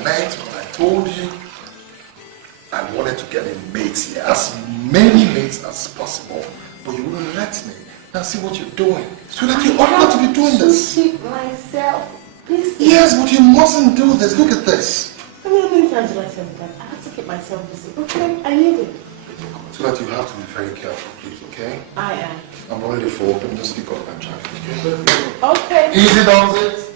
I meant when I told you I wanted to get a mate here, as many mates as possible, but you wouldn't let me. Now see what you're doing. So that you ought not to be doing this. I keep myself busy. Yes, but you mustn't do this. Look at this. I mean, how many times did I tell you that? I have to keep myself busy. Okay, I need it. So that you have to be very careful, please, okay? I am. I'm already full. Let me just speak up and traffic, okay? Okay. Easy does it.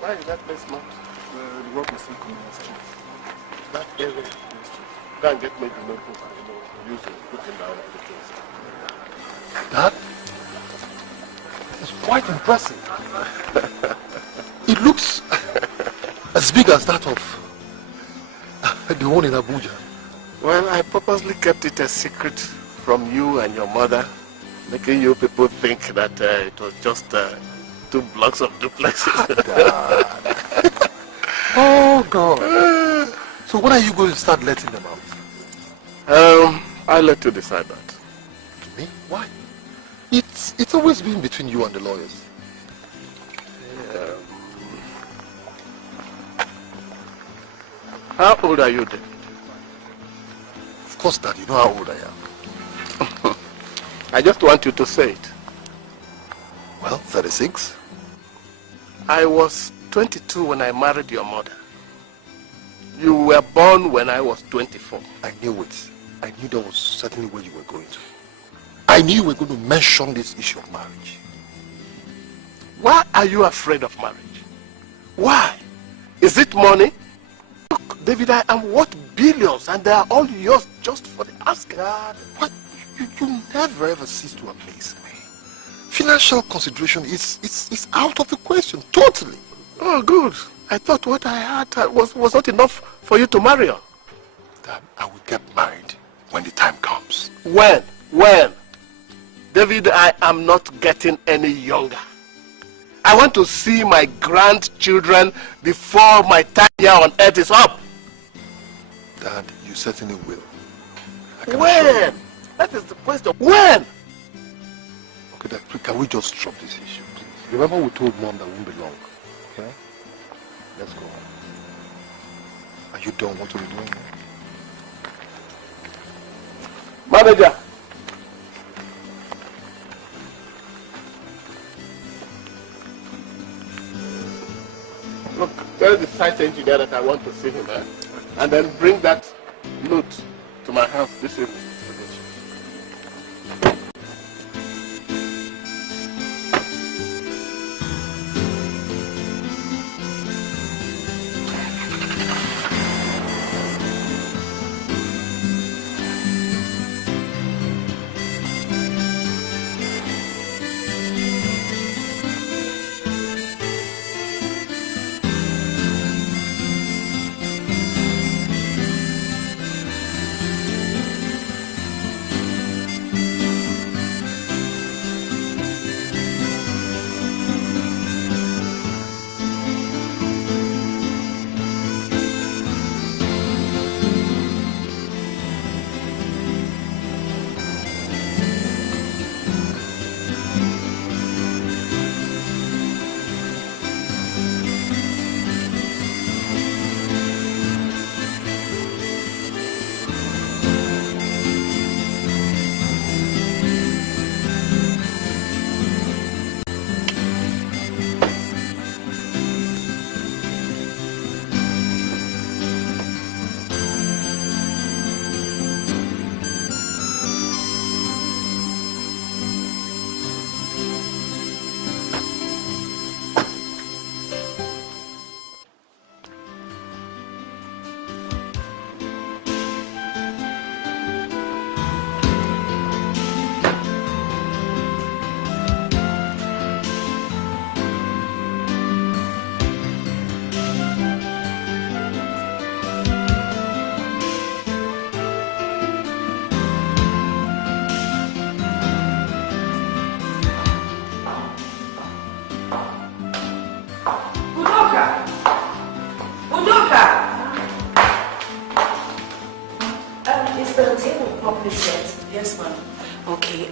Why is that place marked? The work is still coming as chief. That area? Yes, chief. Go and get maybe notebooks and use it, putting down everything. That is quite impressive. It looks as big as that of the one in Abuja. Well, I purposely kept it a secret from you and your mother, making you people think that it was just 2 blocks of duplexes. Oh, God. So when are you going to start letting them out? I'll let you decide that. Me? Why? It's always been between you and the lawyers. How old are you then? Of course, Dad, you know how old I am. I just want you to say it. Well, 36. I was 22 when I married your mother. You were born when I was 24. I knew it. I knew that was certainly where you were going to. I knew you were going to mention this issue of marriage. Why are you afraid of marriage? Why? Is it money? Look, David, I am worth billions and they are all yours just for the asking. Dad, what? ever cease to amaze me. Financial consideration is out of the question, totally. Oh, good. I thought what I had was not enough for you to marry her. Dad, I will get married when the time comes. When? When? David, I am not getting any younger. I want to see my grandchildren before my time here on earth is up. Dad, you certainly will. When? That is the question. When? Okay, Dad, can we just drop this issue, please? Remember we told Mom that won't be long. Okay? Let's go. Are you done what are we doing now? Manager. Look, tell the site engineer that I want to see him, eh? And then bring that note to my house this evening.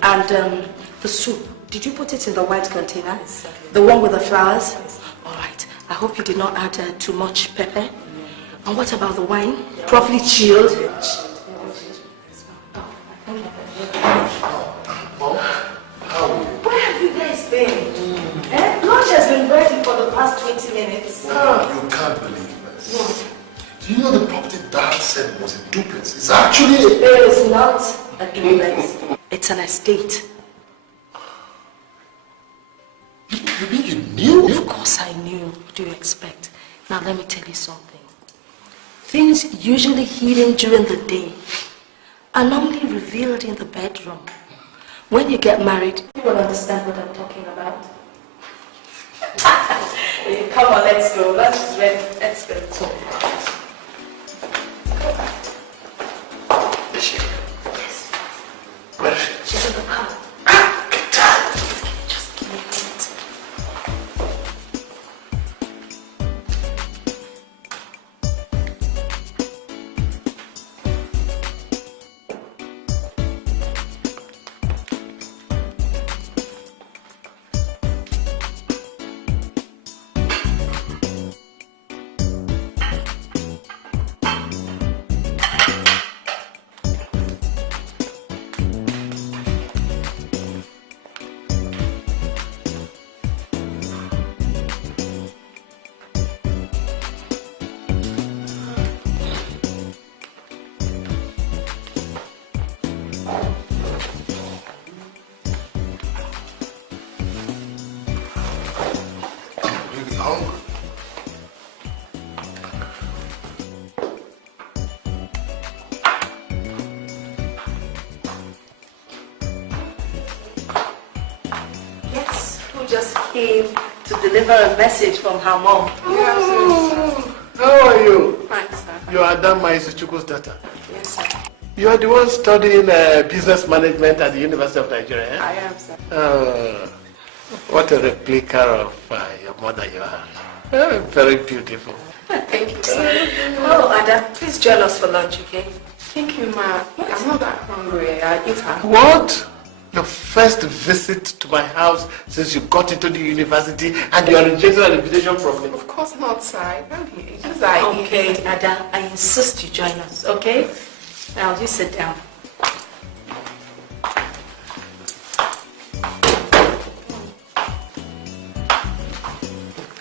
And the soup, did you put it in the white container? Yes, the one with the flowers? Yes. All right. I hope you did not add too much pepper. And what about the wine? Yeah. Properly chilled? Where have you guys been? Lunch has been ready for the past 20 minutes. You can't believe this. What? Do you know the property Dad said was a duplex? It's actually It is not a duplex. It's an estate. You mean you knew? Of course I knew. What do you expect? Now let me tell you something. Things usually hidden during the day are normally revealed in the bedroom. When you get married, you will understand what I'm talking about. Come on, let's go. Lunch is ready. Let's go. Is she? Yes. Where is she? She's in the car. Get down. Just give me a minute. just came to deliver a message from her mom. Oh, how are you? Fine, sir. You are Adama Izuchukwu's daughter. Yes, sir. You are the one studying business management at the University of Nigeria, eh? I am, sir. What a replica of your mother you are. Very beautiful. Thank you, sir. Oh, Ada, please join us for lunch, okay? Thank you, ma. I'm not that hungry. I eat her. What? Your first visit to my house since you got into the university and you are rejecting an invitation from me? Of course not, sir. I can't be. It's just that I Okay, eat. Ada, I insist you join us, okay? Now, you sit down.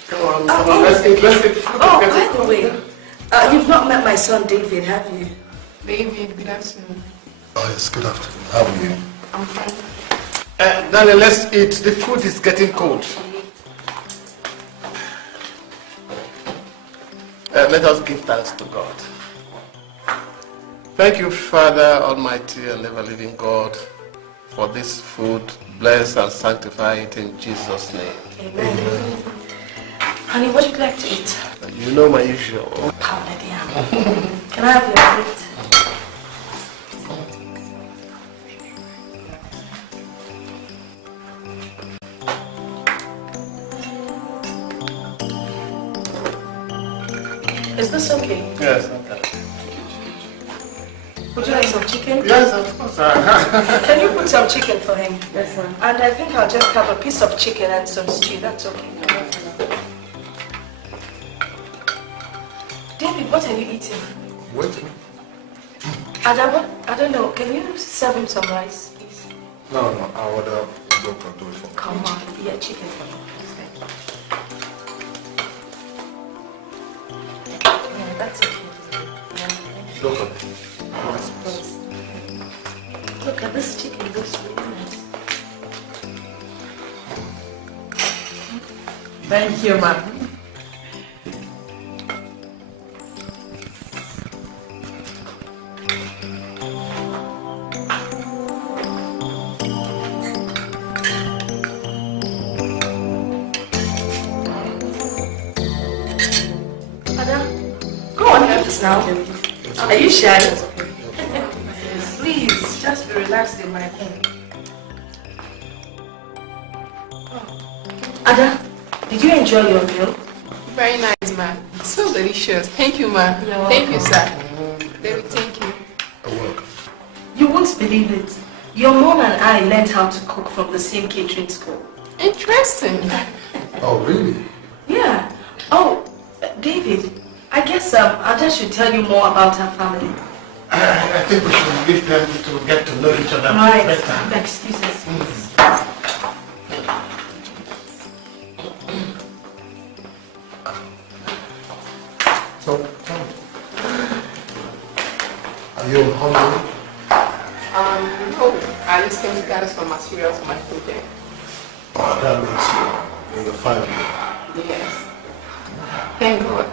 Come on, let's eat. Oh, by the way, you've not met my son David, have you? David, good afternoon. Oh, yes, good afternoon. How are you? I'm fine. Darling, let's eat. The food is getting cold. Let us give thanks to God. Thank you, Father Almighty and ever-living God, for this food. Bless and sanctify it in Jesus' name. Amen. Honey, what would you like to eat? You know my usual. Pounded yam. Can I have your plate? Is this okay? Yes, okay. Would you like some chicken? Yes, of course. Can you put some chicken for him? Yes, sir. And I think I'll just have a piece of chicken and some stew. That's okay. David, what are you eating? Wait. Ada, I don't know. Can you serve him some rice, please? No, I'll order doctor do it for me. Come on, yeah, chicken for me. Yeah, that's okay. Doctor. Look at this chicken, it looks really nice. Thank you, ma. Ada, go on, eat this now. Are you shy? Please, just be relaxed in my home. Ada, did you enjoy your meal? Very nice, ma. So delicious. Thank you, ma. You're Thank you, welcome. sir. David, thank you. Welcome. You won't believe it. Your mom and I learned how to cook from the same catering school. Interesting. Oh, really? Yeah. Oh, David, I guess Ada should tell you more about her family. I think we should leave them to get to know each other Right. better. Excuse us, please. So, are you hungry? Oh, I just came to gather some materials for my project. Oh, that means you're fine. Yes. Thank God.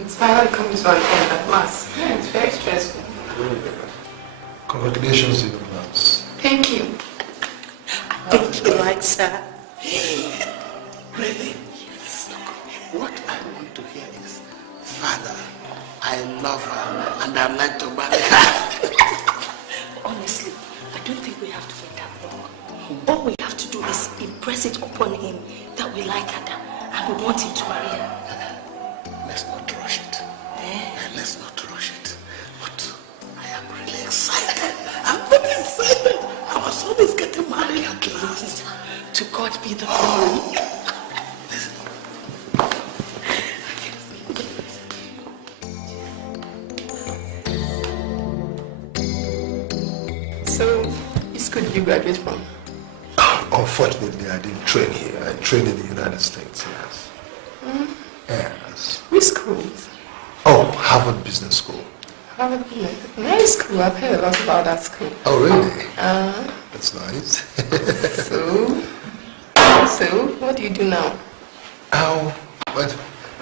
It's finally coming to an end at last. It's very stressful. Congratulations in advance. Thank you. Thank you, right, sir. Really? Yes. What I want to hear is, Father, I love her and I'd like to marry her. Honestly, I don't think we have to wait that long. All we have to do is impress it upon him that we like Ada and we want him to marry her. Let's not rush it. Let's not rush it. But I am really excited. I'm very excited. Our son is getting married at last. To God be the glory. So, which school did you graduate from? Unfortunately, I didn't train here. I trained in the United States, yes. Yes. Which school? Oh, Harvard Business School. Harvard Business. Nice school. I've heard a lot about that school. Oh, really? Uh, That's nice. so, what do you do now? Oh, but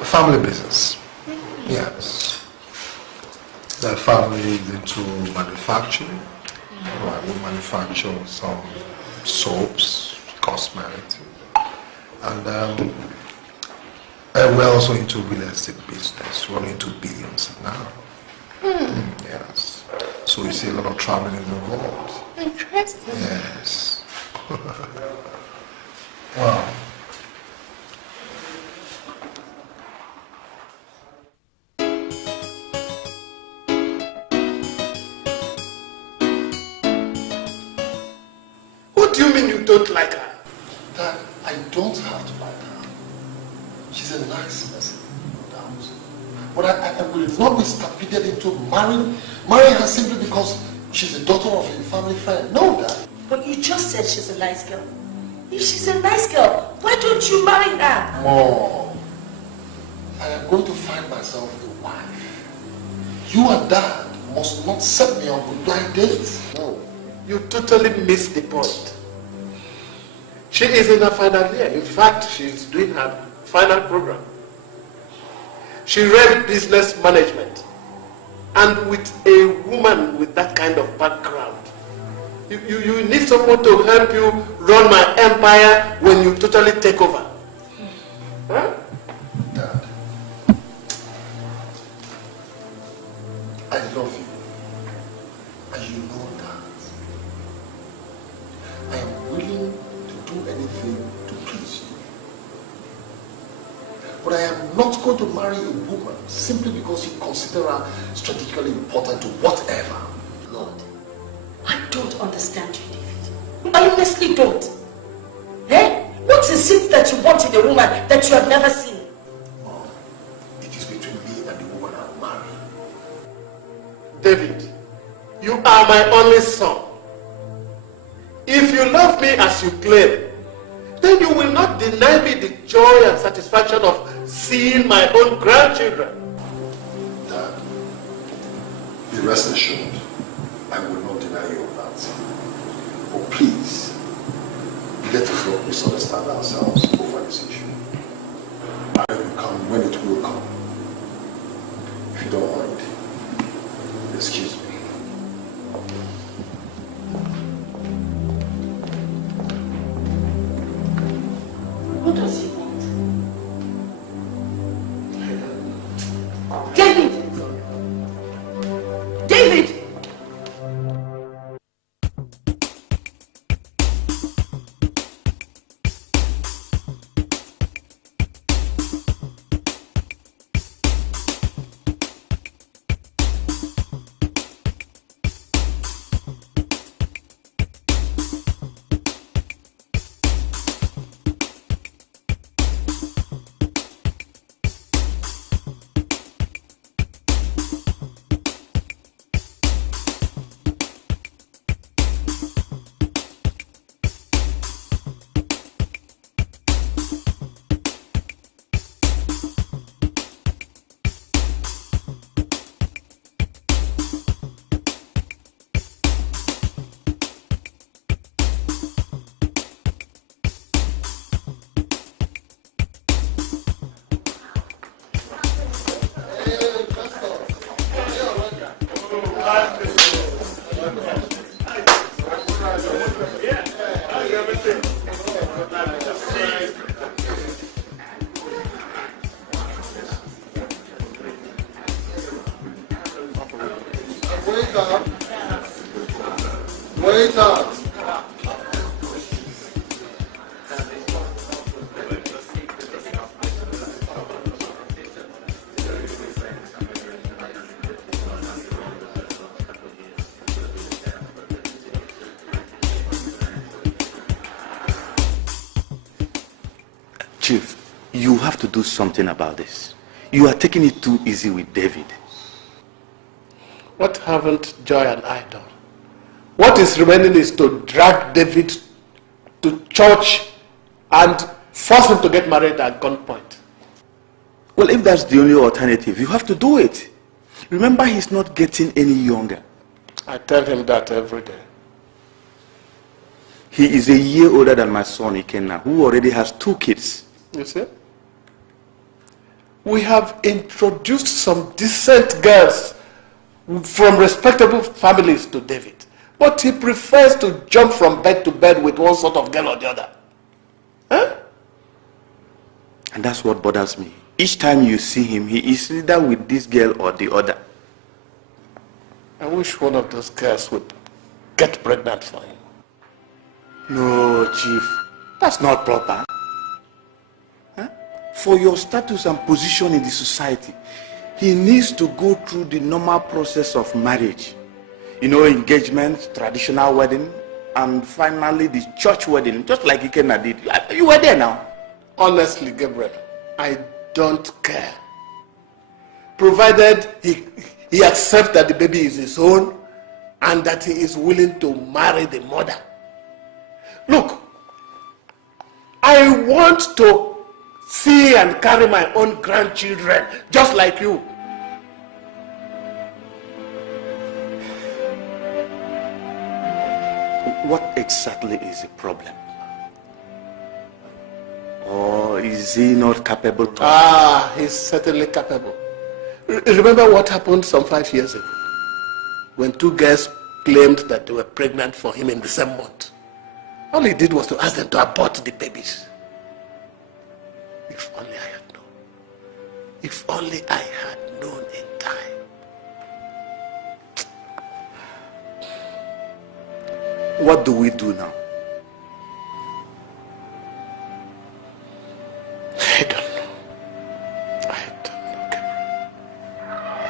family business. Yes. The family is into manufacturing. We manufacture some soaps, cosmetics, And we're also into real estate business, running into billions now. Yes. So you see a lot of traveling involved. Interesting. Yes. Wow. What do you mean you don't like her? Dad, I don't have to like her. She's a nice person, no doubt. But I will not be stampeded into marrying her simply because she's the daughter of a family friend. No, Dad. But you just said she's a nice girl. If she's a nice girl, why don't you marry her? Mom, I am going to find myself a wife. You and Dad must not set me up with blind dates. No. You totally missed the point. She is in her final year. In fact, she is doing her final program. She read business management. And with a woman with that kind of background, you need someone to help you run my empire when you totally take over. Huh? Dad, I love you. And you know that. I am willing to do anything to please you. But I am not going to marry a woman simply because you consider her strategically important to whatever. Lord, I don't understand you, David. I honestly don't. Eh? What is it that you want in a woman that you have never seen? Mom, it is between me and the woman I'm marrying. David, you are my only son. If you love me as you claim, then you will not deny me the joy and satisfaction of seeing my own grandchildren. Dad, be rest assured, I will not deny you of that. But please, let us not misunderstand ourselves over this issue. Marriage will come when it will come. If you don't mind, excuse me. What does he want? David! David! Chief, you have to do something about this. You are taking it too easy with David. What haven't Joy and I done? What is remaining is to drag David to church and force him to get married at gunpoint. Well, if that's the only alternative, you have to do it. Remember, he's not getting any younger. I tell him that every day. He is a year older than my son, Ikenna, who already has 2 kids. You see? We have introduced some decent girls from respectable families to David. But he prefers to jump from bed to bed with one sort of girl or the other. Huh? And that's what bothers me. Each time you see him, he is either with this girl or the other. I wish one of those girls would get pregnant for him. No, Chief. That's not proper. Huh? For your status and position in the society, he needs to go through the normal process of marriage. You know, engagement, traditional wedding, and finally the church wedding, just like Ikenna did. You were there now. Honestly, Gabriel, I don't care. Provided he accepts that the baby is his own and that he is willing to marry the mother. Look, I want to see and carry my own grandchildren just like you. What exactly is the problem? Or is he not capable? He's certainly capable. Remember what happened some 5 years ago? When 2 girls claimed that they were pregnant for him in the same month. All he did was to ask them to abort the babies. If only I had known. If only I had known in time. What do we do now? I don't know. I don't know, Gabriel.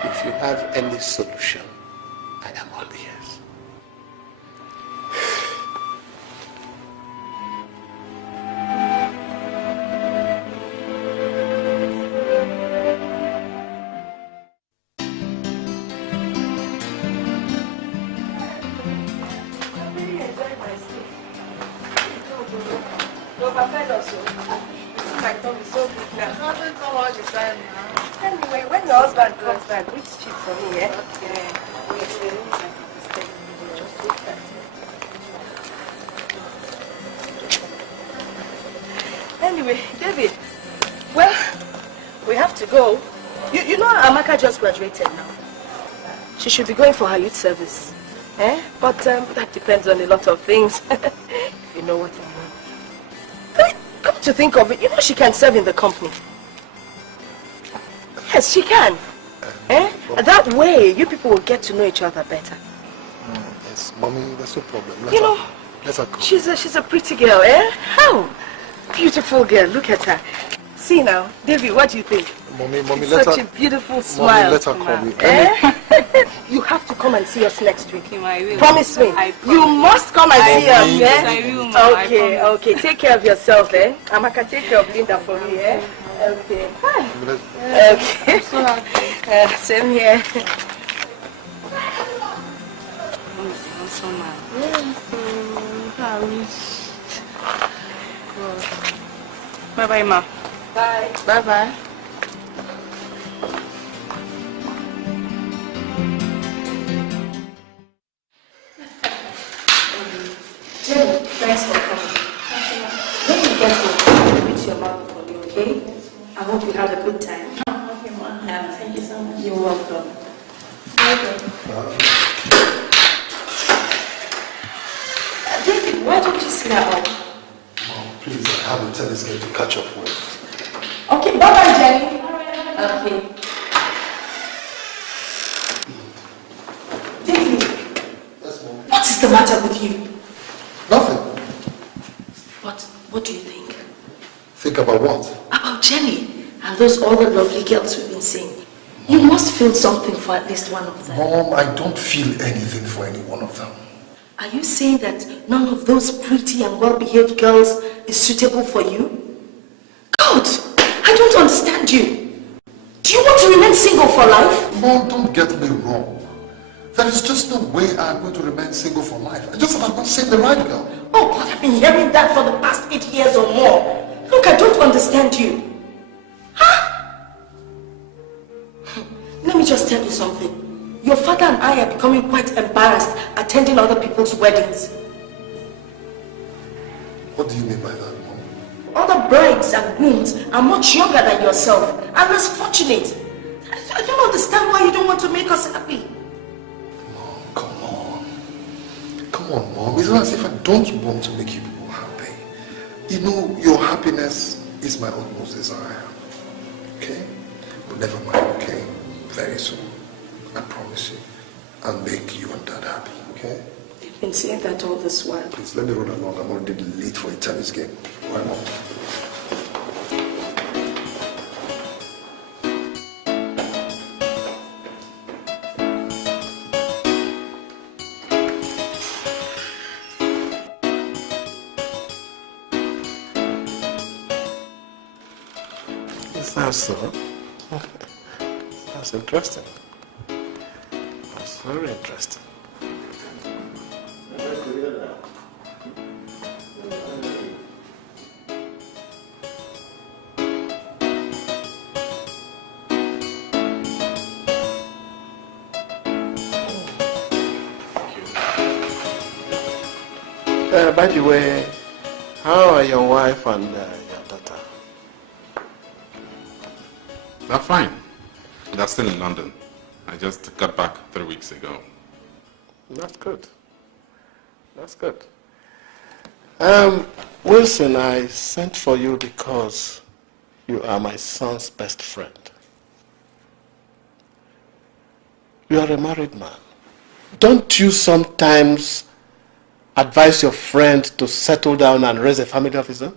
If you have any solution, I am all ears. Anyway, when your husband comes back, which chief for me, eh? Anyway, David, well, we have to go. You know Amaka just graduated now. She should be going for her youth service. Eh? But that depends on a lot of things. If you know what I mean. Come to think of it, you know she can serve in the company. Yes, she can. Eh? That way, you people will get to know each other better. Yes, Mommy, that's no problem. Let her go. She's a pretty girl, eh? How? Beautiful girl, look at her. See now, David, what do you think? Mommy, let her... Such a beautiful smile. Mommy, let her come. Eh? You have to come and see us next week. I will. Promise me. You must come and see us, Yes, eh? I will, Mama. Okay, okay. Take care of yourself, eh? Amaka, take care of Linda for me, eh? Okay. Hi. Okay. I'm so happy. Same here. Bye-bye, Ma. Bye. Bye-bye. Jenny, thanks for coming. When you get home, reach your mother for me, okay? I hope you had a good time. Okay, Ma. Thank you so much. You're welcome. David, why don't you sit down? Mom, please, I have a tennis game to catch up with. Okay, bye-bye, Jenny. Okay. David, Yes, Mom. what is the matter with you? Nothing. What do you think? Think about what? About Jenny and those other lovely girls we've been seeing. You must feel something for at least one of them. Mom, I don't feel anything for any one of them. Are you saying that none of those pretty and well-behaved girls is suitable for you? God, I don't understand you. Do you want to remain single for life? Mom, don't get me wrong. There is just no way I'm going to remain single for life. I just have not seen the right girl. Oh, but I've been hearing that for the past 8 years or more. Look, I don't understand you. Huh? Let me just tell you something. Your father and I are becoming quite embarrassed attending other people's weddings. What do you mean by that, Mom? Other brides and grooms are much younger than yourself and less fortunate. I don't understand why you don't want to make us happy. Mom, come on. Come on, Mom. It's not as if I don't want to make you people happy. You know, your happiness is my utmost desire. Okay? But never mind, okay? Very soon. I promise you. I'll make you and Dad happy, okay? You've been saying that all this while. Please, let me run along. I'm already late for a tennis game. Why not? So, that's interesting. That's very interesting. By the way, how are your wife and your daughter? They're fine. They're still in London. I just got back 3 weeks ago. That's good. That's good. Wilson, I sent for you because you are my son's best friend. You are a married man. Don't you sometimes advise your friend to settle down and raise a family of his own?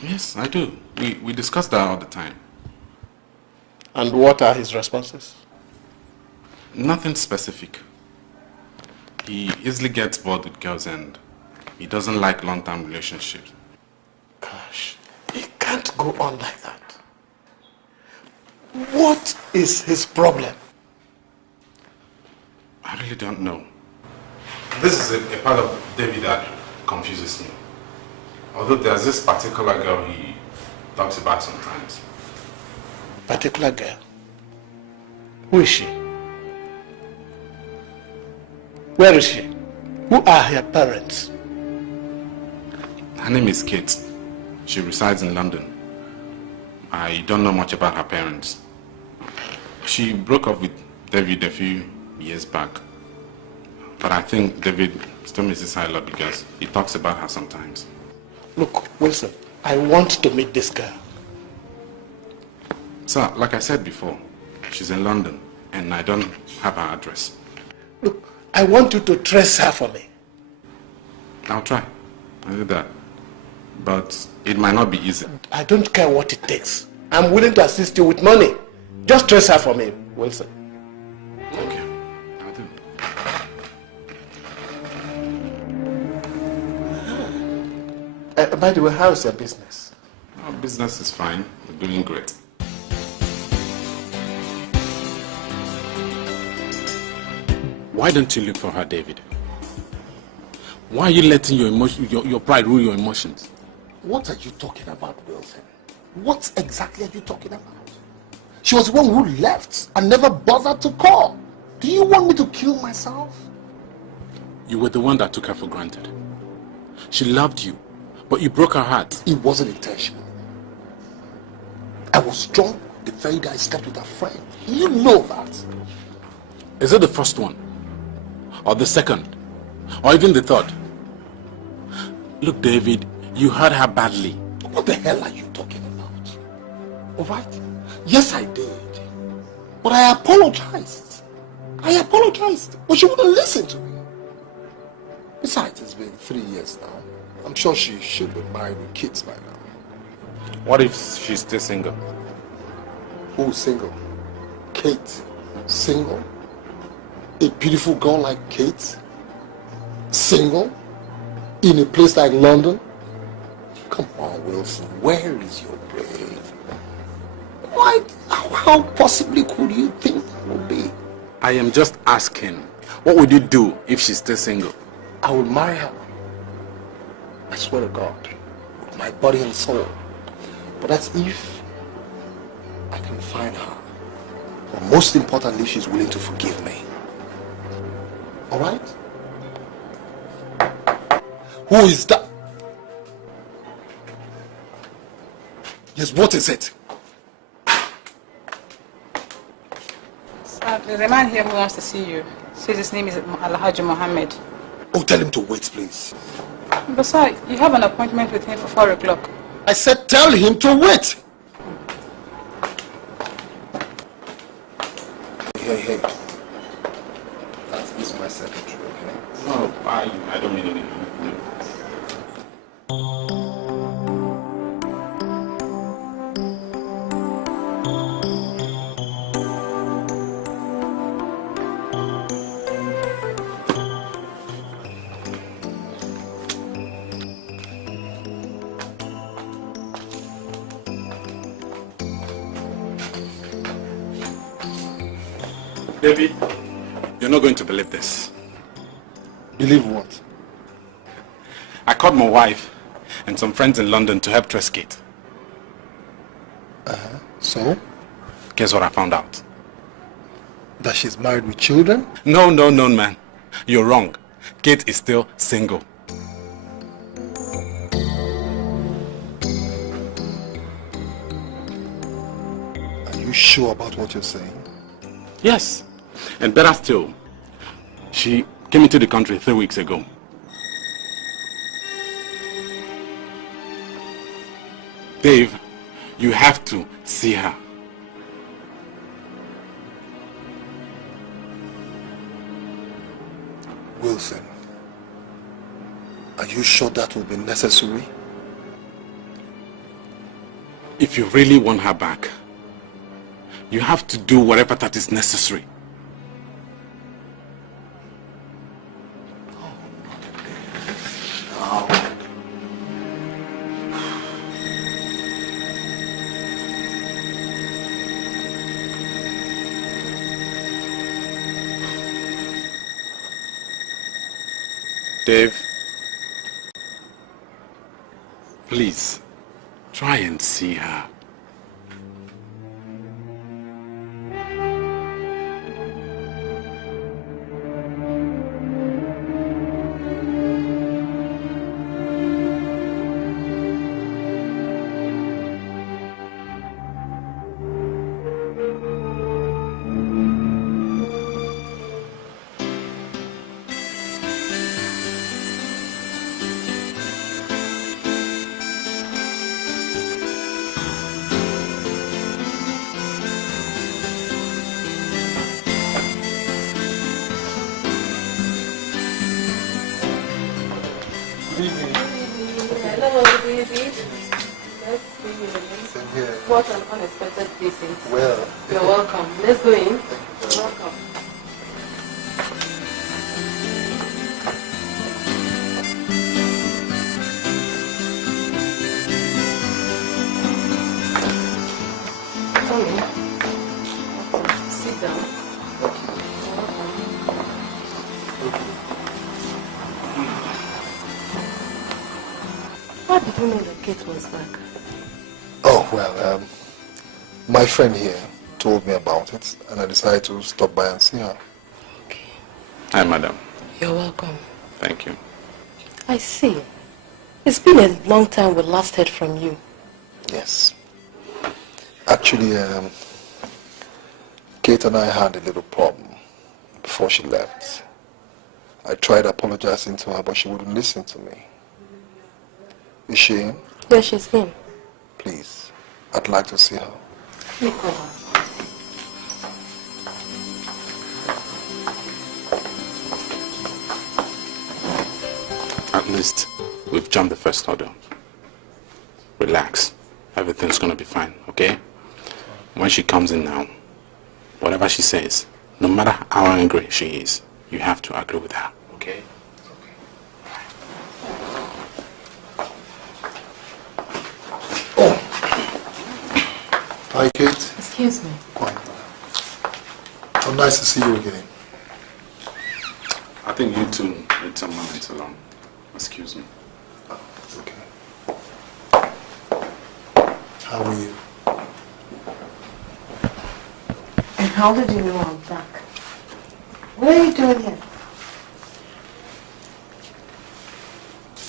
Yes, I do. We discuss that all the time. And what are his responses? Nothing specific. He easily gets bored with girls and he doesn't like long-term relationships. Gosh, he can't go on like that. What is his problem? I really don't know. This is a part of David that confuses me. Although there's this particular girl he talks about sometimes. Particular girl? Who is she? Where is she? Who are her parents? Her name is Kate. She resides in London. I don't know much about her parents. She broke up with David a few years back. But I think David still misses her a lot because he talks about her sometimes. Look, Wilson, I want to meet this girl. Sir, like I said before, she's in London and I don't have her address. Look, I want you to trace her for me. I'll try. I'll do that. But it might not be easy. I don't care what it takes. I'm willing to assist you with money. Just trace her for me, Wilson. Okay, I'll do. By the way, how is your business? Our business is fine. We're doing great. Why don't you look for her, David? Why are you letting your pride rule your emotions? What are you talking about, Wilson? What exactly are you talking about? She was the one who left and never bothered to call. Do you want me to kill myself? You were the one that took her for granted. She loved you, but you broke her heart. It wasn't intentional. I was drunk the very day I slept with a friend. You know that. Is it the first one? Or the second? Or even the third? Look, David, you hurt her badly. What the hell are you talking about? Alright? Yes, I did. But I apologized. But she wouldn't listen to me. Besides, it's been 3 years now. I'm sure she should be married with kids by now. What if she's still single? Who's single? Kate. Single? A beautiful girl like Kate? Single? In a place like London? Come on, Wilson. Where is your brain? Why? How possibly could you think that would be? I am just asking, what would you do if she's still single? I would marry her. I swear to God. With my body and soul. But that's if I can find her. But most importantly, if she's willing to forgive me. Alright? Who is that? Yes, what is it? There's a man here who wants to see you. Says his name is Alhaji Mohammed. Oh, tell him to wait, please. But sir, you have an appointment with him for 4 o'clock. I said tell him to wait. Hey. That is my secretary, okay? No, I don't mean anything. David, you're not going to believe this. Believe what? I called my wife and some friends in London to help trace Kate. So? Guess what I found out? That she's married with children? No, man. You're wrong. Kate is still single. Are you sure about what you're saying? Yes. And better still, she came into the country 3 weeks ago. Dave, you have to see her. Wilson, are you sure that will be necessary? If you really want her back, you have to do whatever that is necessary. Dave, please, try and see her. Hello, baby. Nice to see you again. Same here. What an unexpected visit. Well, You're welcome. Let's go in. You're welcome. Sit down. How did you know that Kate was back? oh, well, my friend here told me about it and I decided to stop by and see her. Okay. Hi, madam. You're welcome. Thank you. I see. It's been a long time we last heard from you. Yes. Actually, Kate and I had a little problem before she left. I tried apologizing to her, but she wouldn't listen to me. Is she in? Yeah, she's in. Please, I'd like to see her. You call her. At least we've jumped the first hurdle. Relax. Everything's gonna be fine, okay? When she comes in now, whatever she says, no matter how angry she is, you have to agree with her, okay? Hi, Kate. Excuse me. Quiet. Oh, nice to see you again. I think you two need some moments alone. Excuse me. Oh, it's okay. How are you? And how did you know I'm back? What are you doing here?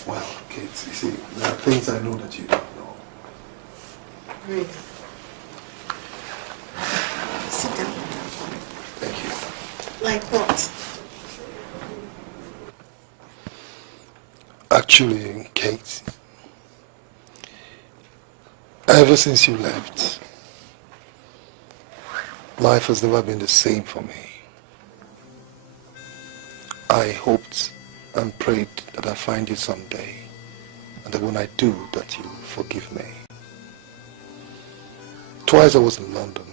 Well, Kate, you see, there are things I know that you don't know. Really? Sit down. Thank you. Like what? Actually, Kate, Ever since you left, life has never been the same for me. I hoped and prayed that I find you someday, and that when I do, that you forgive me. Twice I was in London.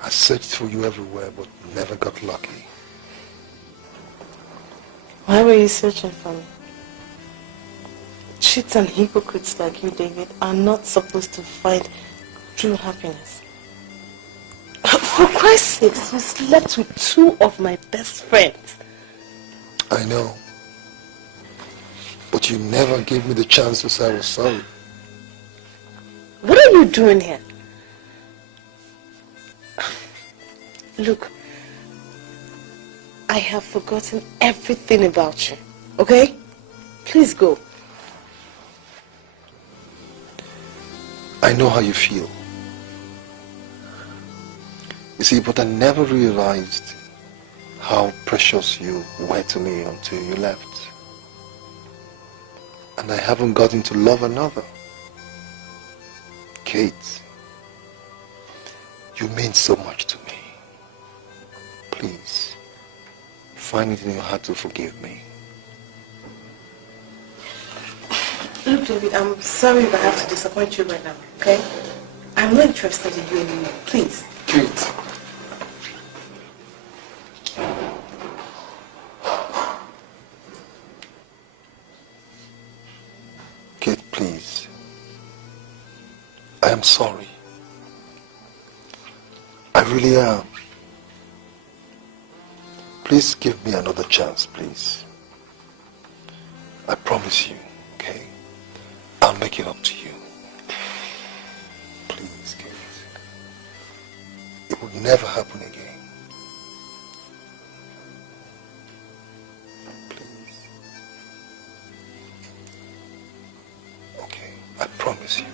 I searched for you everywhere, but never got lucky. Why were you searching for me? Cheats and hypocrites like you, David, are not supposed to find true happiness. For Christ's sake, you slept with 2 of my best friends. I know. But you never gave me the chance to say I was sorry. What are you doing here? Look, I have forgotten everything about you, okay? Please go. I know how you feel. You see, but I never realized how precious you were to me until you left. And I haven't gotten to love another. Kate, you mean so much to me. Please, find it in your heart to forgive me. Look, David, I'm sorry if I have to disappoint you right now, okay? I'm not interested in you anymore. Please. Kate. Kate, please. I am sorry. I really am. Please give me another chance, please. I promise you, okay? I'll make it up to you. Please, Kate. It would never happen again. Please. Okay, I promise you.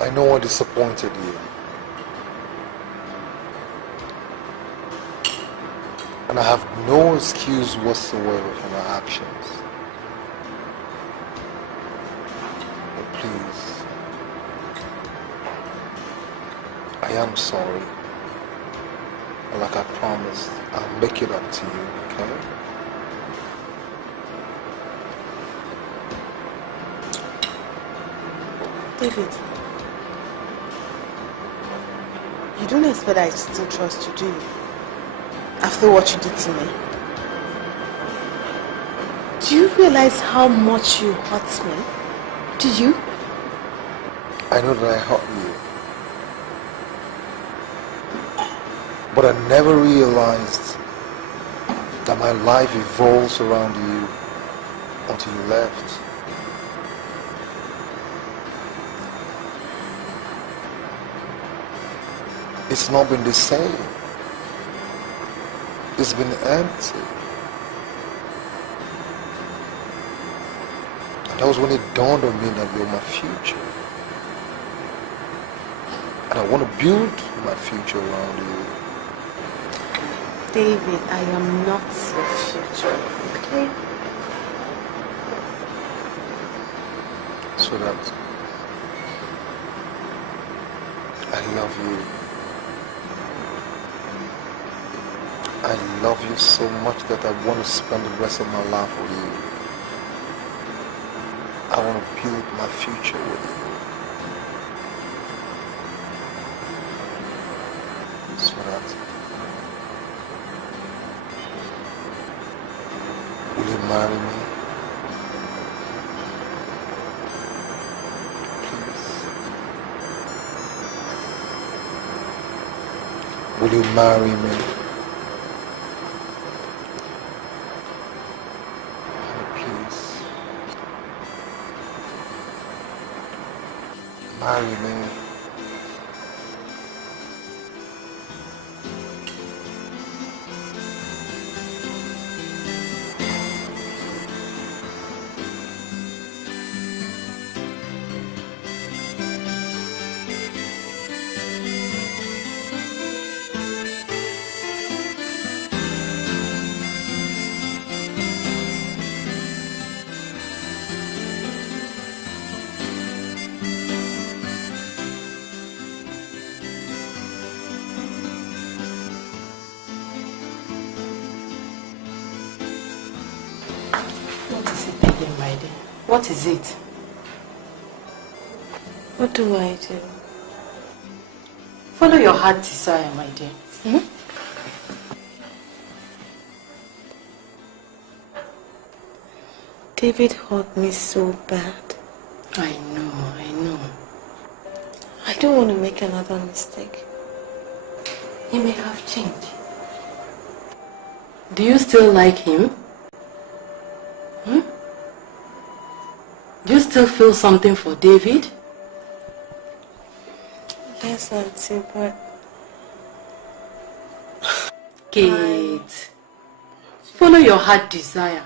I know I disappointed you. And I have no excuse whatsoever for my actions. But please, I am sorry. And like I promised, I'll make it up to you, okay? David, you don't expect I still trust you, do you? After what you did to me. Do you realize how much you hurt me? Do you? I know that I hurt you. But I never realized that my life evolves around you until you left. It's not been the same. It's been empty. And that was when it dawned on me that you're my future. And I want to build my future around you. David, I am not your future, okay? So that I love you. I love you so much that I want to spend the rest of my life with you. I want to build my future with you. So that will you marry me? Please. Will you marry me? Marry me. What is it? What do I do? Follow your heart desire, my dear. Hmm? David hurt me so bad. I know. I don't want to make another mistake. He may have changed. Do you still like him? Hmm? Do you still feel something for David? Yes, Auntie, but... Kate, follow your heart desire.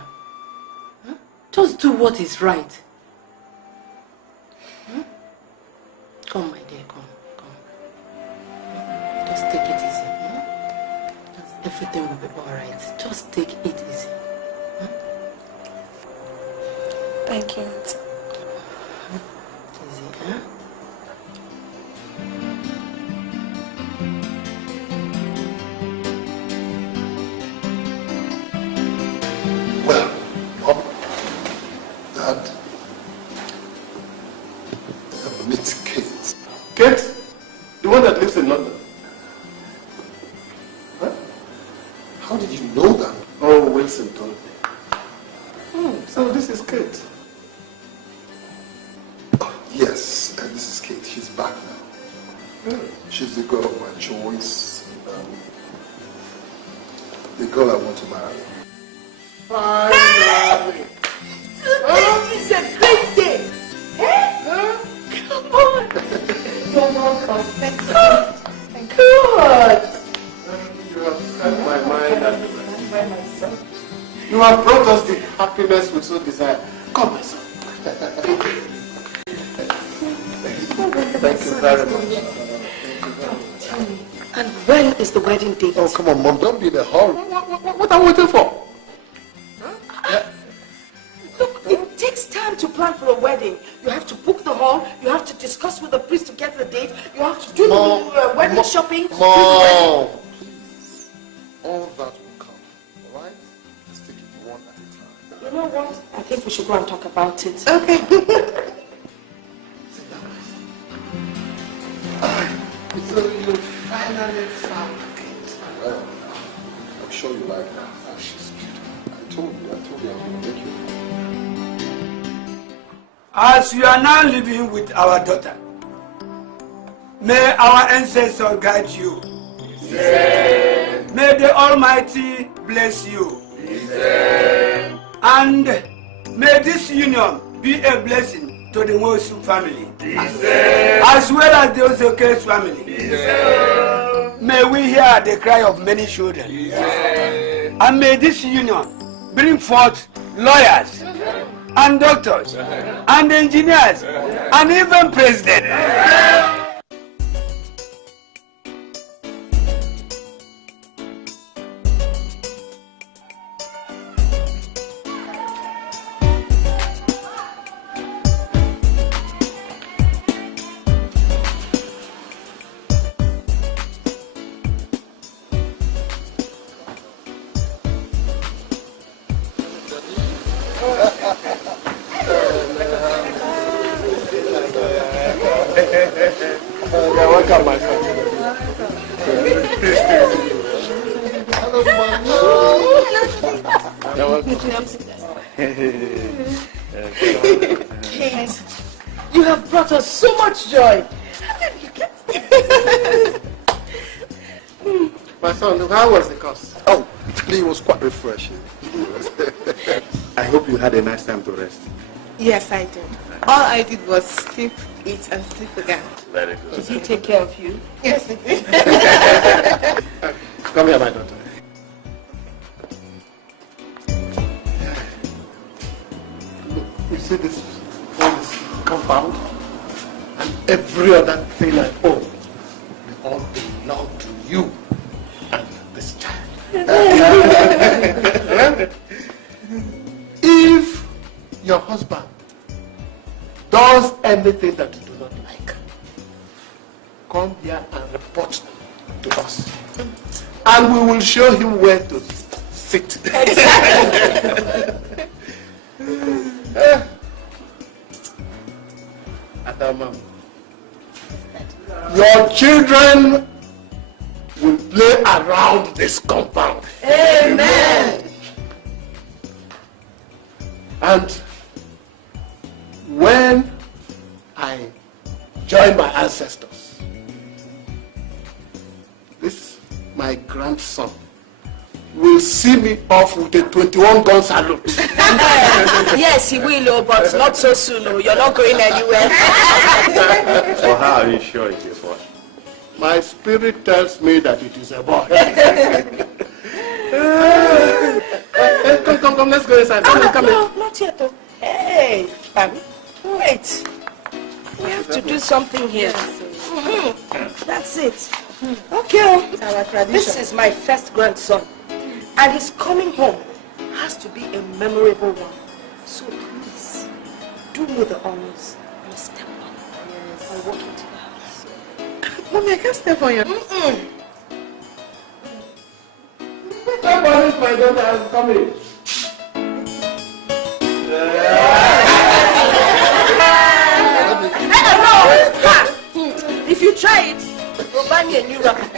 Huh? Just do what is right. Hmm? Come, my dear, come. Just take it easy. Hmm? Everything will be alright. Just take it easy. Hmm? Thank you, Auntie. Easy, huh? Well, Mom, Dad, meet Kate. Kate? The one that lives in London? Huh? How did you know that? Oh, Wilson told me. So this is Kate. Yes, and this is Kate. She's back now. Really? She's the girl of my choice. The girl I want to marry. Finally! Today is a great day. Come on. You're welcome. Thank you. Good. You have set my mind at rest. You have brought us the happiness we so desire. Come, my son. Thank you very much. And when is the wedding date? Oh, come on, Mom. Don't be in a hurry. What are we waiting for? Look, it takes time to plan for a wedding. You have to book the hall. You have to discuss with the priest to get the date. You have to do the wedding shopping. To do the Mom, please. All that will come. All right? Let's take it one at a time. You know what? I think we should go and talk about it. Okay. So you finally found Kate. Well, I'm sure you like her. She's beautiful. I told you I'm going to make you. As you are now living with our daughter, may our ancestors guide you. May the Almighty bless you. And may this union be a blessing to the Mosu family, as well as the Ezeoke's family. May we hear the cry of many children. And may this union bring forth lawyers and doctors and engineers and even presidents. You're welcome, my son. Hello, Mom. You're welcome. Kate, you have brought us so much joy. My son, how was the course? Oh, it was quite refreshing. I hope you had a nice time to rest. Yes, I did. All I did was sleep, eat, and sleep again. Very good. Did he take care of you? Yes, it did. Come here, my daughter. Look, you see this compound? And every other thing I own, they all belong to you and this child. If your husband does anything that you do not like, come here and report to us. And we will show him where to sit. Mom. Your children will play around this compound. Amen. And when I join my ancestors, this, my grandson, will see me off with a 21-gun salute. Yes, he will, but not so soon. You're not going anywhere. So how are you sure it's a boy? My spirit tells me that it is a boy. Come, let's go inside. Come No, not yet. Though. Hey, wait. We have to do something here. That's it. Okay. It's our tradition. This is my first grandson. And his coming home has to be a memorable one. So please, do me the honors and step on. Yes. I'll walk into the house. Mommy, I can't step on you. Somebody's my daughter is coming. If you try it, you'll buy me a new wrapper.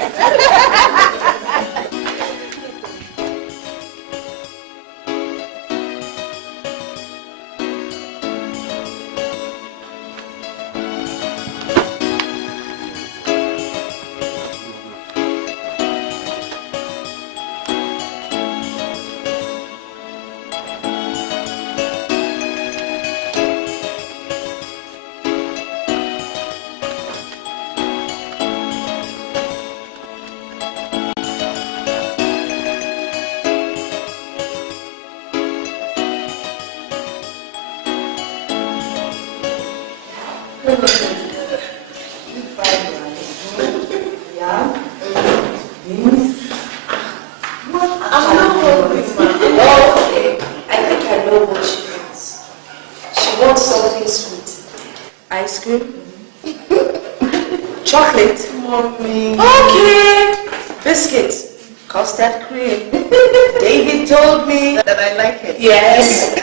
Yes.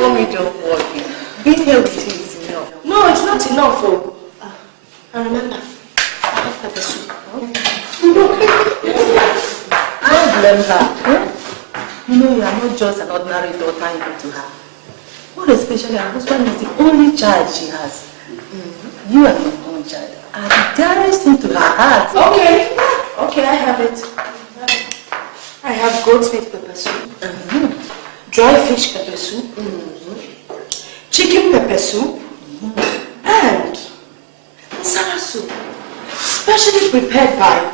Mommy, don't worry. Being here with you is enough. No, it's not enough. Oh. And remember, I have pepper soup. Don't blame her. You know, you are not just an ordinary daughter to her. More especially, her husband is the only child she has. You are your own child. And the dearest thing to her heart. Okay. Okay, I have it. I have goat's meat pepper soup, dry fish pepper soup, chicken pepper soup, and masala soup, specially prepared by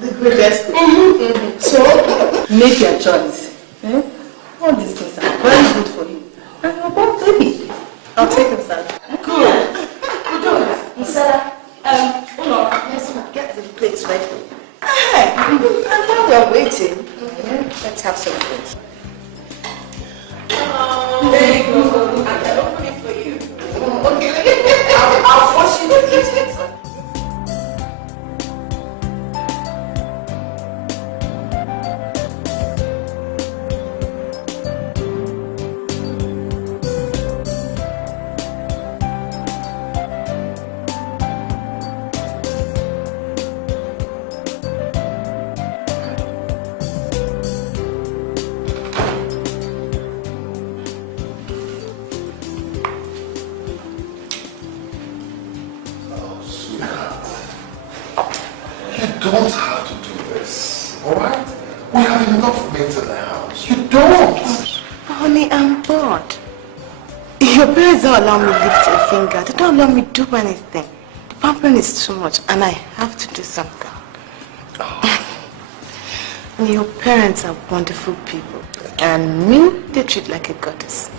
the greatest cook. So, make your choice. All these things are very good for you. And you're born baby. I'll take it, sir. Good. We do it. Masala, let's get the plates ready. And while we're waiting, let's have some food. There you go. I can open it for you. Okay. I'll force you to eat it. Don't have to do this, alright? We have enough mates in the house. You don't. Honey, I'm bored. Your parents don't allow me to lift a finger. They don't allow me to do anything. The pampering is too much and I have to do something. And your parents are wonderful people. And me, they treat like a goddess.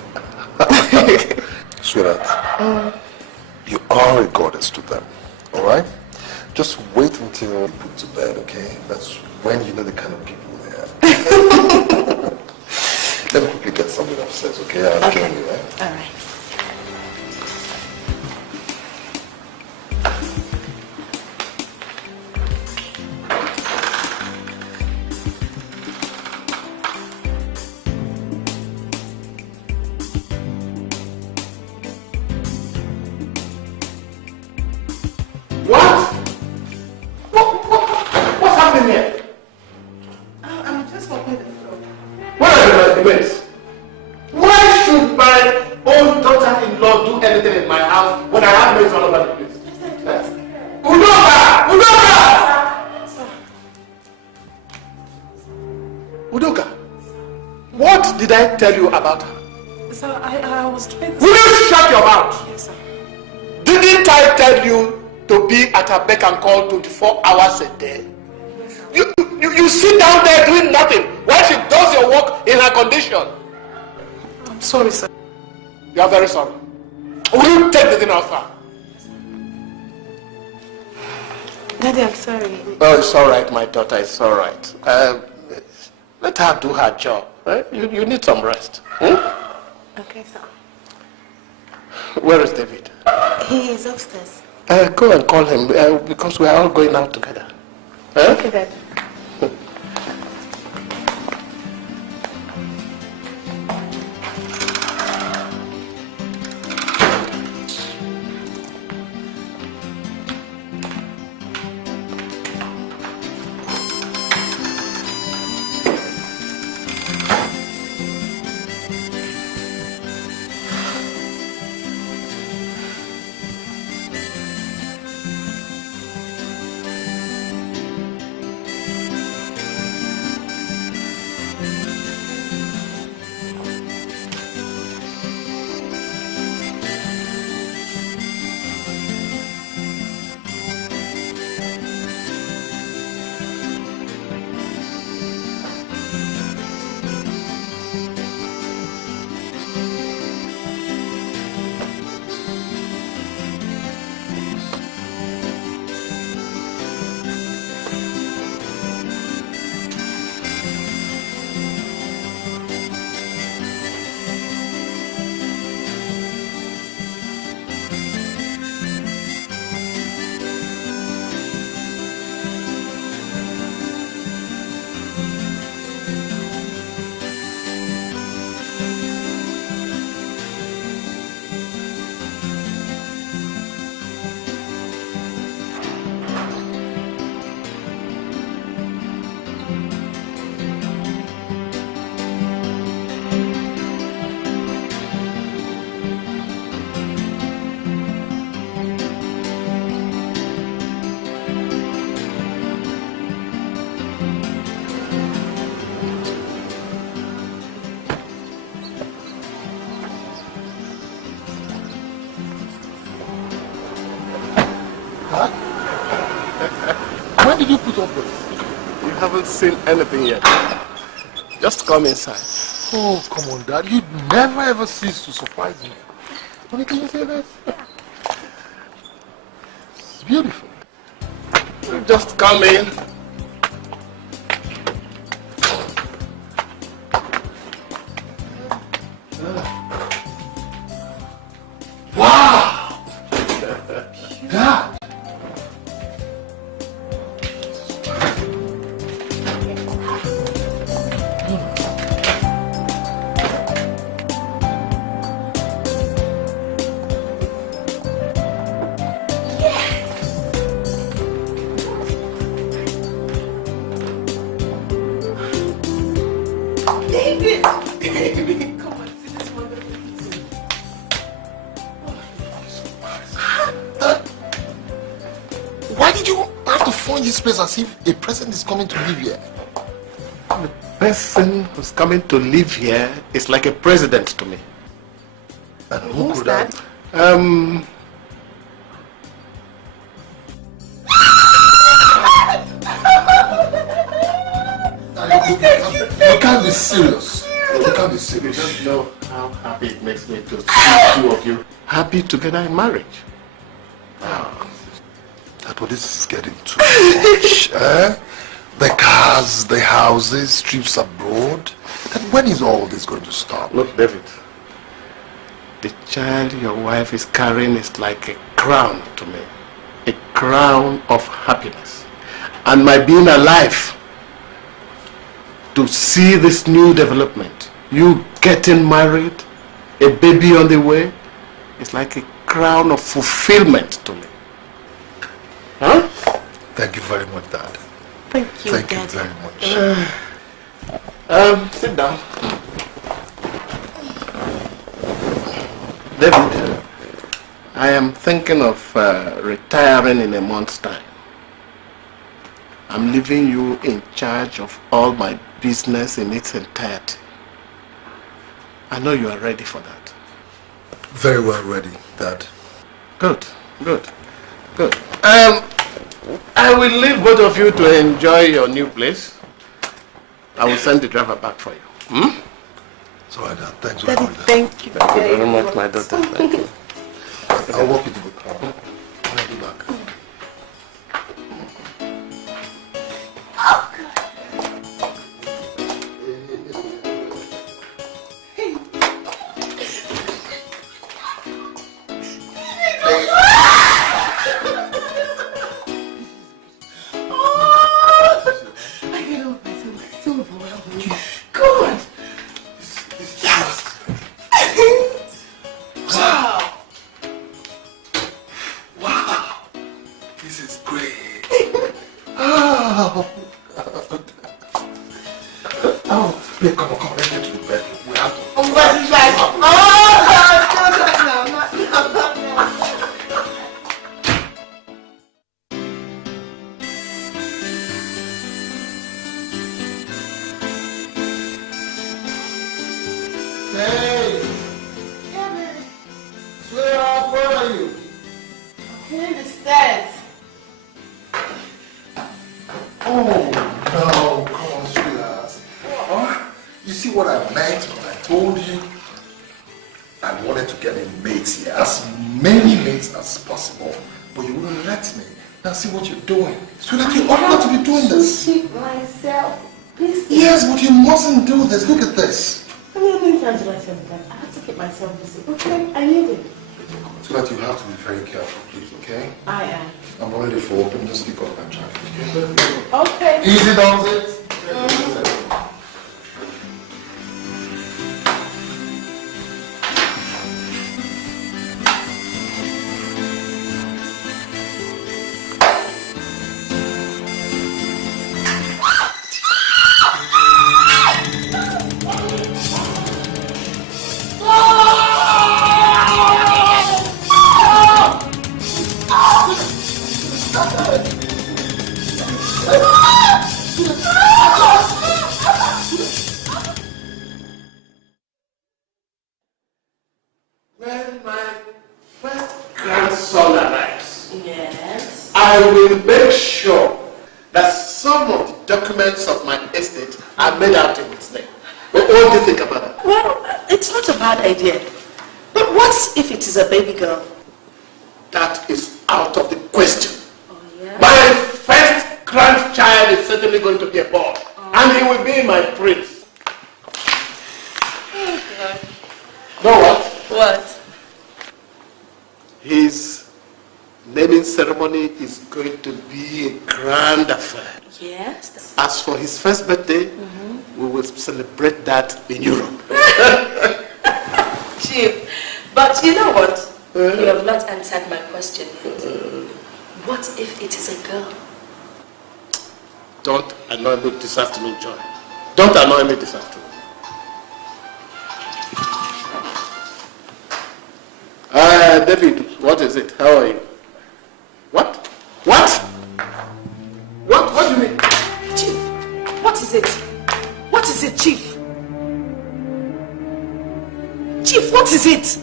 Sweetheart, you are a goddess to them, alright? Just wait until you put to bed, okay? That's when you know the kind of people they are. Let me quickly get something upstairs, okay? I'll join you, right? All right. What? What's happening here? I'm just walking the floor. What are the documents? Why should my own daughter-in-law do anything in my house when I have maids all over the place? Udoka! Udoka! What did I tell you about her? Sir, I was trying to... Will you shut your mouth? Yes, sir. Didn't I tell you to be at her beck and call 24 hours a day? You sit down there doing nothing while she does your work in her condition. I'm sorry, sir. You are very sorry. Will you take the thing outside? Daddy, I'm sorry. Oh, it's all right, my daughter. It's all right. Let her do her job. Right? You need some rest. Okay, sir. Where is David? He is upstairs. Go and call him because we are all going out together. Okay, Daddy. When did you put up this? You haven't seen anything yet. Just come inside. Oh, come on, Dad. You never ever cease to surprise me. Honey, can you say that? It's beautiful. You just come in. Wow! Dad! This place as if a person is coming to live here. The person who's coming to live here is like a president to me. And who could that? You can't be serious. You can't be serious. You don't know how happy it makes me to see two of you happy together in marriage. But this is getting too much. The cars, the houses, trips abroad. And when is all this going to stop? Look, David, the child your wife is carrying is like a crown to me. A crown of happiness. And my being alive to see this new development, you getting married, a baby on the way, it's like a crown of fulfillment to me. Huh? Thank you very much, Dad. Thank you, Thank you Daddy. very much. Sit down. David, I am thinking of retiring in a month's time. I'm leaving you in charge of all my business in its entirety. I know you are ready for that. Very well ready, Dad. Good, good, good. I will leave both of you to enjoy your new place. I will send the driver back for you. Hmm? Sorry, Dad. Thanks very Daddy, much. thank you. Thank you very much, my daughter. Thank you. I'll walk you to the car. I'll be back. Look at this. I have to keep myself busy. Okay, I need it. So that you have to be very careful, please, okay? I am. I'm only for open, just speak up and traffic. Okay. Easy does it. When my first grandson arrives, yes, I will make sure that some of the documents of my estate are made out in its name. What do you think about that? Well, it's not a bad idea. But what if it is a baby girl? That is out of the question. Oh, yeah? My first grandchild is certainly going to be a boy. And he will be my prince. Oh, God. Know what? What? His naming ceremony is going to be a grand affair. Yes. As for his first birthday, we will celebrate that in Europe. Chief, but you know what? You have not answered my question yet. What if it is a girl? Don't annoy me this afternoon, John. Don't annoy me this afternoon. David, what is it? How are you? What? What? What do you mean? Chief, what is it? What is it, Chief? Chief, what is it?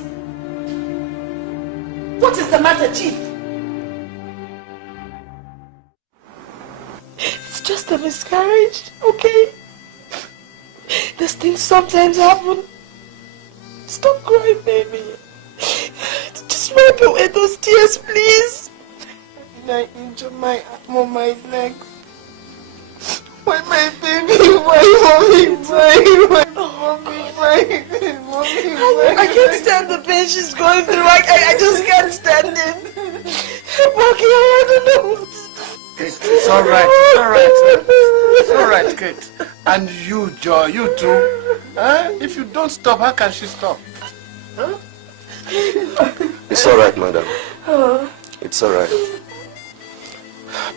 What is the matter, Chief? It's just a miscarriage, okay? These things sometimes happen. Stop crying, baby. Just wipe away those tears, please. I injure my arm or my leg. Why my baby? Why mommy? Why mommy? Why? I can't stand the pain she's going through. I just can't stand it. I don't know what to do. It's all right. It's all right. It's all right, Kate. And you, Joy, you too. If you don't stop, how can she stop? Huh? It's all right, madam. It's all right.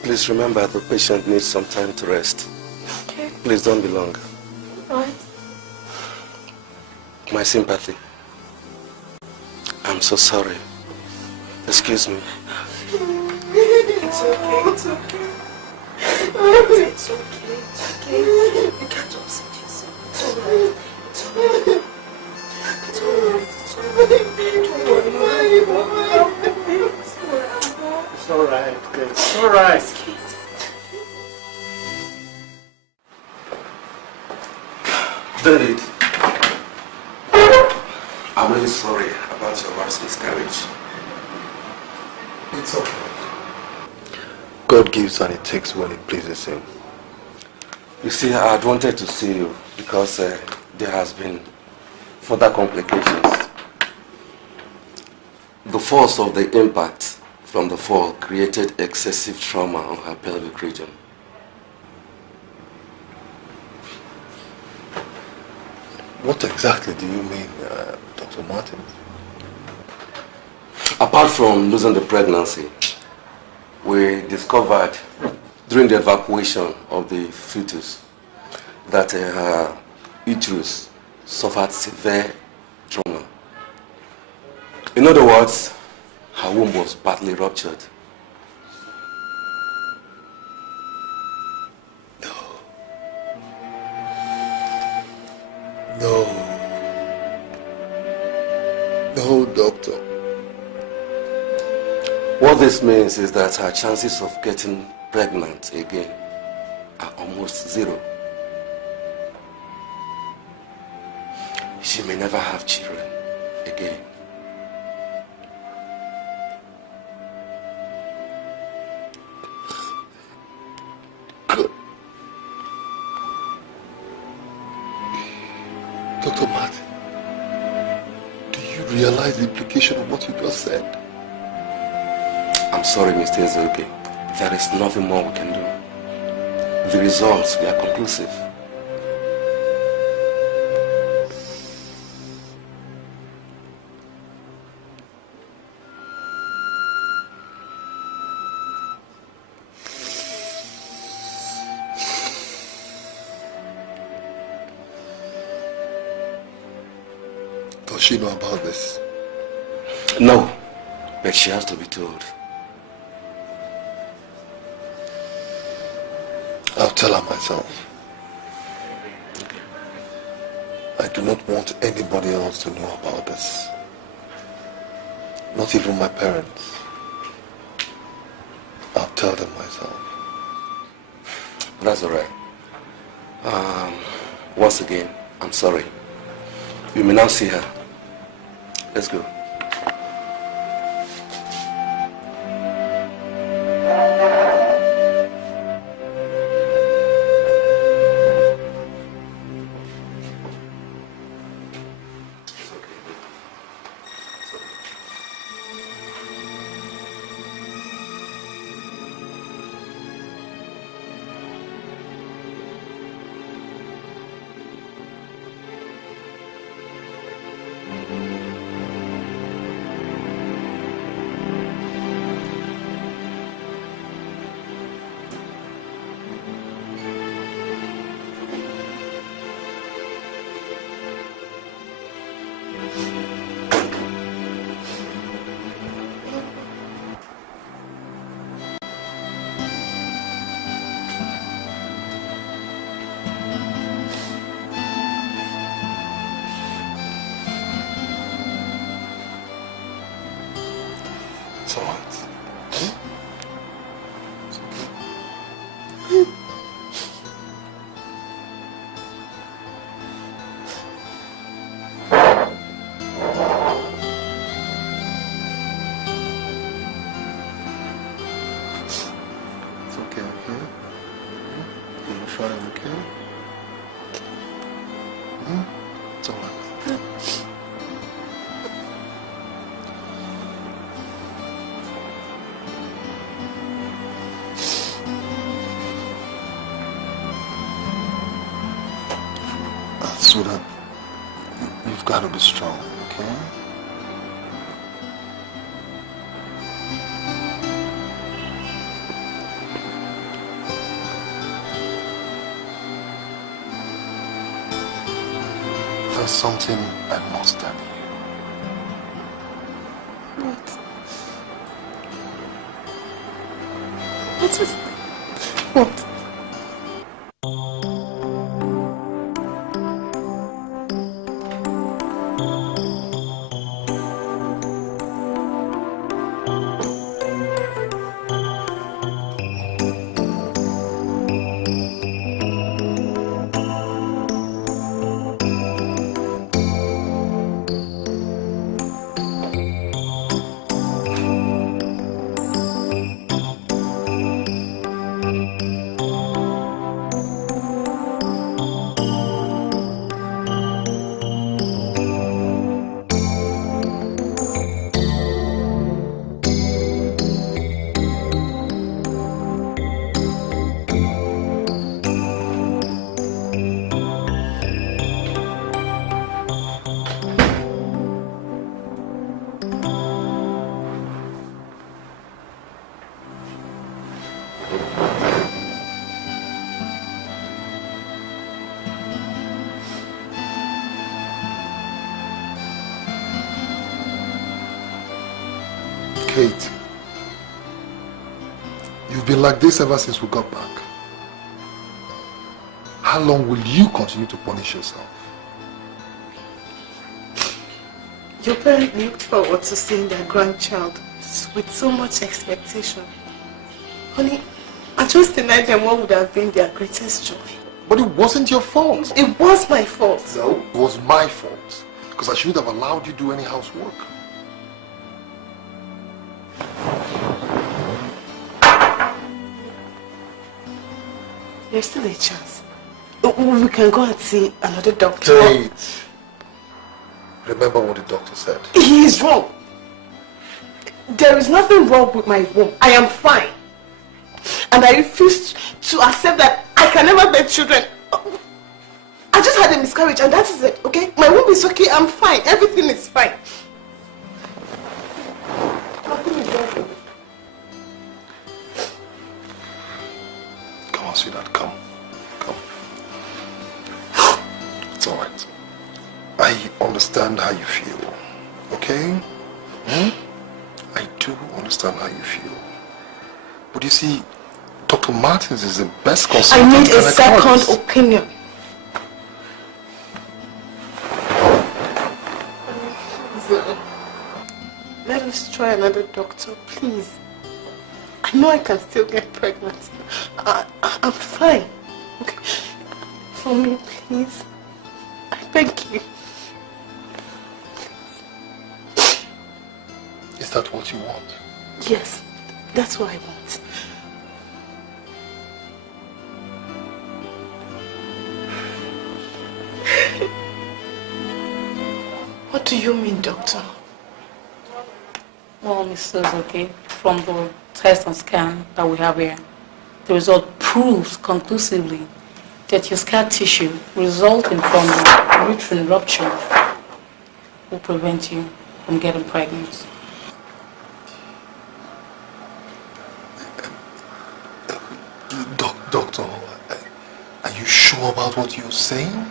Please remember the patient needs some time to rest. Okay. Please don't be long. Alright. My sympathy. I'm so sorry. Excuse me. It's okay, it's okay. It's okay, it's okay. You can't upset yourself. It's alright. It's alright. It's alright. It's alright. Don't worry. It's alright. It's alright. David, I'm really sorry about your wife's miscarriage. It's okay. God gives and He takes when it pleases Him. You see, I had wanted to see you because there has been further complications. The force of the impact from the fall created excessive trauma on her pelvic region. What exactly do you mean, Dr. Martin? Apart from losing the pregnancy, we discovered during the evacuation of the fetus that her uterus suffered severe trauma. In other words, her womb was partly ruptured. No, doctor. What this means is that her chances of getting pregnant again are almost zero. She may never have children again. Good. Dr. Martin, do you realize the implication of what you just said? I'm sorry, Mr. Ezeoke. There is nothing more we can do. The results were conclusive. Does she know about this? No, but she has to be told. I'll tell her myself. I do not want anybody else to know about this. Not even my parents. I'll tell them myself. That's all right. Once again, I'm sorry. You may now see her. Let's go. It's all right. It's okay, okay? You're fine, okay? It's all right. Sweetheart, you've got to be strong, okay? There's something I must tell you. What? What is it? What? Kate, you've been like this ever since we got back. How long will you continue to punish yourself? Your parents looked forward to seeing their grandchild with so much expectation. Honey, I just denied them what would have been their greatest joy. But it wasn't your fault. It was my fault. No, it was my fault. Because I shouldn't have allowed you to do any housework. There's still a chance. We can go and see another doctor. Kate, remember what the doctor said. He is wrong. There is nothing wrong with my womb. I am fine. And I refuse to accept that I can never bear children. I just had a miscarriage and that is it, okay? My womb is okay, I'm fine. Everything is fine. Nothing is wrong. Come on, sweetheart, come. Come. It's alright. I understand how you feel, okay? I do understand how you feel. But you see, Dr. Martins is the best consultant. I need a second opinion. Let us try another doctor, please. I know I can still get pregnant. I'm fine. Okay. For me, please. I beg you. Is that what you want? Yes, that's what I want. What do you mean, doctor? Well, Mrs. Ezeoke, from the test and scan that we have here, the result proves conclusively that your scar tissue resulting from the uterine rupture will prevent you from getting pregnant. Doctor, are you sure about what you're saying?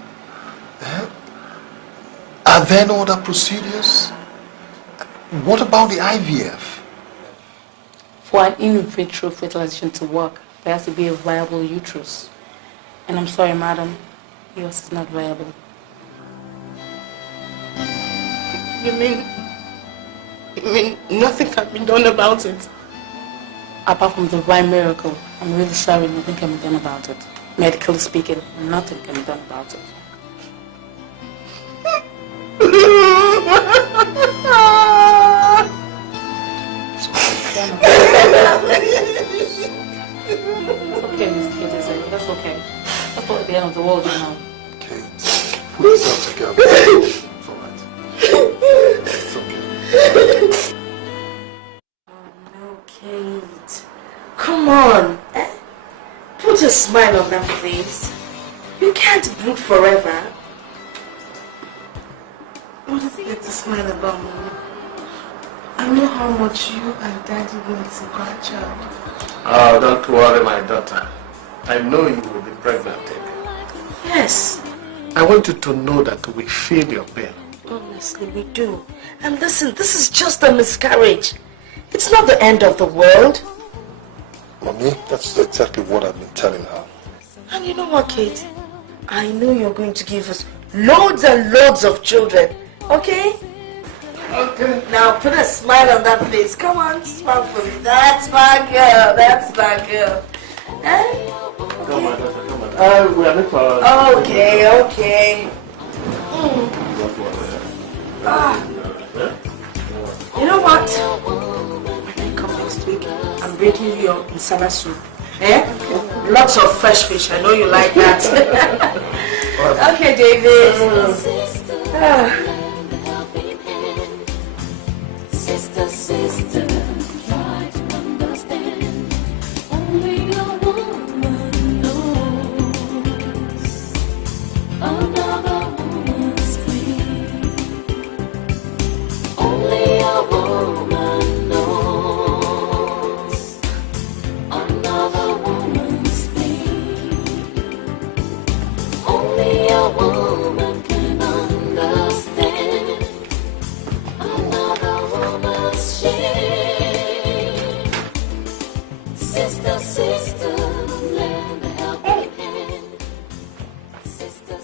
Are there no other procedures? What about the IVF? For an in vitro fertilization to work, there has to be a viable uterus. And I'm sorry, madam, yours is not viable. You mean nothing can be done about it? Apart from the divine miracle, I'm really sorry, nothing can be done about it. Medically speaking, nothing can be done about it. It's okay, Miss Kate, that's okay. That's not the end of the world, you know. Kate, put yourself together. It's alright. It's okay. Oh no, Kate. Come on. Put a smile on that face. You can't brood forever. What is it to smile about, Mom? I know how much you and Daddy want a grandchild. Oh, don't worry, my daughter. I know you will be pregnant. Yes. I want you to know that we feel your pain. Honestly, we do. And listen, this is just a miscarriage. It's not the end of the world. Mommy, that's exactly what I've been telling her. And you know what, Kate? I know you're going to give us loads and loads of children. Okay? Okay. Now put a smile on that face. Come on, smile for me. That's my girl. That's my girl. Eh? Come on, daughter, come on. We are not for... Okay. You know what? I can come next week. I'm breaking you your insala soup. Eh? Okay. Lots of fresh fish. I know you like that. Okay, David. Sister, try to understand. Only a woman knows another woman's pain. Only a woman knows another woman's pain. Only a woman can understand another woman's shame. Sister, lend a helping hand. Sister.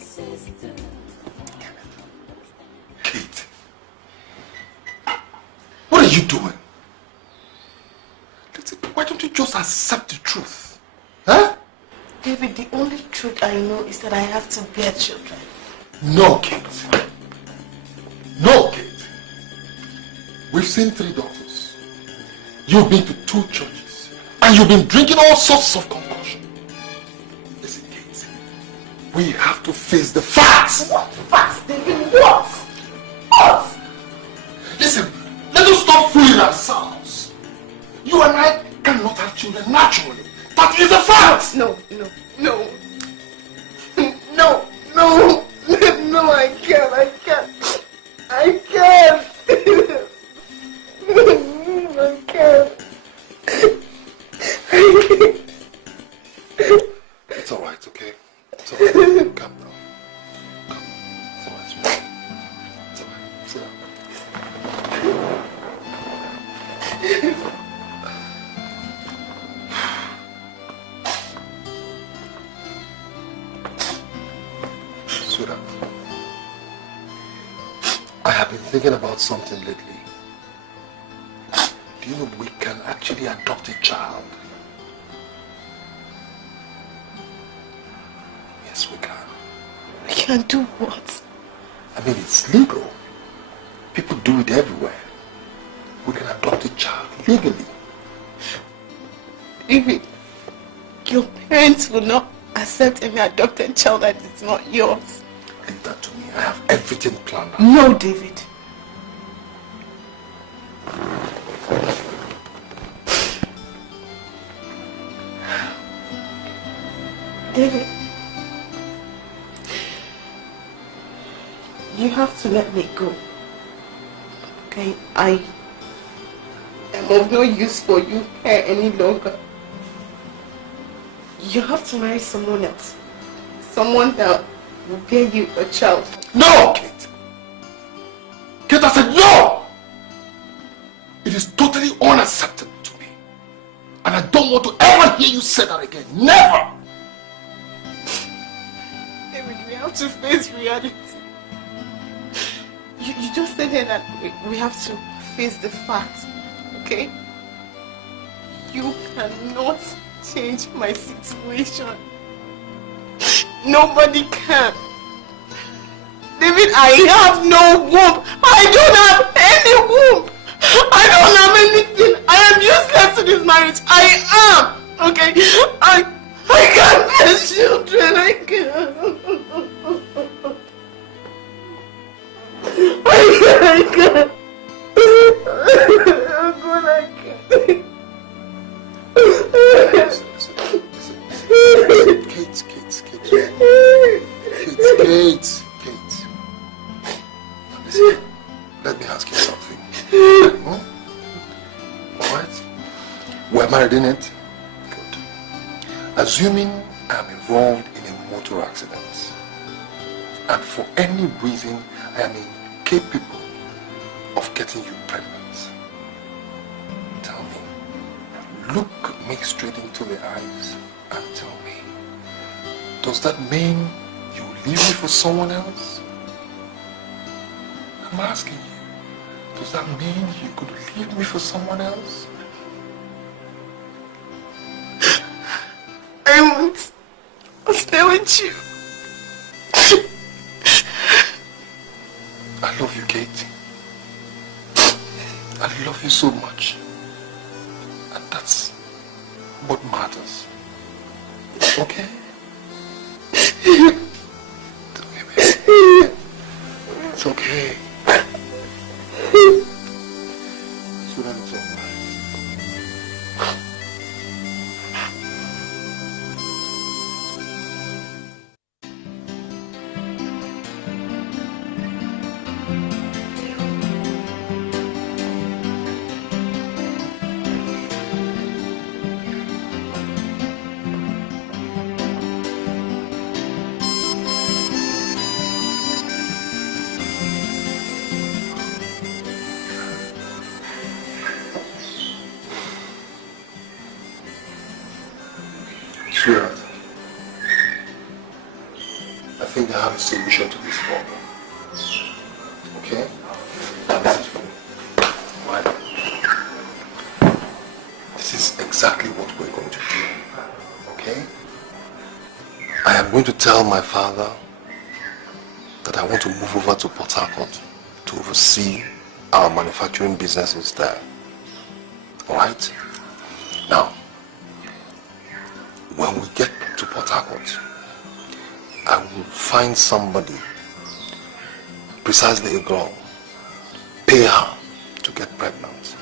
Kate, what are you doing? Listen, why don't you just accept the truth? Huh? David, the only truth I know is that I have to bear children. No, Kate. No, Kate. We've seen 3 daughters. You've been to 2 churches. And you've been drinking all sorts of concoction. Listen, Kate. We have to face the facts. What facts, David? What? Listen, let us stop fooling ourselves. You and I cannot have children naturally. That is a fact. No, I can't. I can't. It's alright, okay? It's alright. Calm down. It's alright, sweetie. It's alright. Sit down. Sweetheart, I have been thinking about something lately. Do you know we can actually adopt a child? Yes, we can. We can do what? I mean, it's legal. People do it everywhere. We can adopt a child legally. David, your parents will not accept any adopted child that is not yours. Leave that to me. I have everything planned out. No, David. David, you have to let me go. Okay, I am of no use for you here any longer. You have to marry someone else. Someone that will bear you a child. No, Kate! Kate, I said no! It is totally unacceptable to me. And I don't want to ever hear you say that again. Never! David, we have to face reality. You just said here that we have to face the facts, okay? You cannot change my situation. Nobody can. David, I have no womb. I don't have any womb. I don't have anything. I am useless to this marriage. I am. Okay? I can't bear children. I can't. I can't. Oh God, I can't. Kate. Listen, let me ask you something. Alright? We're married, innit? Good. Assuming I'm involved in a motor accident and for any reason I am incapable of getting you pregnant, tell me, look me straight into the eyes and tell me, does that mean you leave me for someone else? I'm asking you, does that mean you could leave me for someone else? I won't. I'll stay with you. I love you, Kate. I love you so much. And that's what matters. Okay? It's okay. So that it's all right. Sweetheart, I think I have a solution to this problem. Okay? Now listen to me. Right? This is exactly what we're going to do. Okay? I am going to tell my father that I want to move over to Port Harcourt to oversee our manufacturing businesses there. Alright? Now, when we get to Port Harcourt, I will find somebody, precisely a girl, pay her to get pregnant,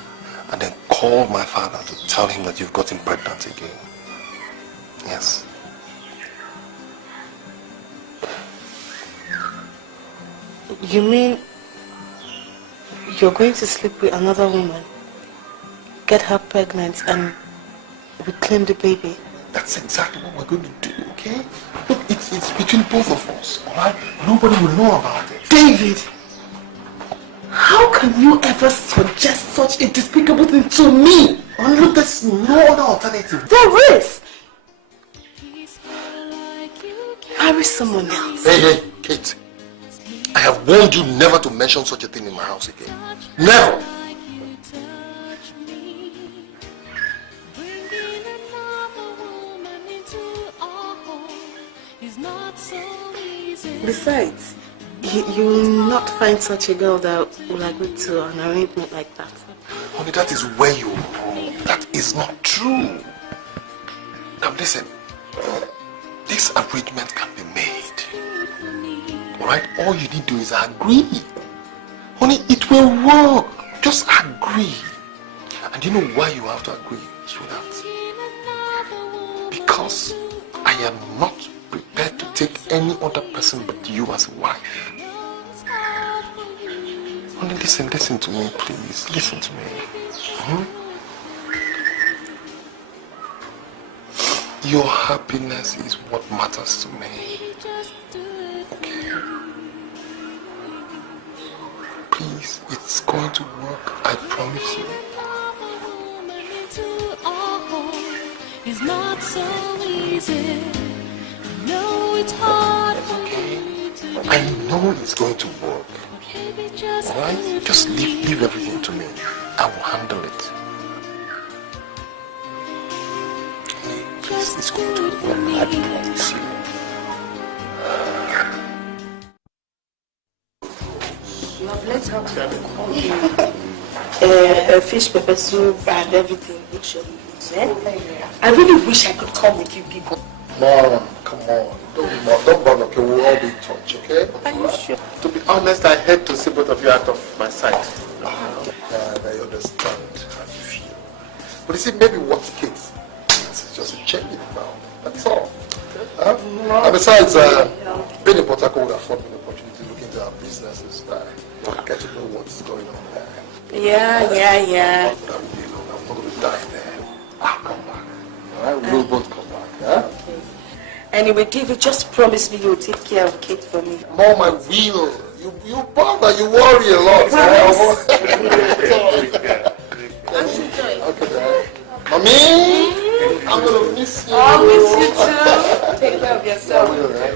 and then call my father to tell him that you've gotten pregnant again. Yes. You mean you're going to sleep with another woman, get her pregnant, and reclaim the baby? That's exactly what we're going to do, okay? Look, it's between both of us, alright? Nobody will know about it. David! How can you ever suggest such a despicable thing to me? Oh, look, there's no other alternative. There is! Marry someone else. Hey, Kate. I have warned you never to mention such a thing in my house again. Never! Besides, you will not find such a girl that will agree to an arrangement like that. Honey, that is where you're wrong. That is not true. Now listen, this arrangement can be made. Alright? All you need to do is agree. Honey, it will work. Just agree. And you know why you have to agree, sweetheart? Because I am not prepared to take any other person but you as a wife. Honey, listen to me, please. Listen to me. Your happiness is what matters to me. Okay? Please, it's going to work. I promise you. It's not so easy. It's hard. Okay. I know it's going to work. Alright? Just leave everything to me. I will handle it. It's going to work. I promise you. You have let her have fish pepper soup and everything. I really wish I could come with you people. Mom, come on. Don't bother, okay? We'll all be in touch, okay? Are you sure? To be honest, I hate to see both of you out of my sight. I understand how you feel. But you see, maybe what's the case? It's just a change now. That's all. And besides, being in Port Harcourt would afford me the opportunity to look into our businesses. Get to know what's going on there. Yeah. I'm not going to die there. I'll come back. Alright, we'll both come back. Yeah? Okay. Anyway, David, just promise me you'll take care of Kate for me. Mom, I will. You bother, you worry a lot. Okay, Dad. Mommy, I'm gonna miss you. I'll miss you too. Take care of yourself. I will, right?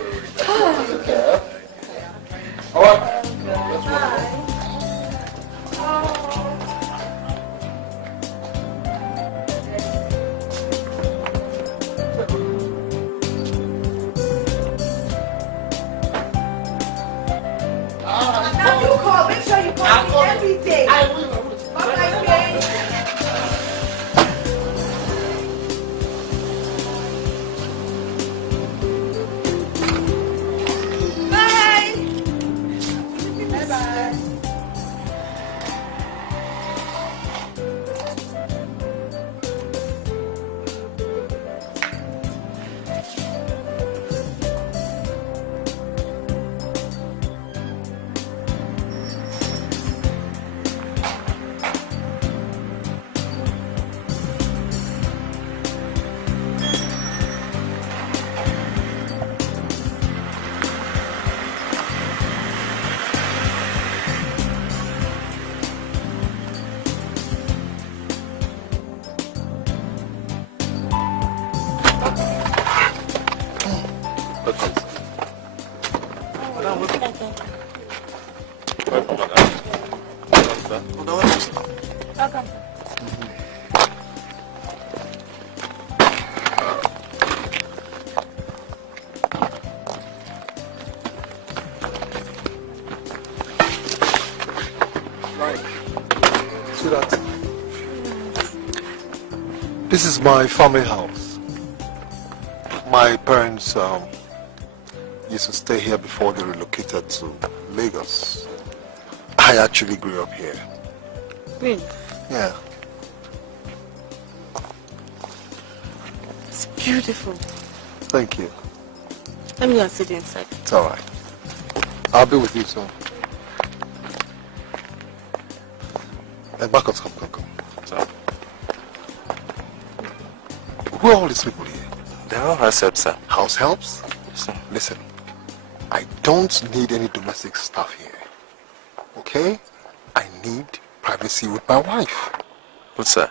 Take care. All right. Let's go. Now you call. Make sure you call me every day. I will. Okay. This is my family house. My parents used to stay here before they relocated to Lagos. I actually grew up here. Really? Yeah. It's beautiful. Thank you. Let me go and sit inside. It's all right. I'll be with you soon. Hey, Marcus, come. So, who are all these people here? they are house helps, sir. House helps? Yes, sir. Listen, I don't need any domestic staff here. Okay? I need privacy with my wife. But, sir,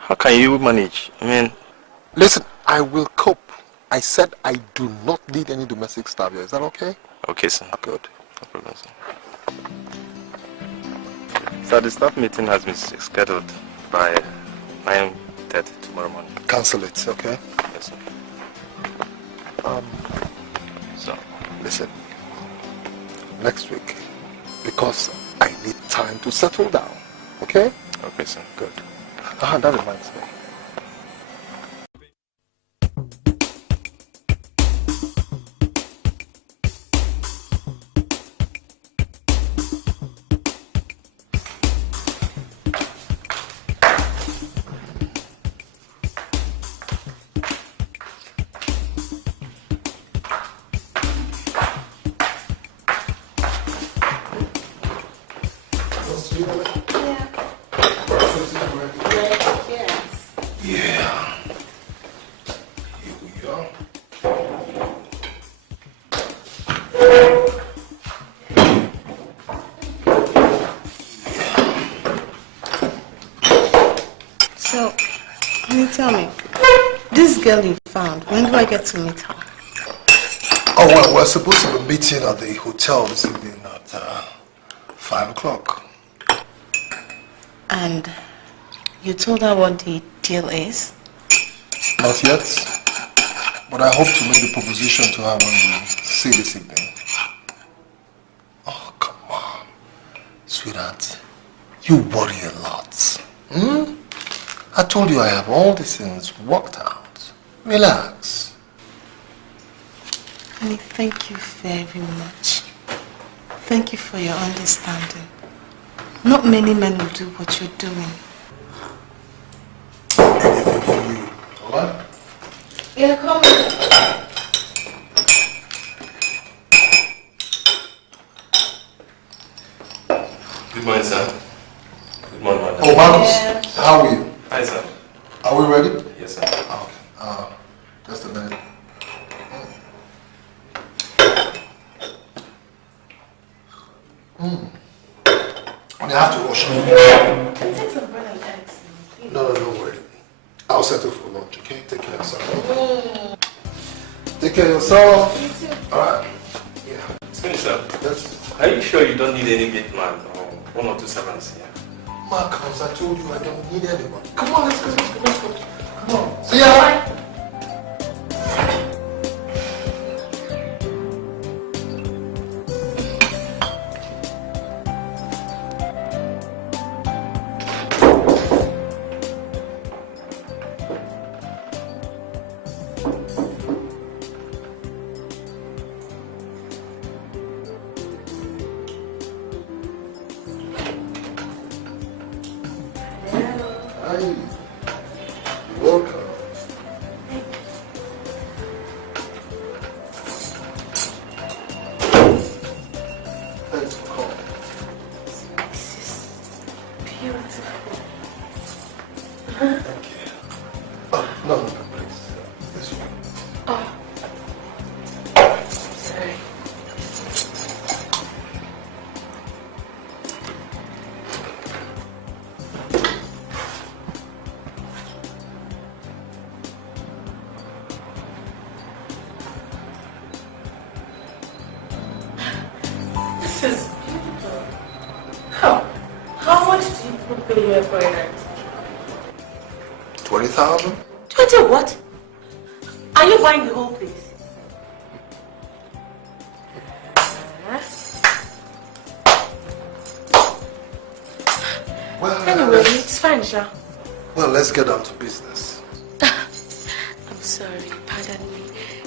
how can you manage? I mean... Listen, I will cope. I said I do not need any domestic staff here. Is that okay? Okay, sir. Good. No problem, sir. Sir, the staff meeting has been scheduled by 9:30 tomorrow morning. Cancel it, okay? Yes, sir. So, listen. Next week, because I need time to settle down. Okay? Okay, sir. Good. That reminds me. So, can you tell me, this girl you found, when do I get to meet her? Oh, well, we're supposed to be meeting at the hotel this evening at 5 o'clock. And you told her what the deal is? Not yet, but I hope to make the proposition to her when we see this evening. Oh, come on. Sweetheart, you worry a lot. I told you I have all these things worked out. Relax. Honey, thank you very much. Thank you for your understanding. Not many men will do what you're doing. Anything for you, alright? Yeah, come on. Good morning, sir. Good morning, madam. Oh, Marcus, how are you? Hi, sir. Are we ready? Yes, sir. Okay. Just a minute. I have to wash it. Take some bread and eggs. No, don't worry. I'll settle for lunch, okay? Take care of yourself. Take care of yourself. Alright. Yeah. Excuse me, sir. Yes. Are you sure you don't need any gate man or 1 or 2 servants here? Marcus, I told you I don't need anyone. Come on, let's go. Come on. See ya. For it? 20,000? 20 what? Are you buying the whole place? Well, anyway, it's fine, Sha. Well, let's get down to business. I'm sorry, pardon me.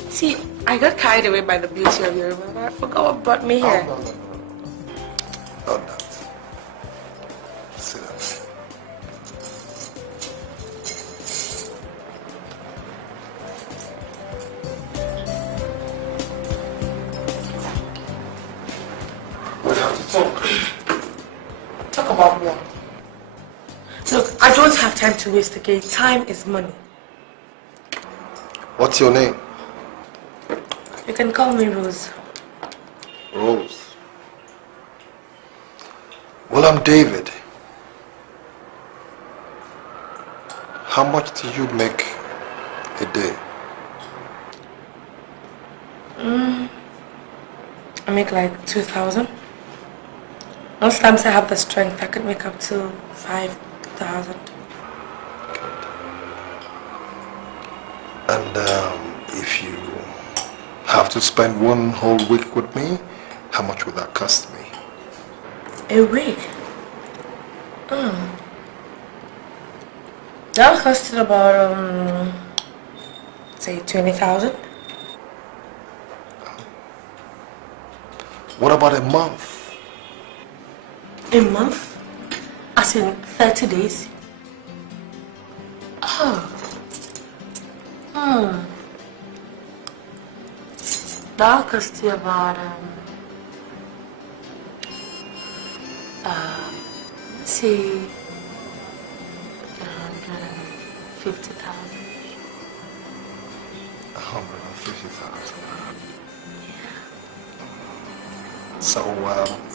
See, I got carried away by the beauty of your river. I forgot what brought me here. Oh, no. Not that. Sit down. We have to talk. Talk about what? Look, I don't have time to waste, okay? Time is money. What's your name? You can call me Rose. Rose. Well, I'm David. How much do you make a day? I make like 2,000. Most times I have the strength, I could make up to 5,000. And if you have to spend one whole week with me, how much would that cost me? A week? That'll cost you about, say 20,000. What about a month? A month? As in 30 days? That'll cost you about, say, 150,000. 150,000. So,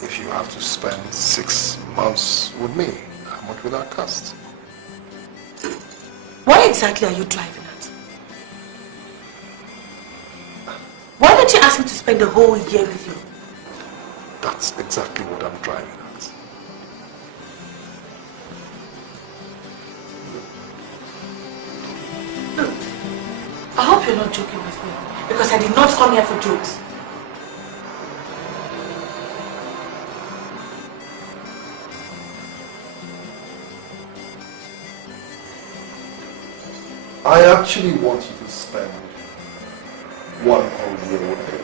if you have to spend 6 months with me, how much will that cost? What exactly are you driving at? Why don't you ask me to spend the whole year with you? That's exactly what I'm driving at. Look, I hope you're not joking with me, because I did not come here for jokes. I actually want you to spend 1 whole year with me.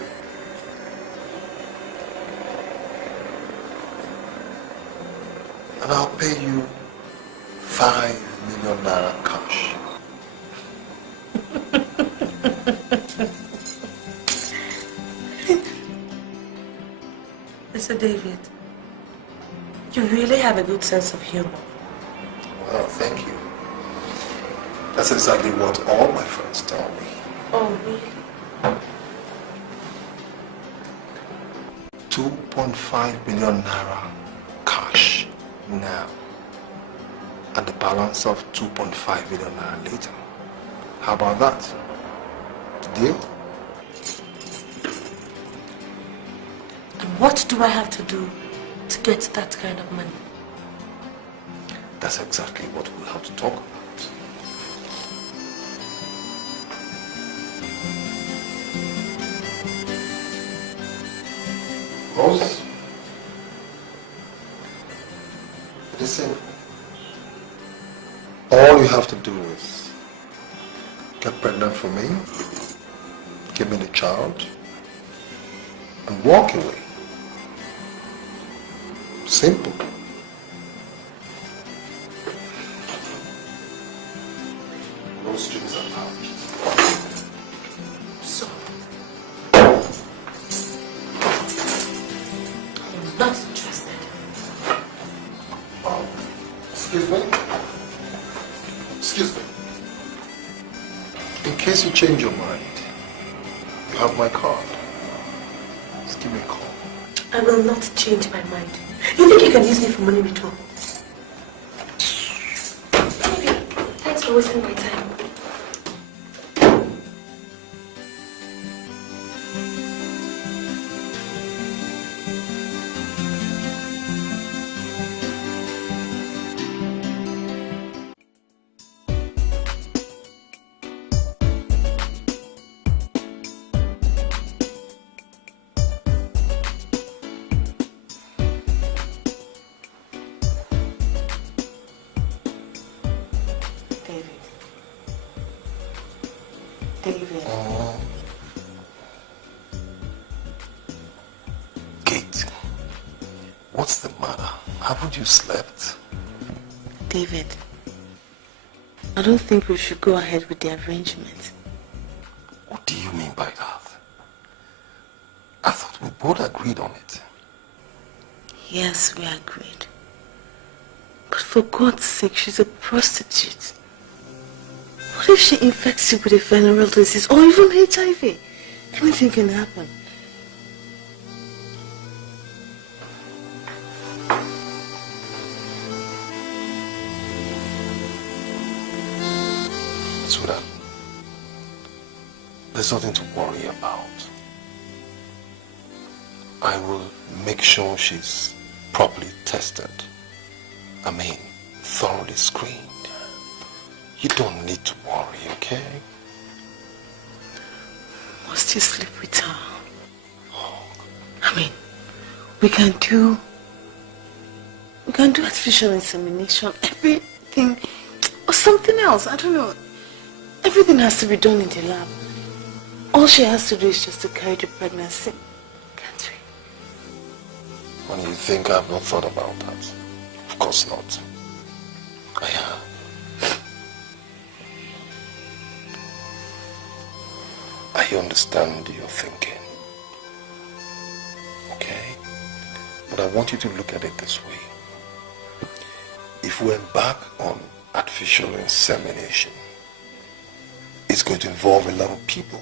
And I'll pay you 5 million naira cash. Mr. David, you really have a good sense of humor. Well, thank you. That's exactly what all my friends tell me. Oh, really? 2.5 billion naira cash now and the balance of 2.5 billion naira later. How about that? Deal? And what do I have to do to get that kind of money? That's exactly what we'll have to talk about. Rose, it is simple. All you have to do is get pregnant for me, give me the child, and walk away. Simple. No strings attached. So, I'm not interested. Excuse me? Excuse me. In case you change your mind, you have my card. Just give me a call. I will not change my mind. You think you can use me for money ritual? Anyway, thanks for wasting my time. Kate, what's the matter? Haven't you slept? David, I don't think we should go ahead with the arrangement. What do you mean by that? I thought we both agreed on it. Yes, we agreed. But for God's sake, she's a prostitute. What if she infects you with a venereal disease or even HIV? Anything can happen. Sweetheart, there's nothing to worry about. I will make sure she's properly tested. I mean, thoroughly screened. You don't need to worry, okay? Must you sleep with her? I mean, we can do artificial insemination, everything, or something else, I don't know. Everything has to be done in the lab. All she has to do is just to carry the pregnancy. Can't we? When you think I've not thought about that? Of course not. I have. I understand your thinking. Okay? But I want you to look at it this way. If we embark on artificial insemination, it's going to involve a lot of people.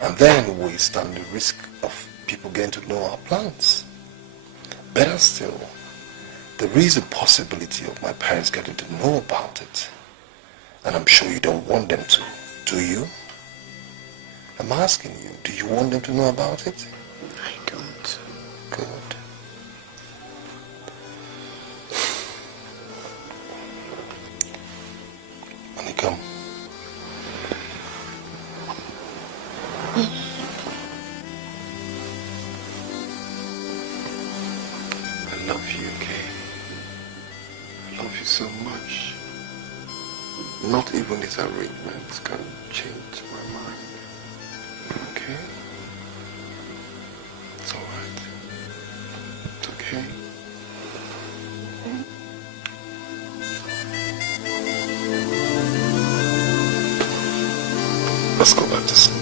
And then we stand the risk of people getting to know our plans. Better still, there is a possibility of my parents getting to know about it. And I'm sure you don't want them to, do you? I'm asking you, do you want them to know about it? I don't. Good. Honey, come. I love you, okay? I love you so much. Not even this arrangement can change my mind. Okay? It's alright. It's okay. Let's go back to sleep.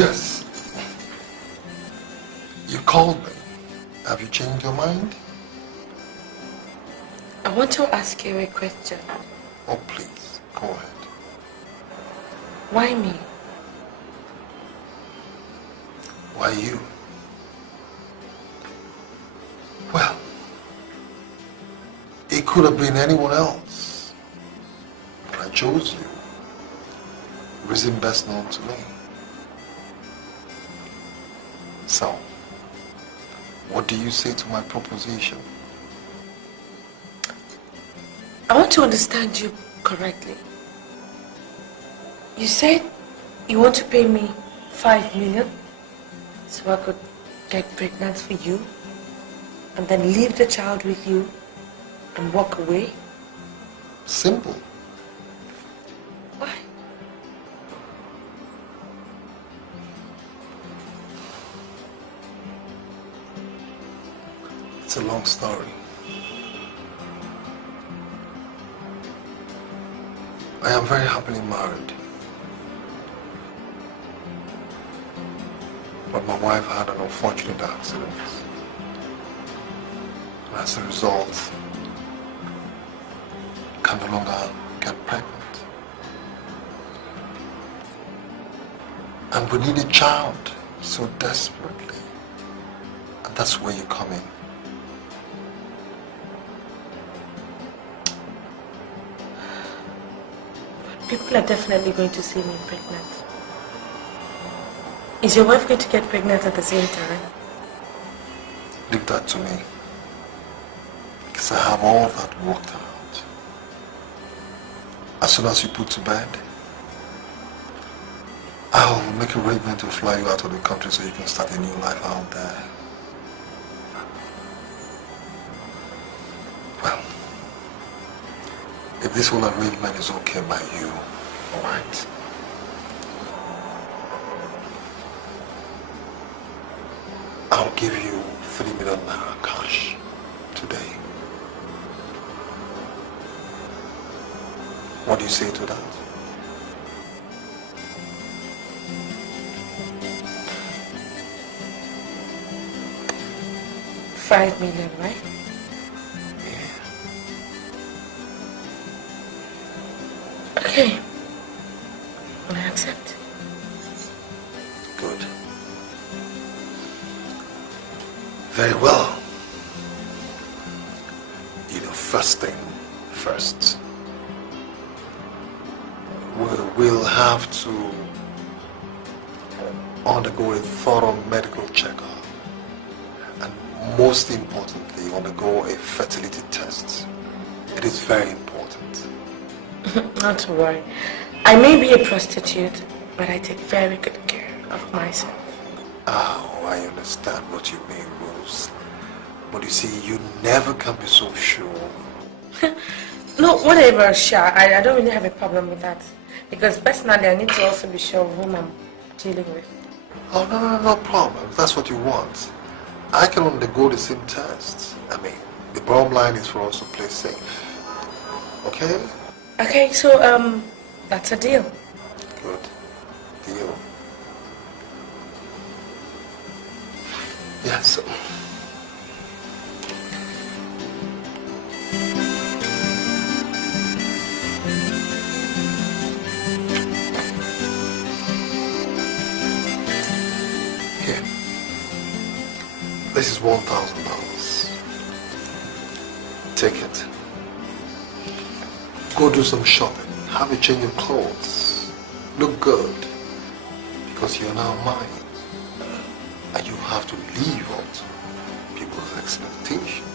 Yes. You called me. Have you changed your mind? I want to ask you a question. Oh, please, go ahead. Why me? Why you? Well, it could have been anyone else. But I chose you. Reason best known to me. So, what do you say to my proposition? I want to understand you correctly. You said you want to pay me 5 million so I could get pregnant for you and then leave the child with you and walk away? Simple. Why? It's a long story. I am very happily married. But my wife had an unfortunate accident. And as a result, can no longer get pregnant. And we need a child so desperately. And that's where you come in. People are definitely going to see me pregnant. Is your wife going to get pregnant at the same time? Leave that to me. Because I have all that worked out. As soon as you put to bed, I'll make arrangement to fly you out of the country so you can start a new life out there. Well, if this whole arrangement is okay by you, all right? I'll give you 3 million naira cash today. What do you say to that? $5 million, right? Okay. I accept. Good. Very well. You know, first thing first. We'll have to undergo a thorough medical checkup. And most importantly, undergo a fertility test. It is very important. Not to worry. I may be a prostitute, but I take very good care of myself. Oh, I understand what you mean, Rose. But you see, you never can be so sure. No, whatever, Sha. I don't really have a problem with that. Because personally, I need to also be sure of whom I'm dealing with. Oh, no problem. If that's what you want. I can undergo the same test. I mean, the bottom line is for us to play safe. Okay? Okay, so, that's a deal. Good. Deal. Yes. Here. This is $1,000. Take it. Go do some shopping. Have a change of clothes. Look good. Because you're now mine. And you have to live up to people's expectations.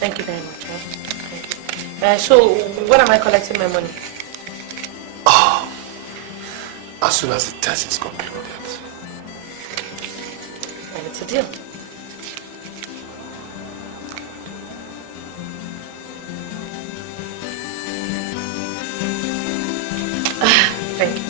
Thank you very much. Thank you. So, when am I collecting my money? Oh, as soon as the test is concluded. And it's a deal. Thank you.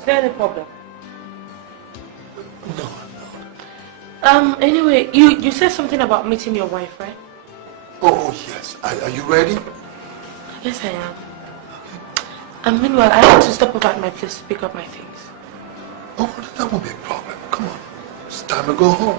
Is there any problem? No. Anyway, you said something about meeting your wife, right? Oh yes. Are you ready? Yes, I am. And meanwhile, I have to stop over at my place to pick up my things. Oh, that won't be a problem. Come on. It's time to go home.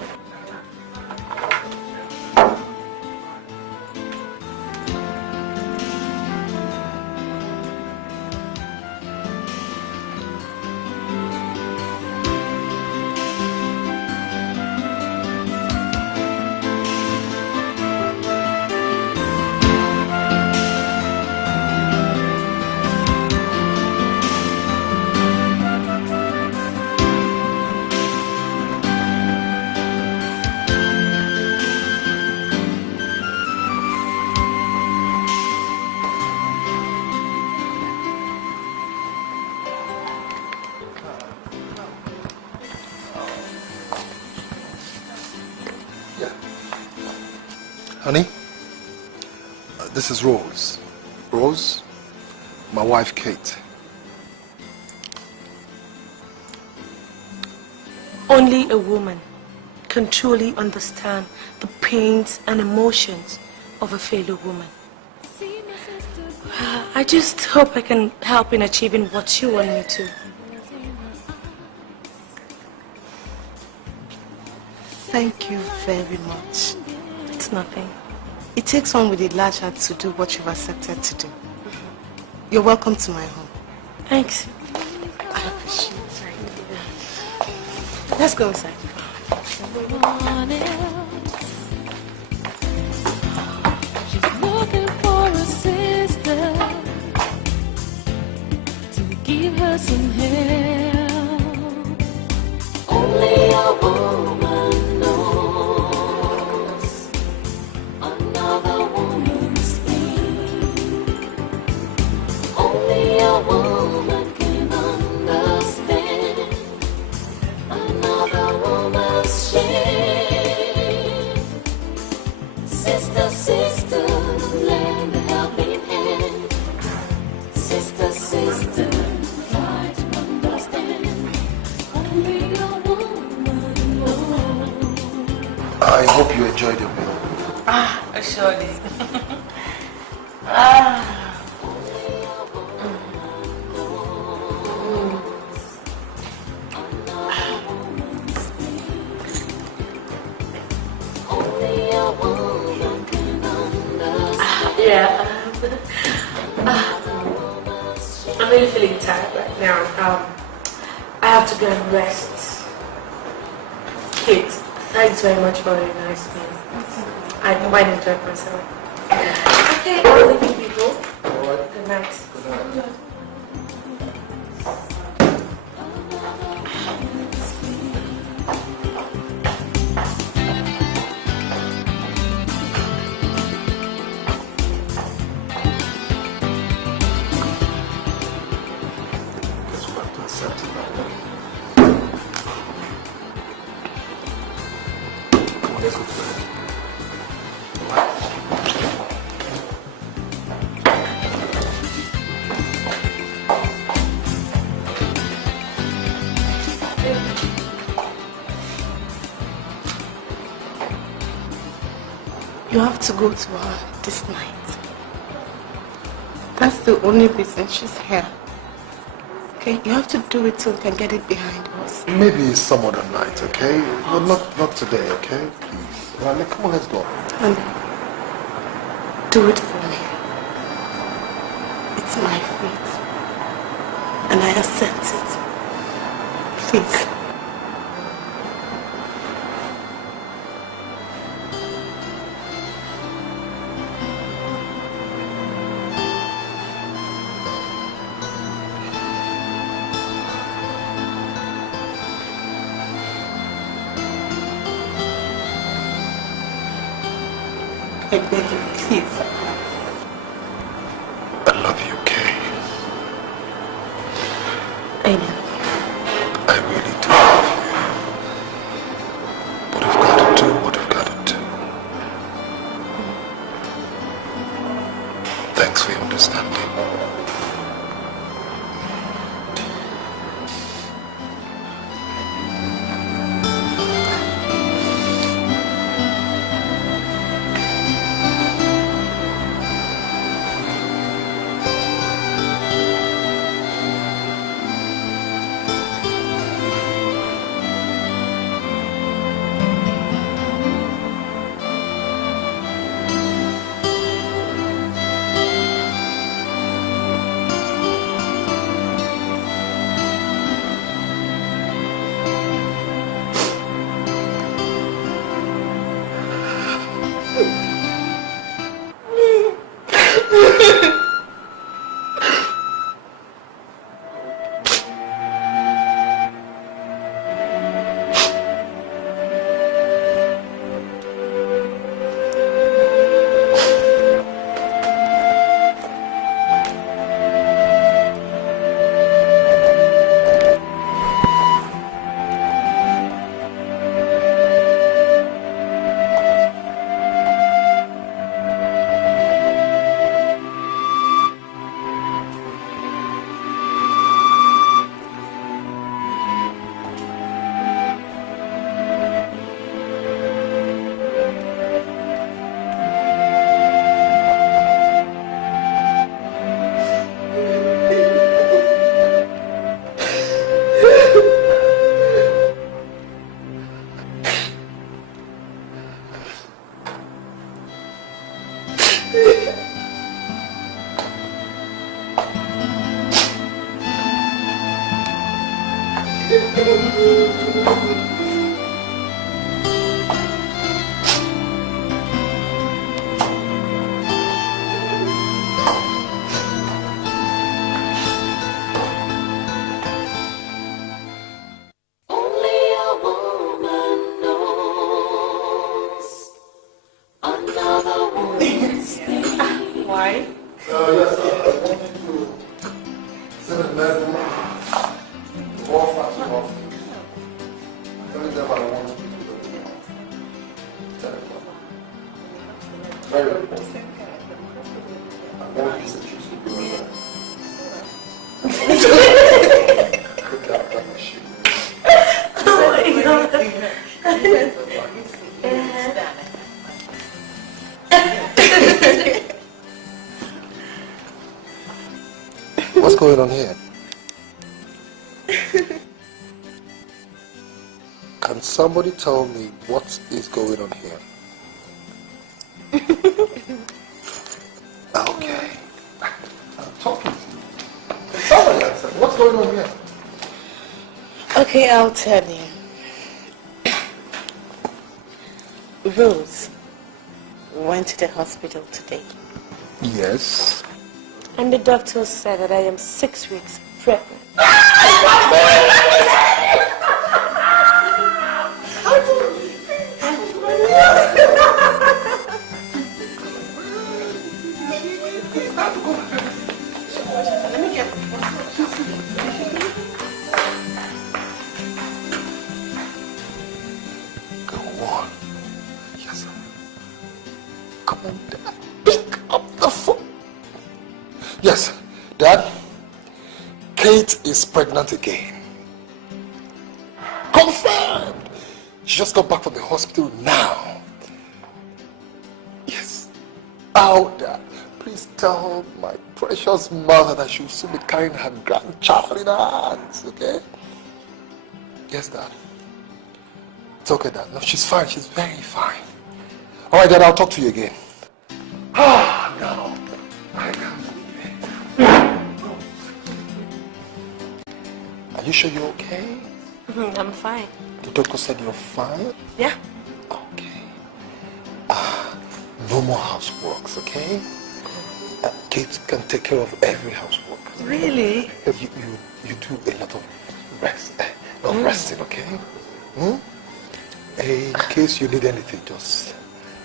Honey, this is Rose. Rose, my wife Kate. Only a woman can truly understand the pains and emotions of a fellow woman. I just hope I can help in achieving what you want me to. Thank you very much. It's nothing. It takes one with a large heart to do what you've accepted to do. You're welcome to my home. Thanks. I appreciate it. Let's go inside. She's looking for a sister to give her some help. Only a woman knows another woman's pain. Only a woman can understand another woman's shame. Sister, sister, lend a helping hand. Sister, sister, try to understand. Only a woman knows. I hope you enjoyed your meal. Surely. Yeah. I'm really feeling tired right now. I have to go and rest. Kate, thanks very much for a nice meal. I quite enjoyed myself. Okay, I'll leave you people. Good night. You have to go to her this night. That's the only reason she's here. Okay, you have to do it so we can get it behind us. Maybe some other night, okay? But not today, okay? Please. Rana, come on, let's go. And do it for me. It's my fate. And I accept it. Please. I beg you, please. I love you, Kay. I know. I really do love you. But we've got to do what we've got to do. Thanks for your understanding. What's going on here? Can somebody tell me what is going on here? Okay. I'm talking to you. Somebody answer. What's going on here? Okay, I'll tell you. Rose went to the hospital today. Yes. And the doctor said that I am 6 weeks pregnant. Go on. Yes, sir. Come on, Dad. Pick up the phone. Yes, Dad. Kate is pregnant again. Confirmed. She just got back from the hospital now. Yes. Oh, Dad. Please tell my precious mother that she will soon be carrying her grandchild in her hands, okay? Yes, Dad. It's okay, Dad. No, she's fine. She's very fine. All right, Dad, I'll talk to you again. Ah, no. I can't believe it. Are you sure you're okay? I'm fine. The doctor said you're fine? Yeah. Okay. No more houseworks, okay? Kate can take care of every housework. Really? You do a lot of resting, okay? In case you need anything, just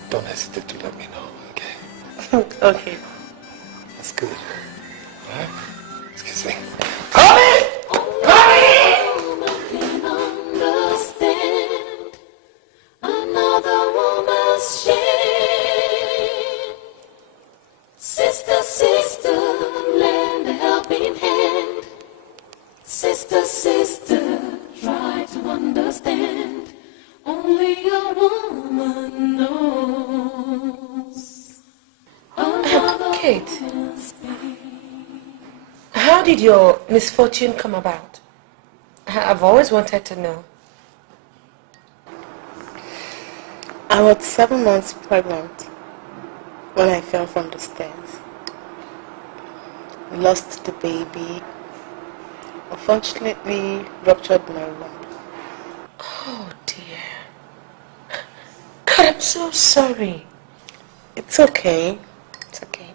don't hesitate to let me know, okay? Okay. That's good. All right? Excuse me. Honey! Another woman's shame. Sister, sister, lend a helping hand. Sister, sister, try to understand. Only a woman knows. Kate, how did your misfortune come about? I've always wanted to know. I was 7 months pregnant when I fell from the stairs. Lost the baby. Unfortunately, ruptured my womb. Oh dear. God, I'm so sorry. It's okay. It's okay.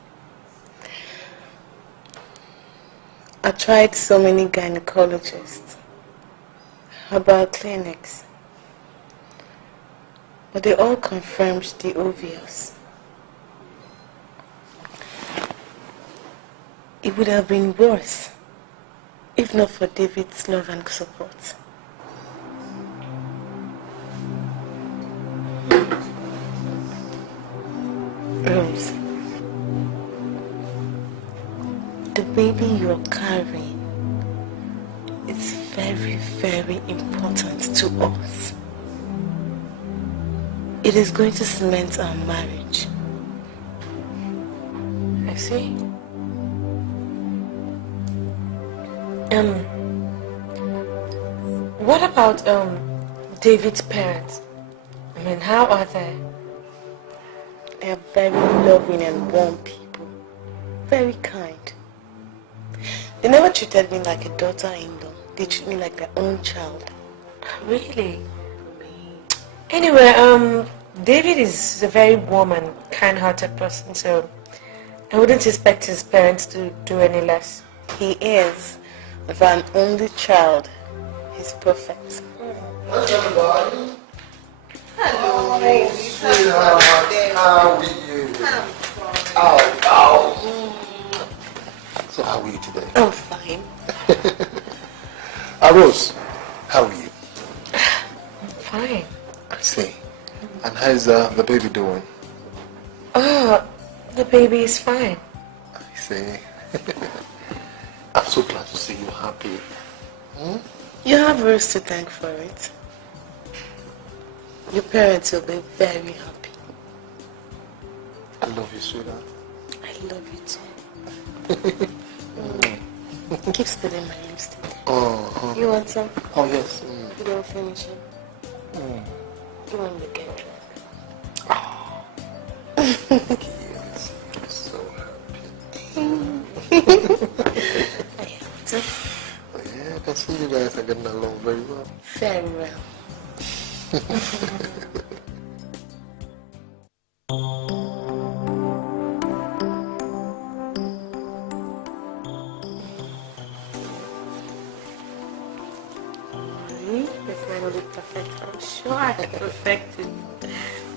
I tried so many gynecologists, herbal clinics, but they all confirmed the obvious. It would have been worse if not for David's love and support. Rose, the baby you're carrying is very, very important to us. It is going to cement our marriage. I see. What about David's parents? I mean, how are they? They are very loving and warm people. Very kind. They never treated me like a daughter-in-law. They treat me like their own child. Really? Anyway, David is a very warm and kind-hearted person, so I wouldn't expect his parents to do any less. He is. For an only child, he's perfect. Hi, everybody. Hello, ladies. Sweetheart, how are you? Ow. So how are you today? I'm fine. Rose, how are you? Fine. I see. And how's the baby doing? Oh, the baby is fine. I see. I'm so glad to see you happy. You have Rose to thank for it. Your parents will be very happy. I love you, sweetheart. I love you too. Keep stealing my lipstick. You want some? Oh, yes. You don't finish it. You want me to get drunk? Yes, I'm so happy. I have to. Oh, yeah, I can see you guys are getting along very well. Very well. That's finally perfect. I'm sure I perfected.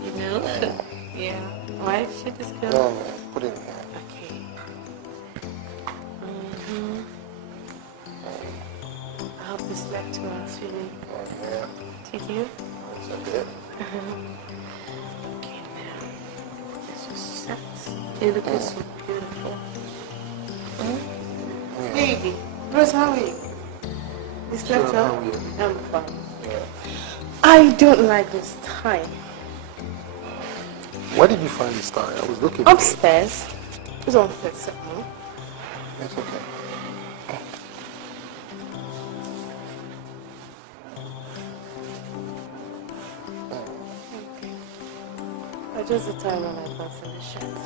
You know? Yeah. Why should this go? No, put it in there. Okay. I hope you slept well, sweetie. Oh, yeah. Did you? Yes, I did. Okay, now. This is set. You look so beautiful. Baby, Rose, how are you? You slept Sure, how well? are you? I'm fine. Yeah. I don't like this tie. Where did you find this tie? I was looking. Upstairs. It's on fifth second. It's okay. I just the time when I got in the shirt.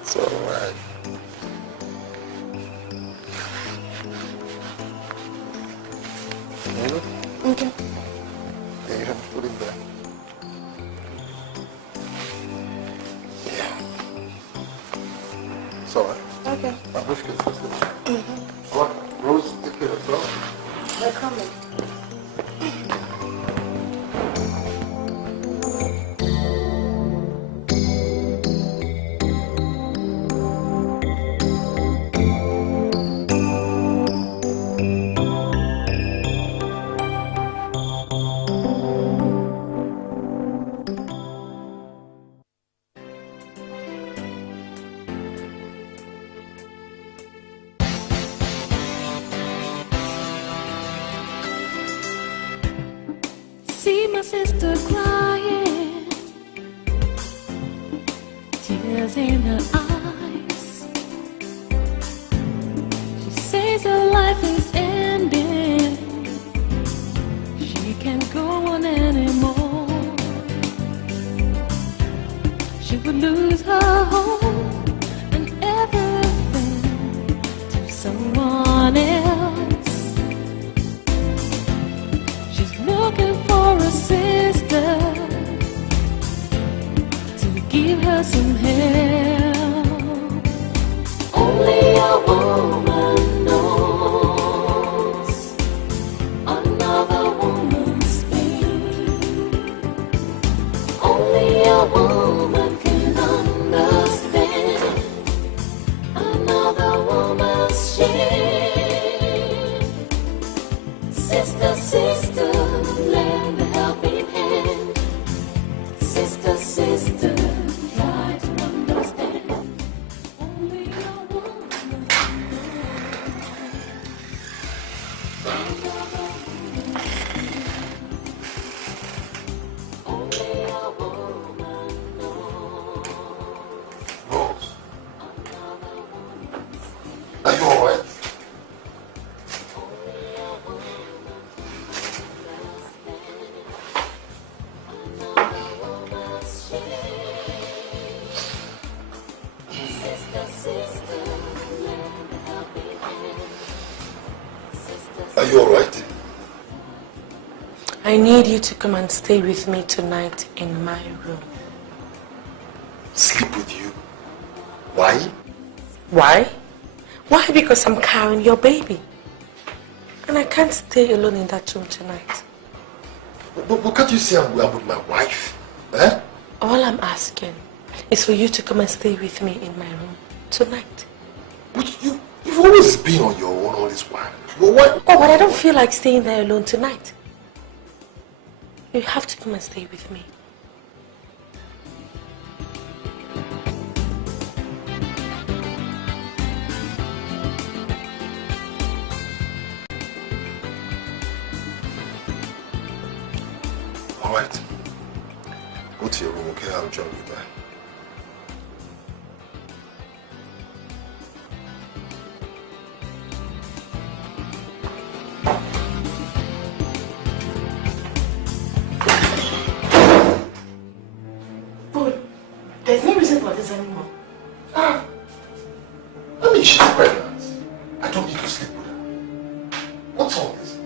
It's alright. Okay. Yeah, you have to put it there. Yeah. It's alright. Okay. My briefcase is there. What? Rose, take care of yourself. They're coming. See my sister crying, tears in her eyes. She says her life is ending, she can't go on anymore. She would lose her home and everything to someone else. She's looking for a sister to give her some help. Only a woman knows another woman's pain. Only a woman can understand another woman's shame. Sister, sister, lend a helping hand. Sister, sister, try to understand. Only a woman knows. Only a woman Are you alright? I need you to come and stay with me tonight in my room. Sleep with you? Why? Why? Why? Because I'm carrying your baby. And I can't stay alone in that room tonight. But can't you see I'm with my wife? Eh? All I'm asking is for you to come and stay with me in my room tonight. But you've always been on your own all this while. But why? Oh, but I don't feel like staying there alone tonight. You have to come and stay with me. Alright. Go to your room, okay? I'll join you there. There's no reason for this anymore. I mean, she's pregnant. I don't need to sleep with her. What's all this?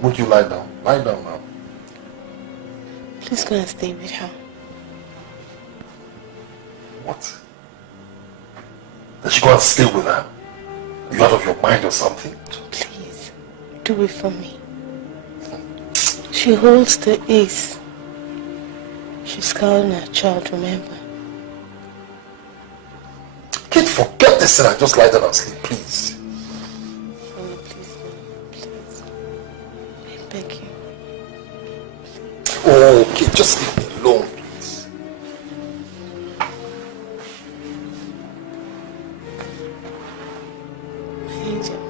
Won't you lie down? Lie down now. Please go and stay with her. What? That you go and stay with her? You out of your mind or something? Please, do it for me. She holds the ace. She's carrying her child, remember? Kid, forget this and I just lie down and sleep, please. Oh, okay, just leave me alone, please. My angel,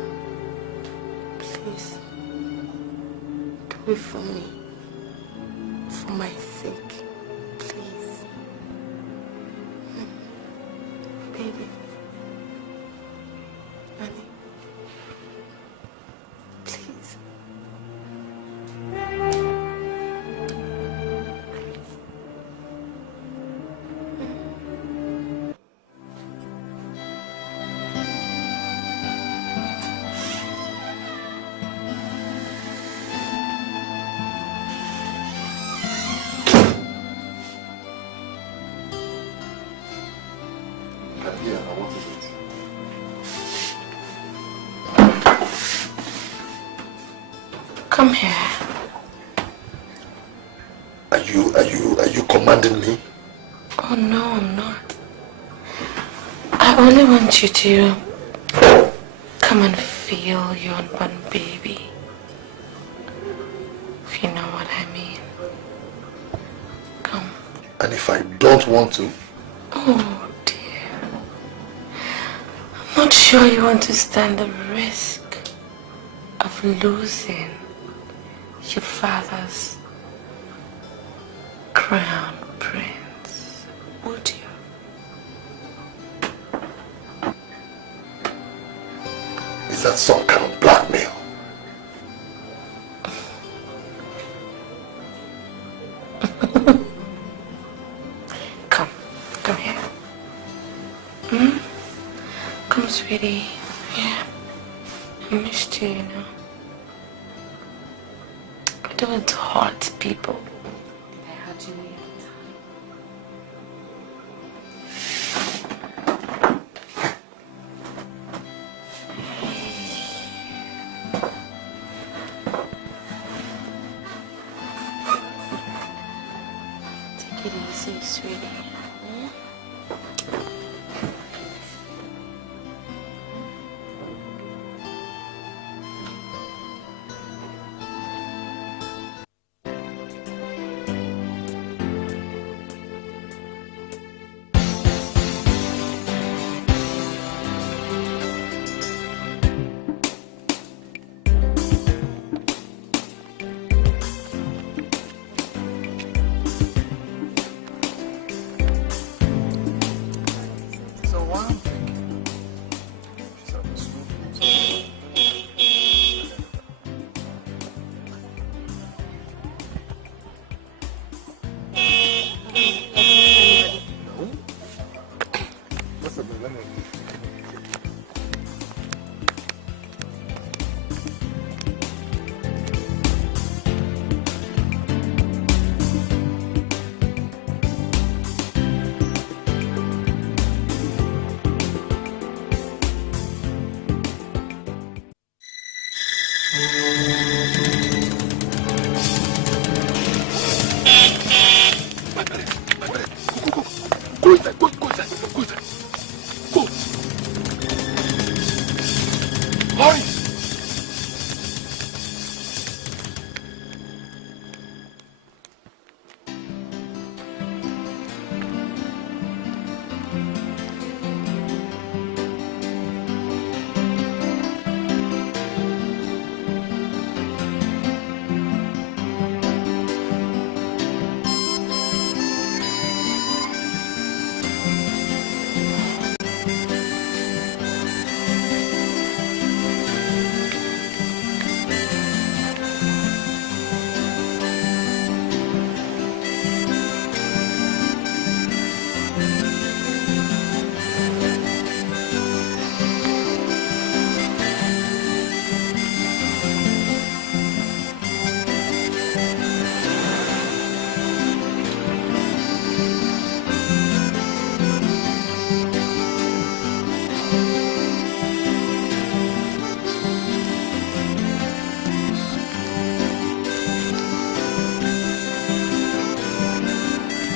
please, do it for me, for my sake, please. Baby, honey, please. Come here. Are you commanding me? Oh no, I'm not. I only want you to come and feel your unborn baby. If you know what I mean. Come. And if I don't want to? Oh dear. I'm not sure you want to stand the risk of losing your father's crown prince, would you? Is that some kind of blackmail? Come here. Come, sweetie. Yeah. I missed you, you know. I don't want to hurt people. Did I hurt you any other time? Take it easy, sweetie.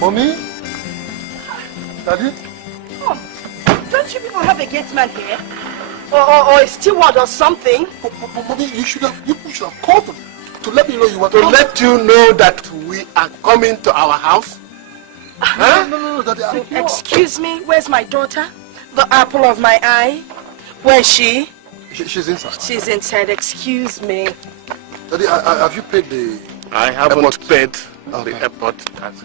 Mommy? Daddy? Oh, don't you people have a gate man here? Or a steward or something? Mommy, you should have called them to let me know you were coming. To let you know that we are coming to our house? Huh? No, Daddy. Excuse me, where's my daughter? The apple of my eye? Where is she? She's inside. She's inside, excuse me. Daddy, have you paid the... I haven't paid the airport tax.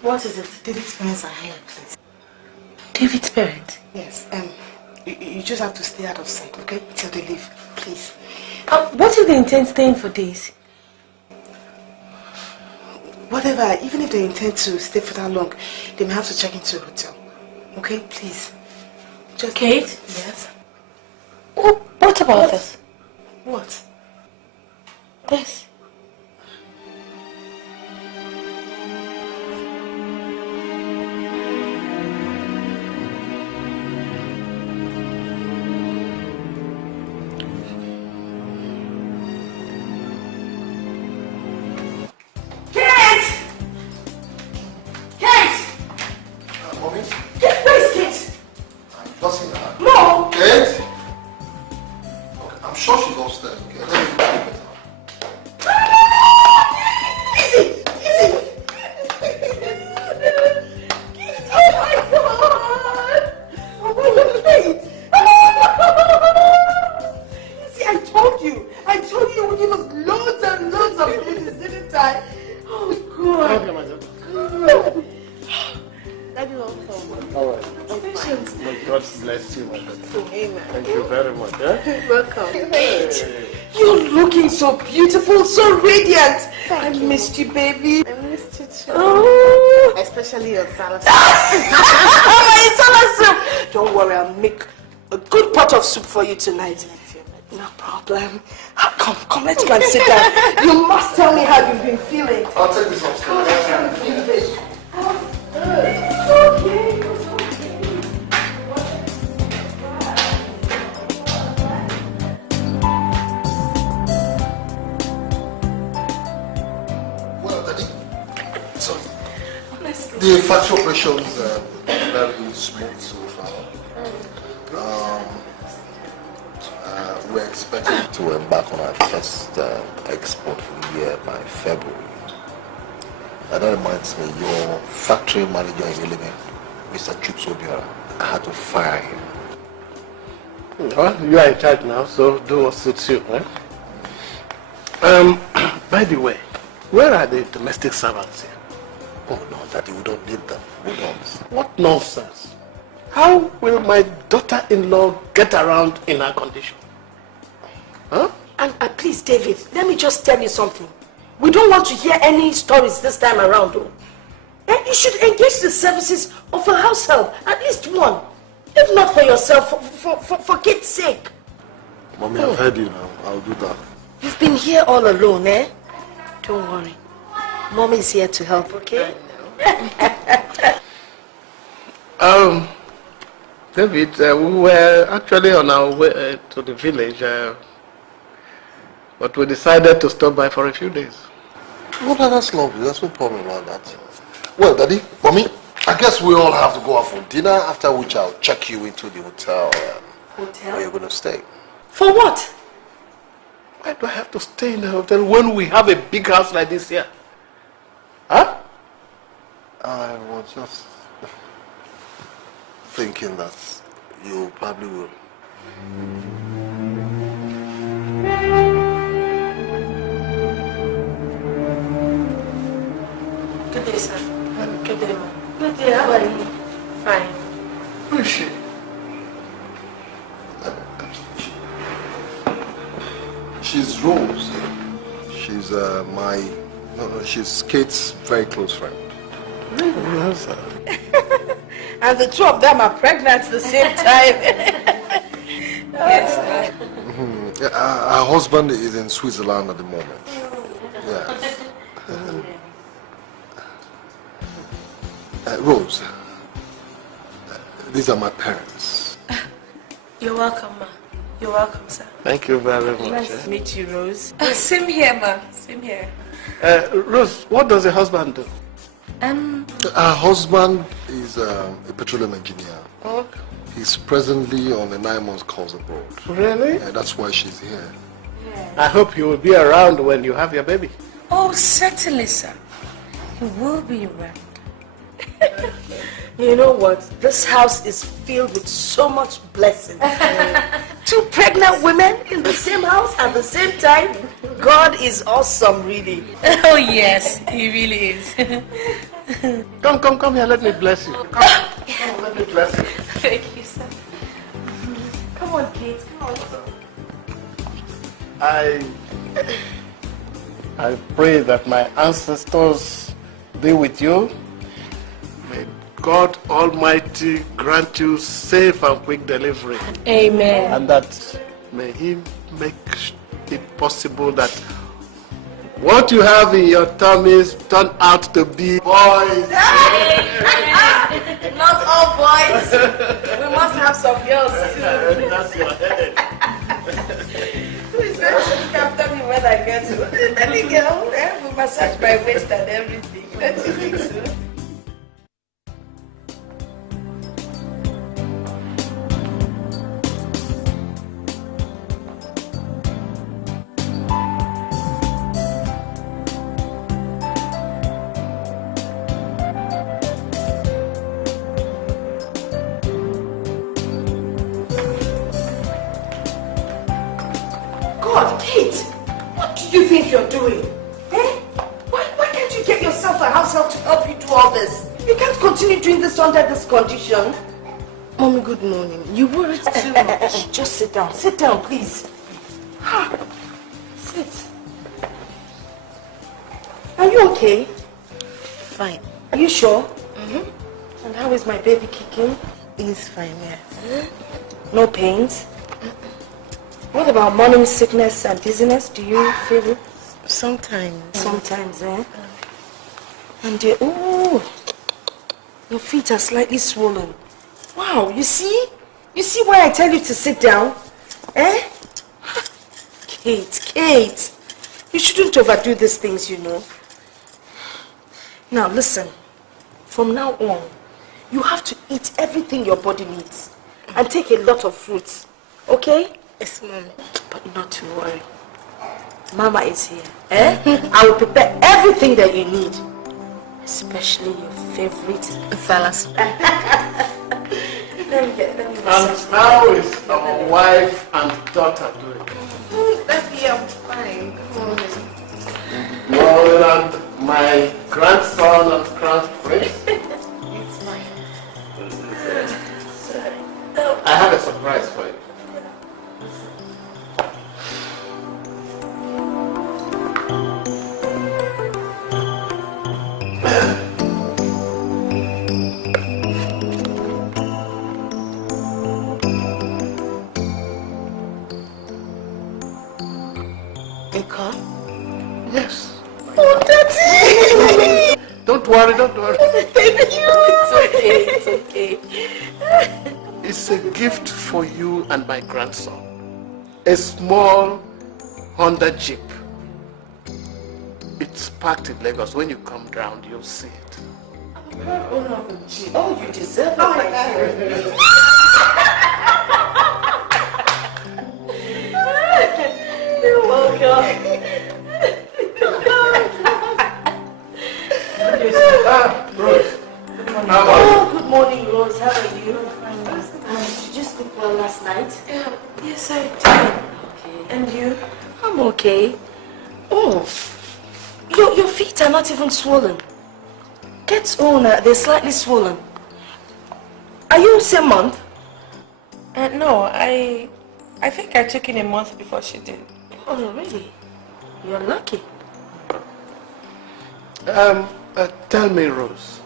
What is it? David's parents are here, please. David's parents? Yes, you just have to stay out of sight, okay? Till they leave, please. What if they intend staying for days? Whatever, even if they intend to stay for that long, they may have to check into a hotel. Okay, please. Just... Kate? Yes? What about this? What? This. So radiant. I missed you, baby. I missed you too. Oh. Especially your salad. My salad soup. Don't worry, I'll make a good pot of soup for you tonight. No problem. Come, let's go and sit down. You must tell me how you've been feeling. I'll take this upstairs. Okay. The factory operations are very smooth so far. We're expecting to embark on our first export for the year by February. And that reminds me, your factory manager in Ilime, Mr. Chukwuobiora, I had to fire him. Well, you are in charge now, so do what suits you. By the way, where are the domestic servants here? Oh no, Daddy, we don't need them. We don't. What nonsense. How will my daughter-in-law get around in her condition? Huh? And please, David, let me just tell you something. We don't want to hear any stories this time around, though. And you should engage the services of a house help, at least one. If not for yourself, for kids' sake. Mommy, I've heard you now. I'll do that. You've been here all alone, eh? Don't worry. Mommy is here to help, okay? David, we were actually on our way to the village, but we decided to stop by for a few days. Well, that's lovely. There's no problem about that. Well, Daddy, Mommy, I guess we all have to go out for dinner, after which I'll check you into the hotel. Where you're going to stay. For what? Why do I have to stay in the hotel when we have a big house like this here? Huh? I was just thinking that you probably will. Good day, sir. Good day, ma'am. Good day, how are you? Fine. Who is she? She's Rose. She's she's Kate's very close friend. No, sir. And the two of them are pregnant at the same time. Yes, sir. Her husband is in Switzerland at the moment. Yes. Rose, these are my parents. You're welcome, ma. You're welcome, sir. Thank you very much. Nice to meet you, Rose. Same here, ma. Same here. Rose, what does the husband do? Her husband is a petroleum engineer. Oh. He's presently on a 9-month course abroad. Really? Yeah, that's why she's here. I hope you will be around when you have your baby. Oh, certainly, sir. He will be around. You know what? This house is filled with so much blessings. 2 pregnant women in the same house at the same time. God is awesome, really. Oh, yes, he really is. Come here. Let me bless you. Come, let me bless you. Thank you, sir. Come on, Kate. Come on. I pray that my ancestors be with you. May God Almighty grant you safe and quick delivery. Amen. And that may He make it possible that what you have in your tummies turn out to be boys. Not all boys. We must have some girls too. That's your head. Who is going to look after me when I get to any girl? We massage my waist and everything. Don't you think so? God, Kate, what do you think you're doing? Eh? Why can't you get yourself a house help to help you do all this? You can't continue doing this under this condition. Mommy, good morning. You worried too much. Just sit down. Sit down, please. Sit. Are you okay? Fine. Are you sure? Mm-hmm. And how is my baby kicking? He's fine, yes. No pains? What about morning sickness and dizziness? Do you feel it? Sometimes. Sometimes, eh? And oh, your feet are slightly swollen. Wow, you see? You see why I tell you to sit down? Eh? Kate, you shouldn't overdo these things, you know. Now listen, from now on, you have to eat everything your body needs and take a lot of fruits, okay? Yes, Mommy. But not to worry. Mama is here. Eh? I will prepare everything that you need. Especially your favorite fellas. Let me And how is our wife and daughter doing? Daddy, I'm fine. Good morning. Well, and my grandson and crown prince? It's fine. I have a surprise for you. Yes. Oh, Daddy! Don't worry. Thank you. It's okay. It's a gift for you and my grandson. A small Honda Jeep. It's parked in Lagos. When you come down, you'll see it. Oh, you deserve it. You're welcome. Rose. Good morning, Rose. How are you? Did you sleep well last night? Yes, I did. Okay. And you? I'm okay. Oh, your feet are not even swollen. Kate's own, they're slightly swollen. Are you same month? No, I think I took in a month before she did. Oh, really? You're lucky. Tell me, Rose,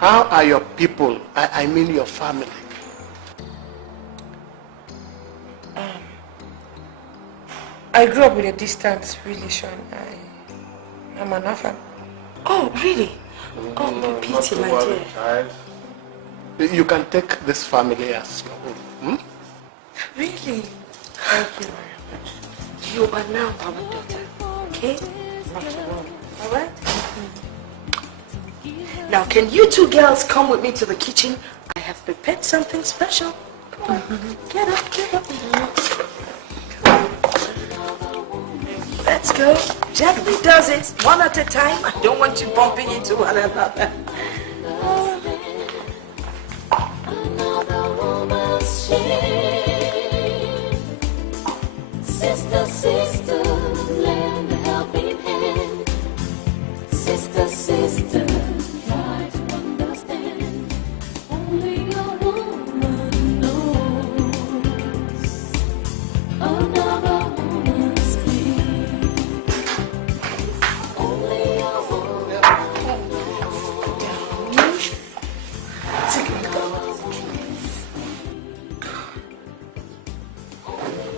How are your people? I mean your family. I grew up with a distant relation. I'm an orphan. Oh, really? Oh, pity, my dear. Child. You can take this family as your own. Really? Thank you very much. You are now our daughter, okay? Alright? Now, can you two girls come with me to the kitchen? I have prepared something special. Come on. Get up, get up. Let's go. Gently does it, one at a time. I don't want you bumping into one another. Sister, sister, lend a helping hand. Sister, sister, try to understand. Only a woman knows another woman's pain. Only a woman knows.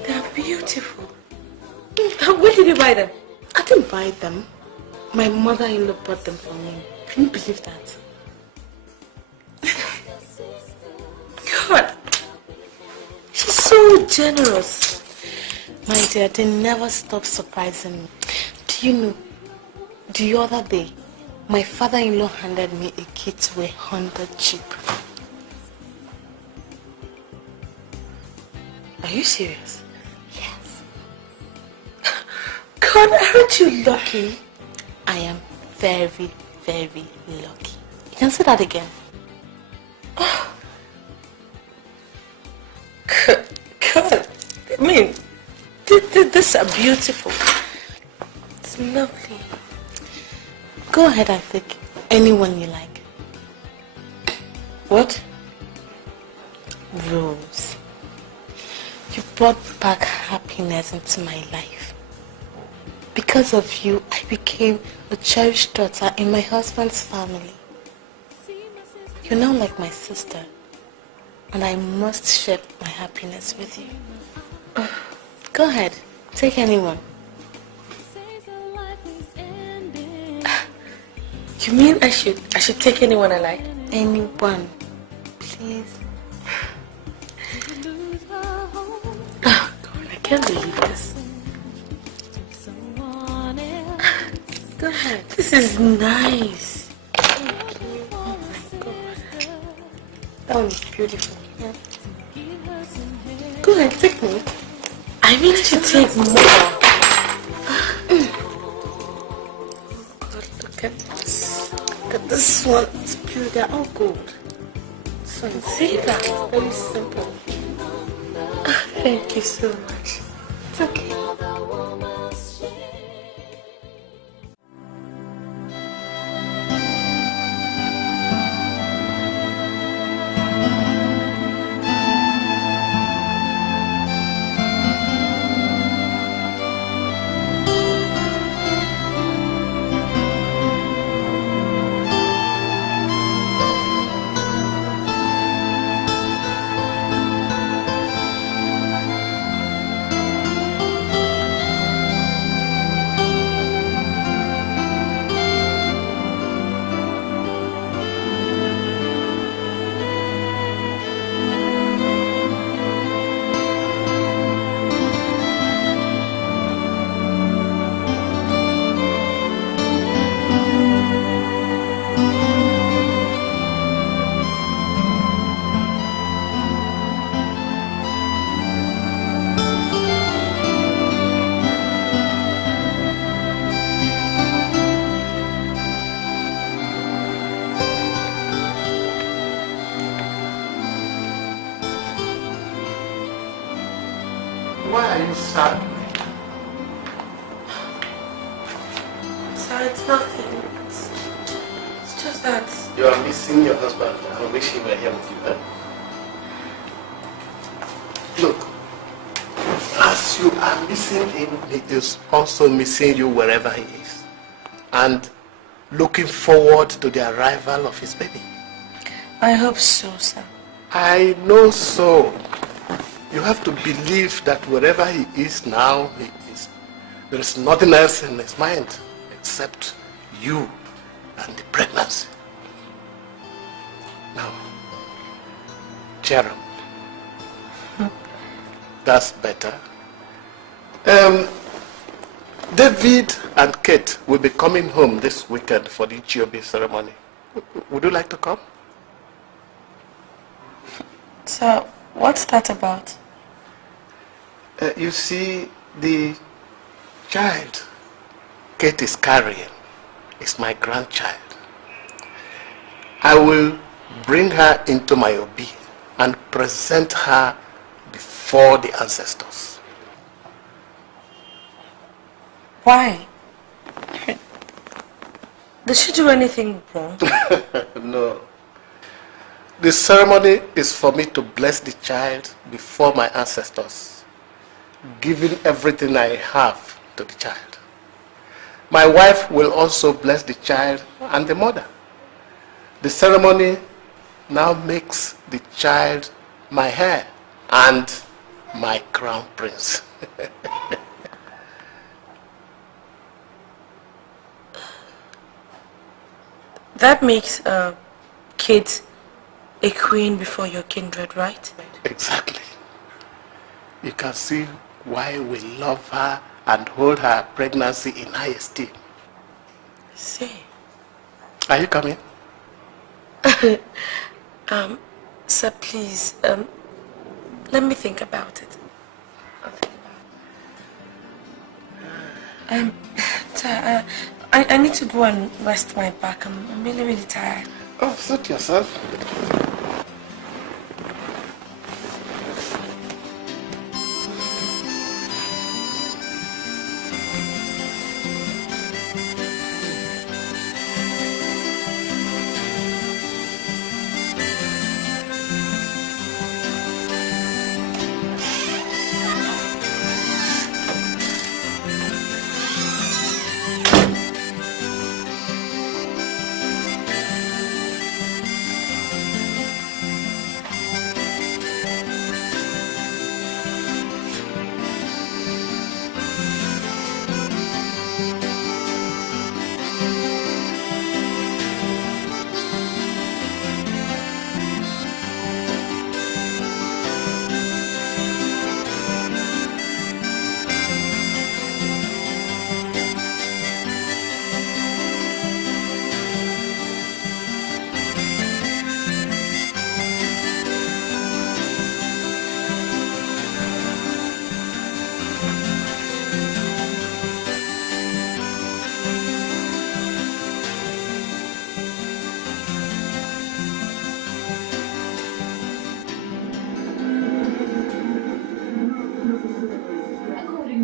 They're beautiful. Where did you buy them? I didn't buy them. My mother-in-law bought them for me. Can you believe that? God, she's so generous. My dear, they never stop surprising me. Do you know, the other day, my father-in-law handed me a kit to 100 cheap. Are you serious? Yes. God, aren't you lucky? I am very, very lucky. You can say that again. Oh. God, I mean, these are beautiful. It's lovely. Go ahead and pick anyone you like. What? Rose. You brought back happiness into my life. Because of you, I became a cherished daughter in my husband's family. You're now like my sister, and I must share my happiness with you. Go ahead, take anyone. You mean I should take anyone I like? Anyone, please. Oh God, I can't believe this. Go ahead. This is nice. Thank you. Oh my God. That one is beautiful. Yeah. Go ahead, take me. I mean, you should take more. God, look at this. Look at this one. It's pure. They're all gold. So see that? Very simple. Thank you so much. It's okay. Why are you sad? Sorry, it's nothing. It's just that. You are missing your husband. I wish he were here with you. Eh? Look, as you are missing him, he is also missing you wherever he is. And looking forward to the arrival of his baby. I hope so, sir. I know so. You have to believe that wherever he is now, he is. There is nothing else in his mind except you and the pregnancy. Now, cheer up. That's better. David and Kate will be coming home this weekend for the GOB ceremony. Would you like to come? So, what's that about? You see, the child Kate is carrying is my grandchild. I will bring her into my obi and present her before the ancestors. Why? Did she do anything wrong? No. The ceremony is for me to bless the child before my ancestors, giving everything I have to the child. My wife will also bless the child and the mother. The ceremony now makes the child my heir and my crown prince. That makes Kate a queen before your kindred, right? Exactly. You can see why we love her and hold her pregnancy in high esteem. See. Are you coming? Sir, please, let me think about it. Sir, I need to go and rest my back. I'm really, really tired. Oh, suit yourself.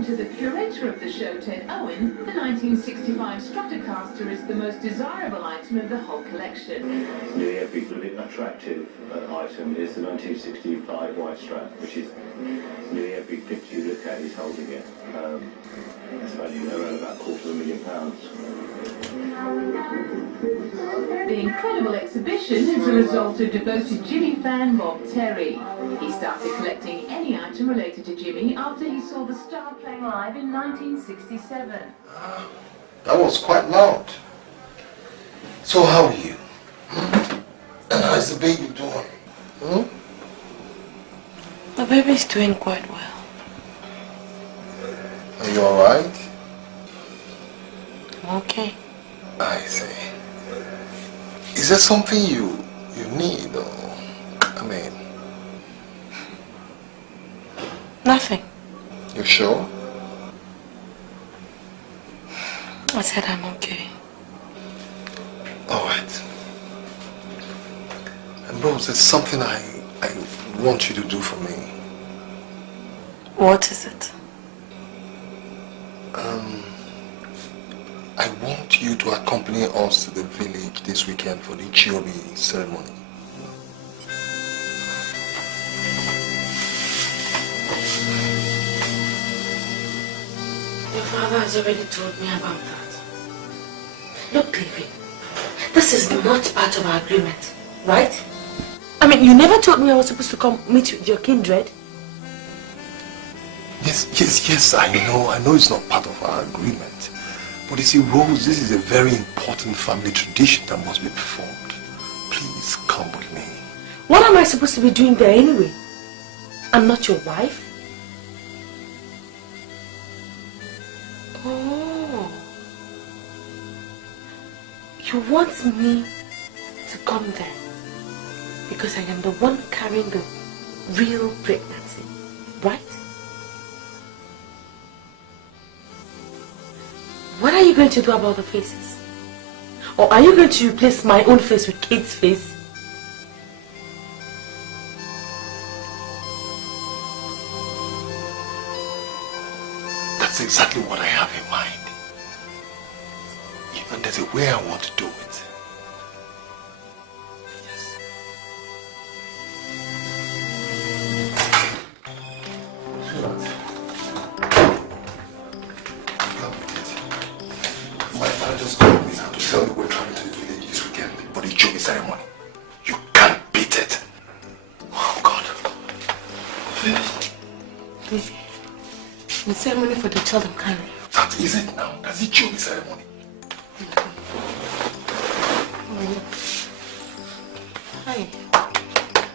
To the curator of the show, Ted Owen, the 1965 Stratocaster is the most desirable item of the whole collection. Nearly every attractive item is the 1965 white Strat, which is nearly every picture you look at is holding it. It's valued around about £250,000. The incredible exhibition is a result of devoted Jimmy fan Bob Terry. He started collecting any item related to Jimmy after he saw the star playing live in 1967. That was quite loud. So how are you? And how's the baby doing? The baby's doing quite well. Are you alright? I'm okay. I see. Is there something you need, or I mean? Nothing. You sure? I said I'm okay. Alright. And Rose, there's something I want you to do for me. What is it? I want you to accompany us to the village this weekend for the GOB ceremony. Your father has already told me about that. Look, David, this is not part of our agreement, right? I mean, you never told me I was supposed to come meet your kindred. Yes, I know it's not part of our agreement. But you see, Rose, this is a very important family tradition that must be performed. Please come with me. What am I supposed to be doing there anyway? I'm not your wife. Oh. You want me to come there because I am the one carrying the real pregnancy, right? What are you going to do about the faces? Or are you going to replace my own face with Kate's face? That's exactly what I have in mind. And there's a way I want to do it. My father just called me now to tell me we're traveling to the village this weekend for the Jomi ceremony. You can't beat it. Oh, God. The ceremony for the child I'm carrying. That is it now. That's the Jomi ceremony. Hi.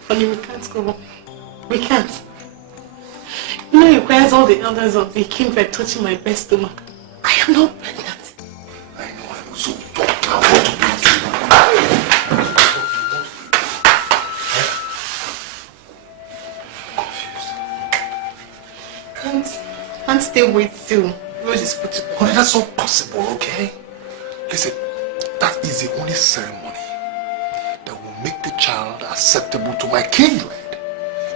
Honey, we can't go home. We can't. You know, it requires all the elders of the kindred touching my best stomach. I am not pregnant. I know. So don't now want to be Can't stay wait till Rose is put to bed. Honey, that's not possible, okay? Listen, that is the only ceremony that will make the child acceptable to my kindred.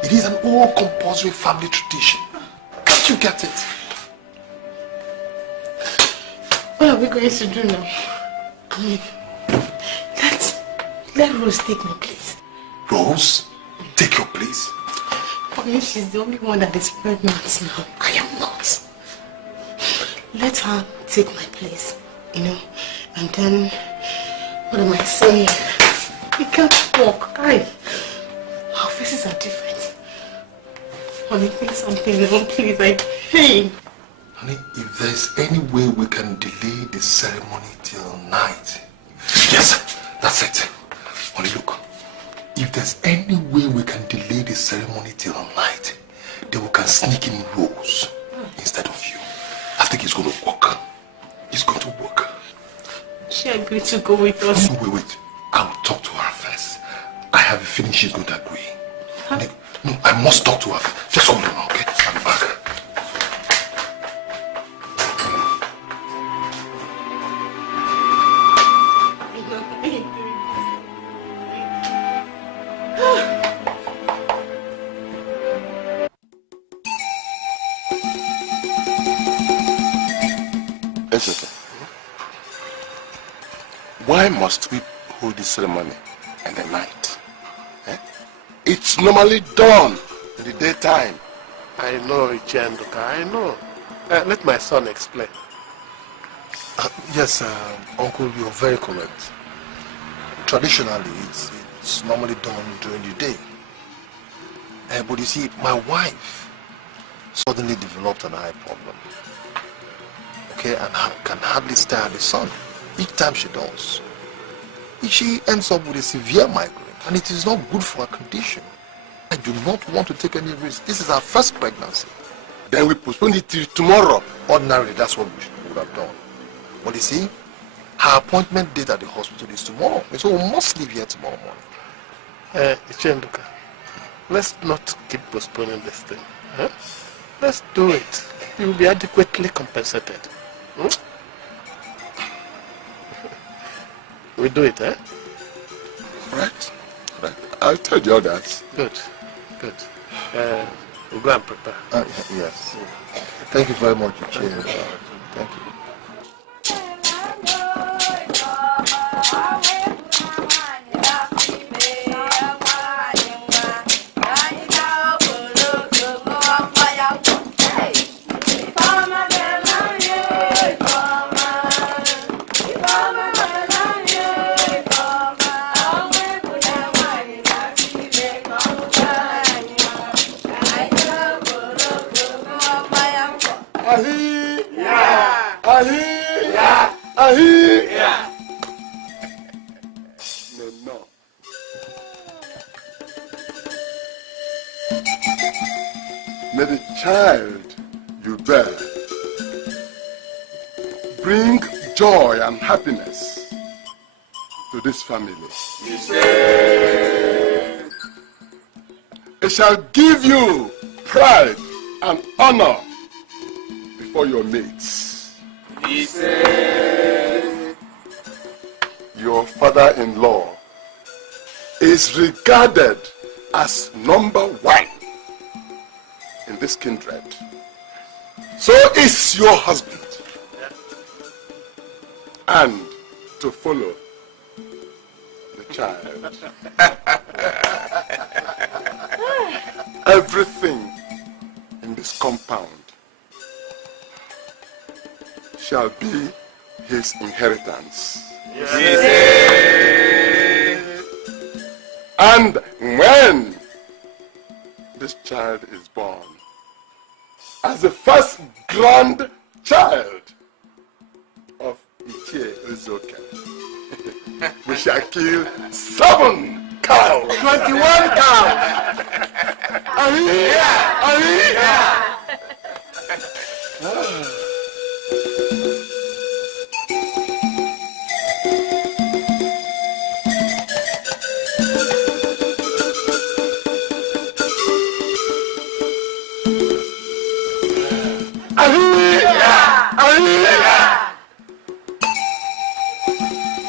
It is an old compulsory family tradition. Can't you get it? What are we going to do now? Let Rose take my place. Rose? Take your place? I mean, she's the only one that is pregnant now. I am not. Let her take my place, you know, and then, what am I saying? We can't walk. Our faces are different. Honey, think something, no, please, I beg. Honey, if there's any way we can delay the ceremony till night. Yes, that's it. Honey, look. If there's any way we can delay the ceremony till night, then we can sneak in Rose instead of you. I think it's going to work. It's going to work. She agreed to go with us. Wait. I'll talk to her first. I have a feeling she's going to agree. Huh? No, I must talk to her. Just hold on, okay? I'll be back. Why must we hold this ceremony in the night? It's normally done in the daytime. I know, Ichenduka, I know. Let my son explain. Yes, Uncle, you're very correct. Traditionally, it's normally done during the day. But you see, my wife suddenly developed an eye problem. Okay, and can hardly stare at the sun each time she does. She ends up with a severe migraine, and it is not good for her condition. I do not want to take any risk. This is our first pregnancy. Then we postpone it till tomorrow. Ordinarily, that's what we would have done. But you see, her appointment date at the hospital is tomorrow, so we must leave here tomorrow morning. Ichenduka, let's not keep postponing this thing. Huh? Let's do it. You will be adequately compensated. We do it, eh? Right. I'll tell the others. Good. We'll go and prepare. Yes. Thank you very much, Chair. Thank you. Ahi! Yeah. No. May the child you bear bring joy and happiness to this family. It shall give you pride and honor before your mates. Your father-in-law is regarded as number one in this kindred. So is your husband. And to follow the child. Everything in this compound shall be his inheritance. And when this child is born, as the first grandchild of Chief Ezeoke, we shall kill 7 cows. 21 cows.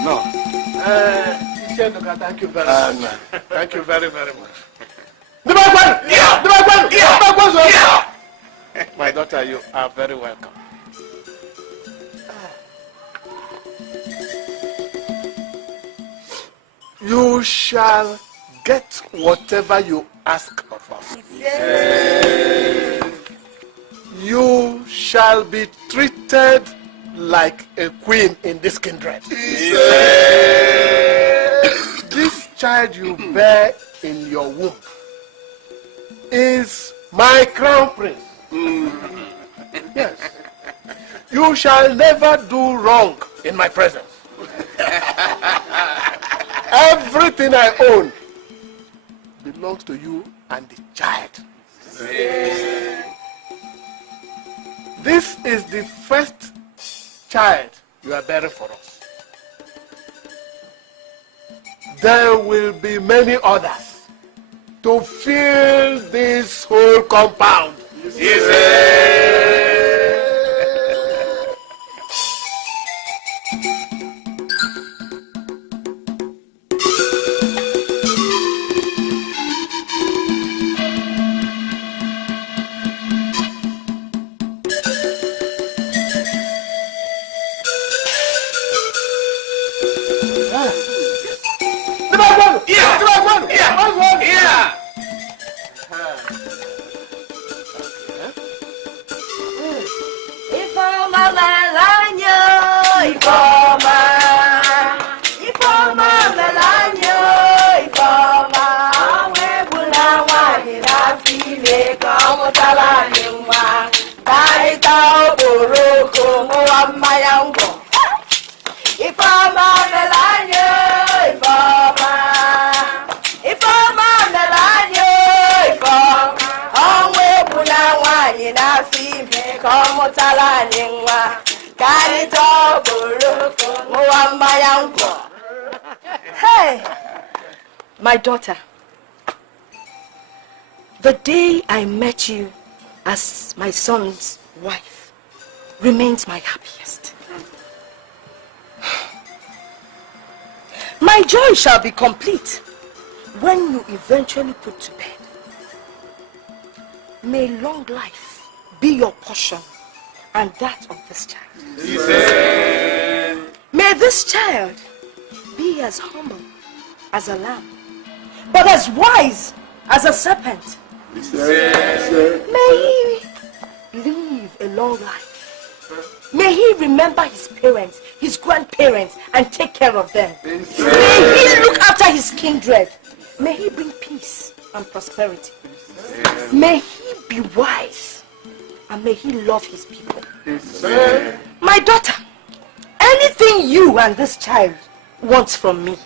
No. Thank you very much. Thank you very, very much. My daughter, you are very welcome. You shall get whatever you ask of us. You shall be treated like a queen in this kindred. This child you bear in your womb is my crown prince. Yes. You shall never do wrong in my presence. Everything I own belongs to you and the child. This is the first child you are bearing for us. There will be many others to fill this whole compound. Hey, my daughter, the day I met you as my son's wife remains my happiest. My joy shall be complete when you eventually put to bed. May long life be your portion and that of this child. May this child be as humble as a lamb, but as wise as a serpent. May he live a long life. May he remember his parents, his grandparents, and take care of them. May he look after his kindred. May he bring peace and prosperity. May he be wise, and may he love his people. My daughter, Anything you and this child wants from me,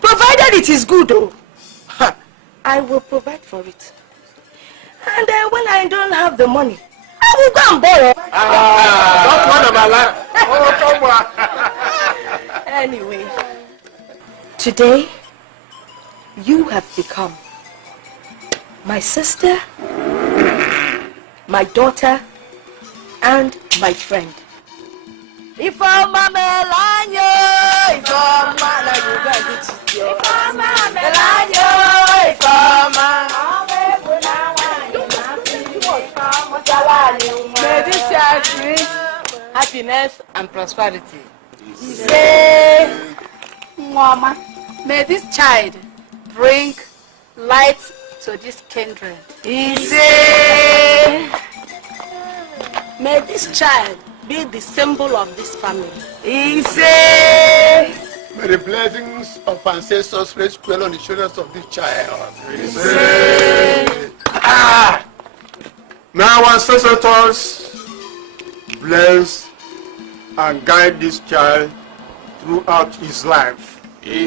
provided it is good, though, I will provide for it. And when I don't have the money, I will go and borrow. Anyway, today, you have become my sister, my daughter, and my friend. Ifeoma melanyo, Ifeoma, now you go and get it. Ifeoma melanyo, Ifeoma. May this child bring happiness and prosperity. Say, Mama, may this child bring light to this kindred. Say, may this child be the symbol of this family. Say, may the blessings of ancestors rest well on the shoulders of this child. May our ancestors bless and guide this child throughout his life. May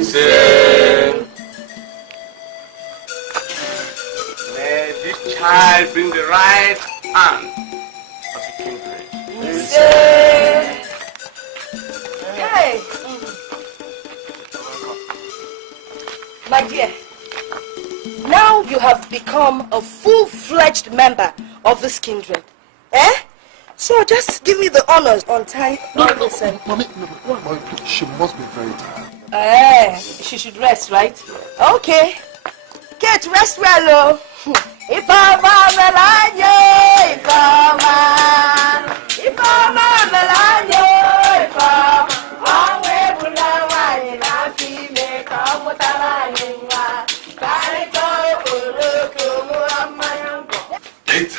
this child bring the right hand of the kindred. Hey, my dear, now you have become a full-fledged member of this kindred. Eh? So just give me the honors on time. Listen. Mommy, she must be very tired. She should rest, right? Okay. Kate, rest well, oh. Ifeoma melanyo, Ifeoma. Ifeoma melanyo, Ifeoma. Onwe bulawa ina fi me kamutala yinwa. Barito oloku muamayango. Kate!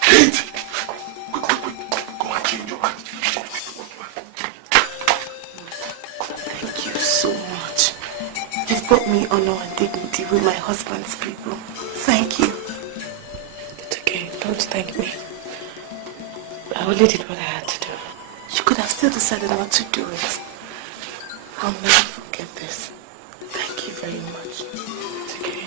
Kate! Quick. Go and change your pants. Thank you so much. You've brought me honor and dignity with my husband's people. Thank you. It's okay. Don't thank me. I only did what I had to do. You could have still decided not to do it. I'll never forget this. Thank you very much. It's okay.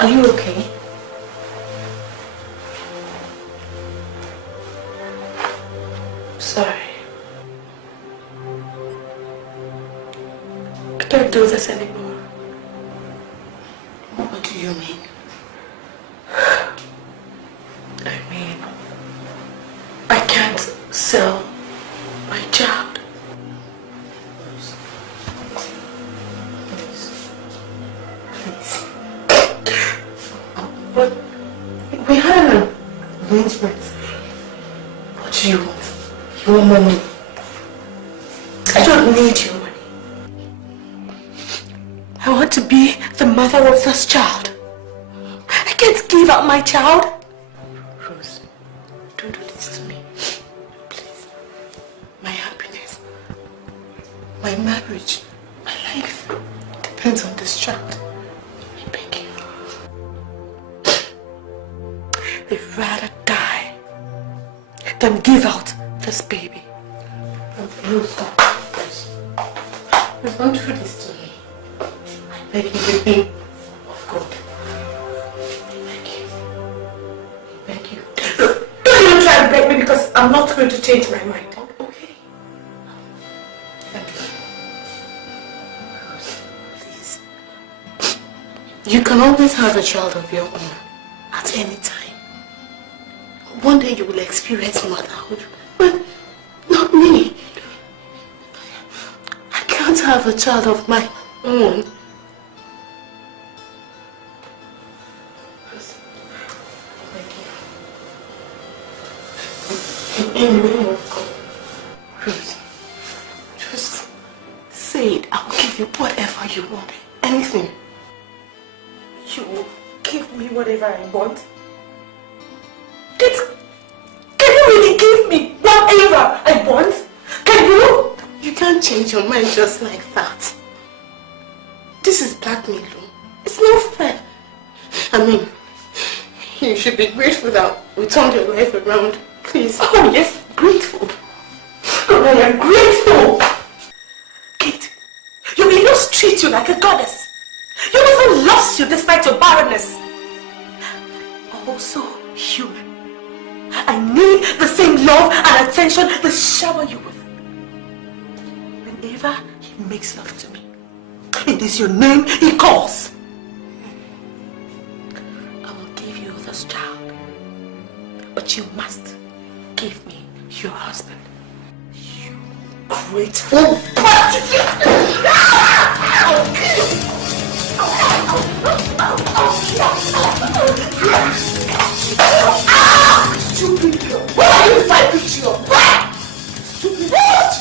Are you okay? Sorry. I can't do this anymore. What do you mean? I mean, I can't sell my child. But we had an arrangement. What do you want? You want money? I don't need your money. I want to be the mother of this child. I can't give up my child. Rose, don't do this to me. Please. My happiness. Courage. My life depends on this child. I beg you. I'd rather die than give out this baby. Rose, stop. Rose, don't do this to me. I beg you, in the name of God. I beg you. Don't even try to beg me because I'm not going to change my mind. Okay? Thank you. Rose, please. You can always have a child of your own at any time. One day you will experience motherhood, but not me. I can't have a child of my own. In the name of God, Rose, just say it. I'll give you whatever you want. Anything. You will give me whatever I want. Can you really give me whatever I want? Can you? You can't change your mind just like that. This is blackmail. It's not fair. I mean, you should be grateful that we turned your life around. Please. Oh yes, grateful. Oh, I am grateful. Kate, your in-laws treat you like a goddess. Your husband loves you despite your barrenness. Also, human. I need the same love and attention they shower you with. Whenever he makes love to me, it is your name he calls. I will give you this child, but you must give me your husband. You grateful Stupid girl! Why are you fighting your back? Stupid bitch!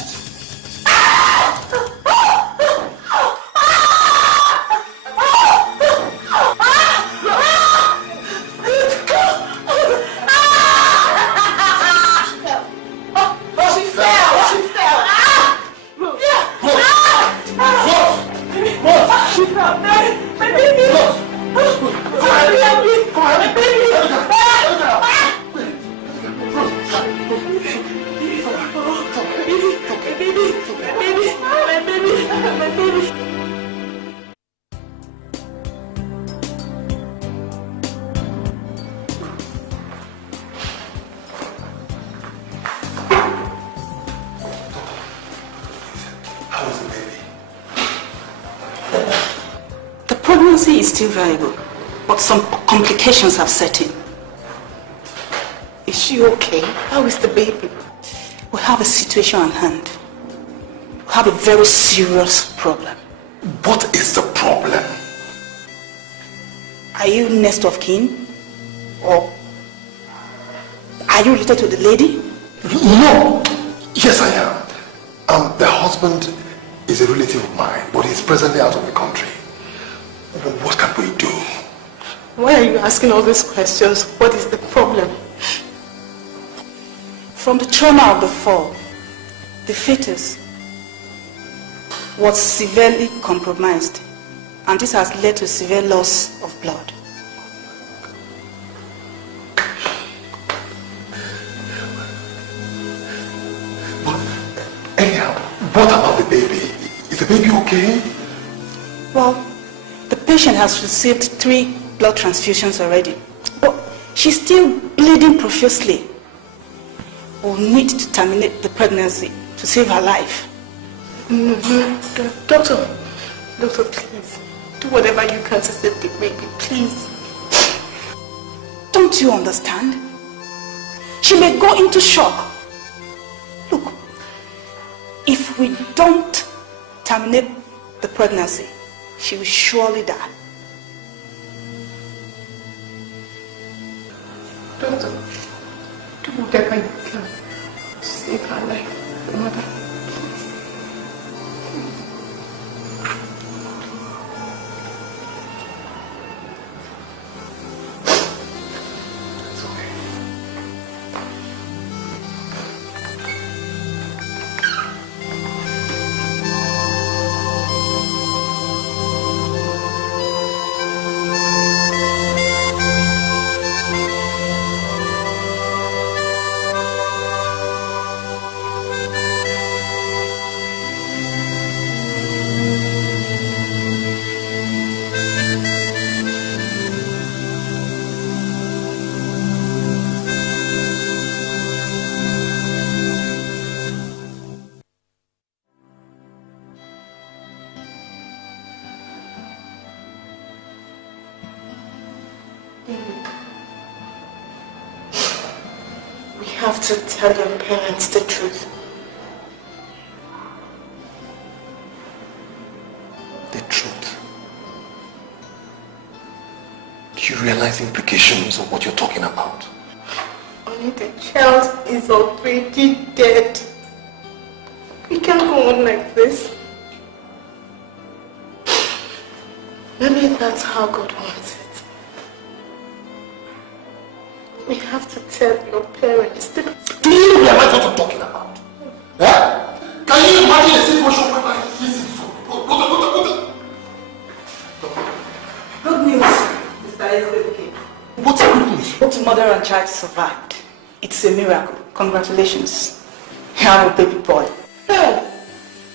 Is still viable, but some complications have set in. Is she okay? How is the baby? We have a situation on hand. We have a very serious problem. What is the problem? Are you next of kin? Or are you related to the lady? No! Yes, I am. The husband is a relative of mine, but he's presently out of the country. What can we do? Why are you asking all these questions? What is the problem? From the trauma of the fall, the fetus was severely compromised, and this has led to severe loss of blood. But anyhow, what about the baby? Is the baby okay? Well, the patient has received 3 blood transfusions already, but she's still bleeding profusely. We'll need to terminate the pregnancy to save her life. Doctor, please, do whatever you can to save the baby, please. Don't you understand? She may go into shock. Look, if we don't terminate the pregnancy, she will surely die. Doctor, do whatever you can to save her life, mother. We have to tell your parents the truth. The truth. Do you realize the implications of what you're talking about? Only the child is already dead. We can't go on like this. Maybe that's how God wants it. We have to tell your parents the truth. Do you realize what I'm talking about? Yeah? Can you imagine a situation whereby this is Good news, Mr. Ezeoke. What's good news? Both mother and child survived. It's a miracle. Congratulations. You have a baby boy. Hey!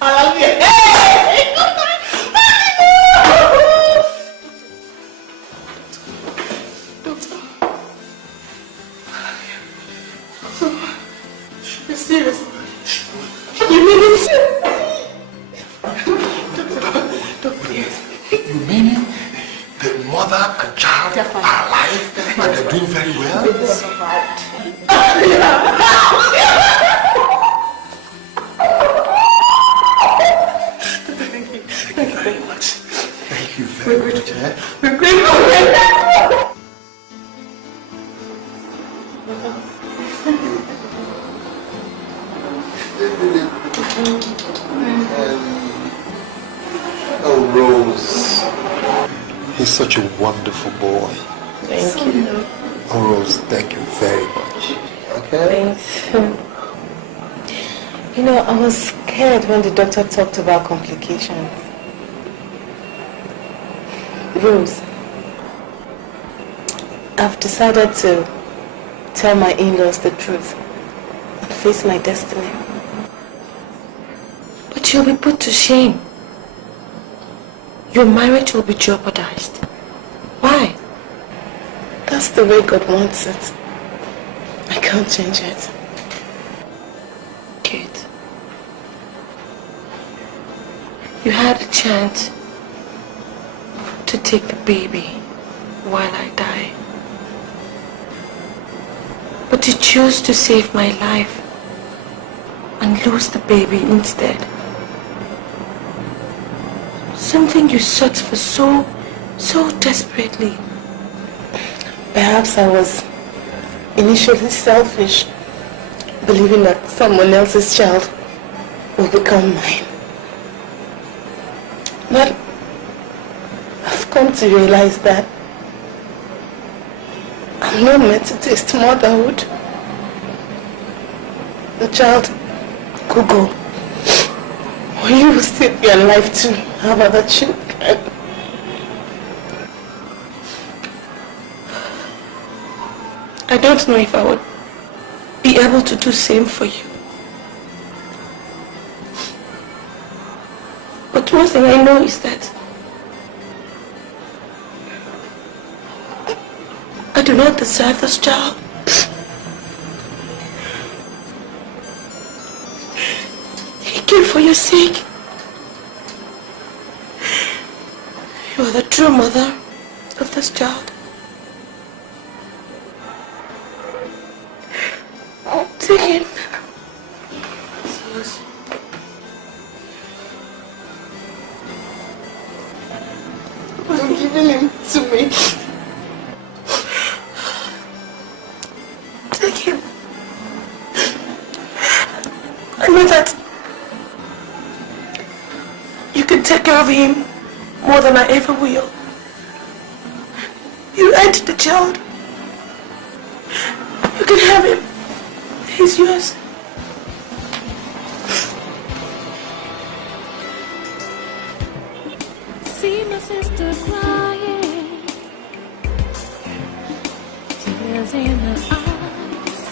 Hallelujah! Doctor. So, you're serious? You mean it? Doctor, yes. You mean the mother and child are alive and they're doing very well? They survived. Thank you very much. Thank you very much. We're grateful. Oh, Rose. He's such a wonderful boy. Thank you. Oh, Rose, thank you very much. Okay? Thanks. You know, I was scared when the doctor talked about complications. Rose, I've decided to tell my in-laws the truth and face my destiny. But you'll be put to shame. Your marriage will be jeopardized. Why? That's the way God wants it. I can't change it. Kate, you had a chance to take the baby while I die. But you chose to save my life and lose the baby instead. Something you sought for so desperately. Perhaps I was initially selfish, believing that someone else's child will become mine. But I've come to realize that I'm not meant to taste motherhood. The child could go, or you will still be alive to have other children. I don't know if I would be able to do same for you. But one thing I know is that I do not deserve this child. He came for your sake. You are the true mother of this child. Take him. I'm giving him to me. Take him. I know that you can take care of him more than I ever will. You earned the child. You can have him. He's yours. See my sister crying, tears in her eyes.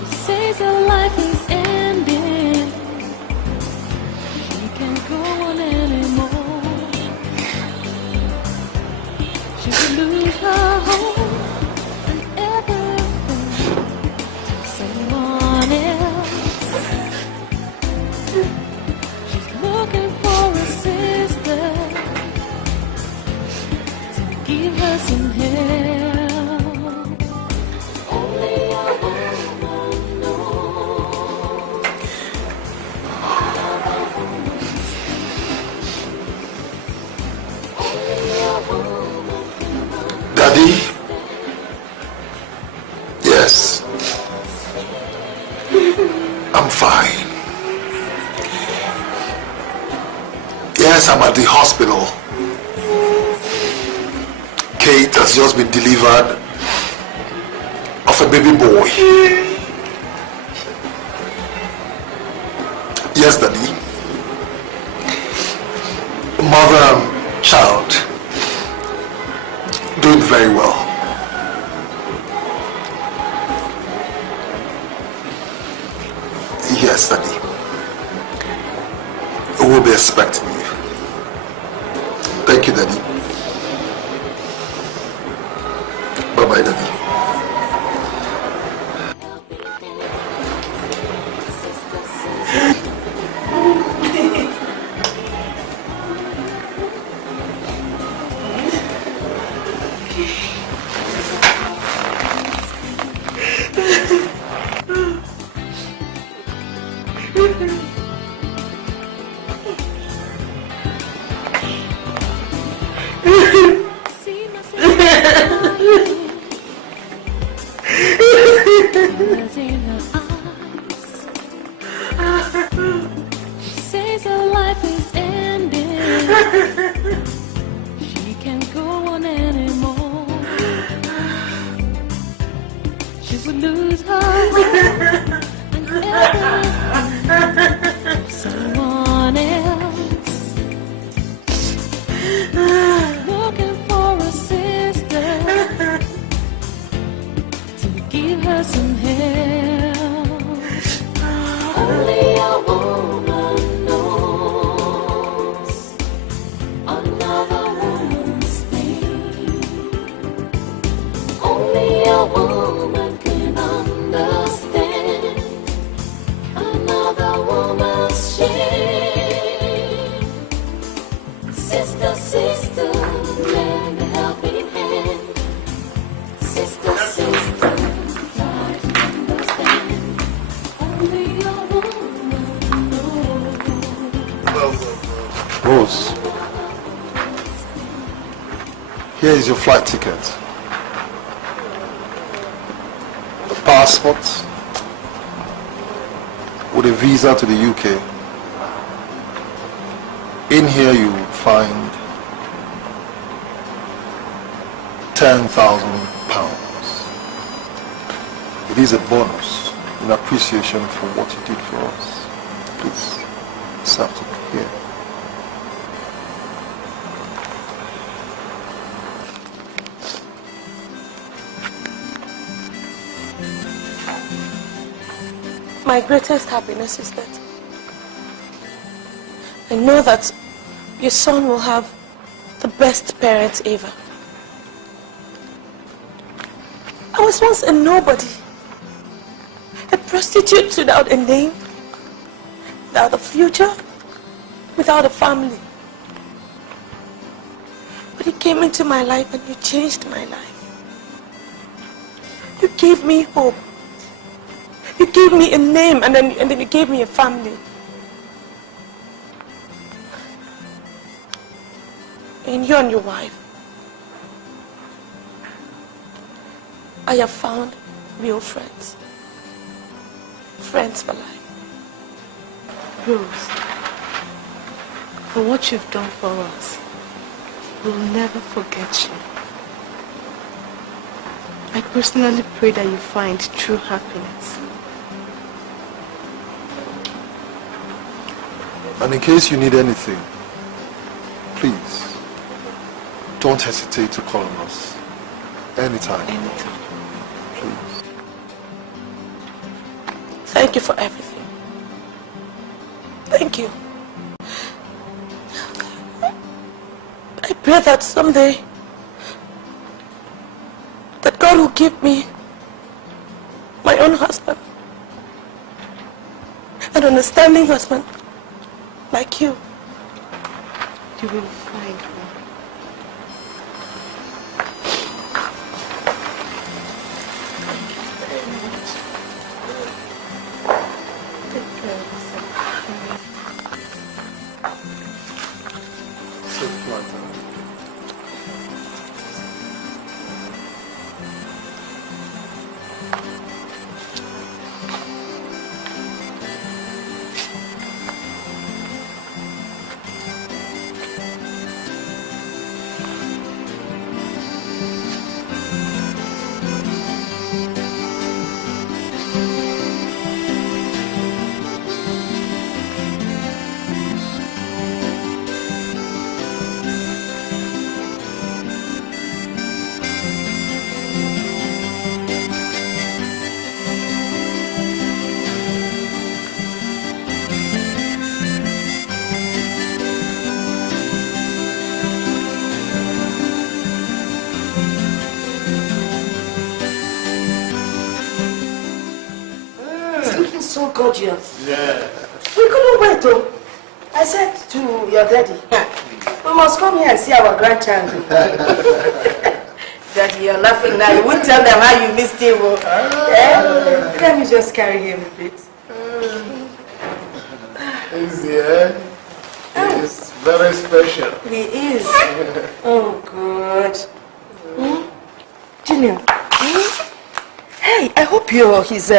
She says her life is ending. She can't go on anymore. She will lose her home. Someone else. She's looking for a sister to give her some help. Daddy? Yes. I'm fine. Yes, I'm at the hospital. Kate has just been delivered of a baby boy. Yes, Daddy. Mother and child doing very well. Yes, Daddy. We will be expecting you. Thank you, Daddy. Bye-bye, Daddy. Here is your flight ticket, the passport with a visa to the UK. In here you will find £10,000. It is a bonus in appreciation for what you did for us. Please, accept it here. My greatest happiness is that I know that your son will have the best parents ever. I was once a nobody, a prostitute without a name, without a future, without a family. But you came into my life and you changed my life. You gave me hope. You gave me a name and then you gave me a family. And you and your wife, I have found real friends. Friends for life. Rose, for what you've done for us, we'll never forget you. I personally pray that you find true happiness. And in case you need anything, please, don't hesitate to call on us. Anytime. Anytime. Please. Thank you for everything. Thank you. I pray that someday that God will give me my own husband. An understanding husband like you. You will find one. gorgeous. Yeah. We couldn't wait though. I said to your daddy, we must come here and see our grandchild. Daddy, you're laughing now. You wouldn't tell them how you missed him. Let me just carry him a bit. Easy, eh? He is very special. He is. Oh, good. Junior. Hey, I hope he's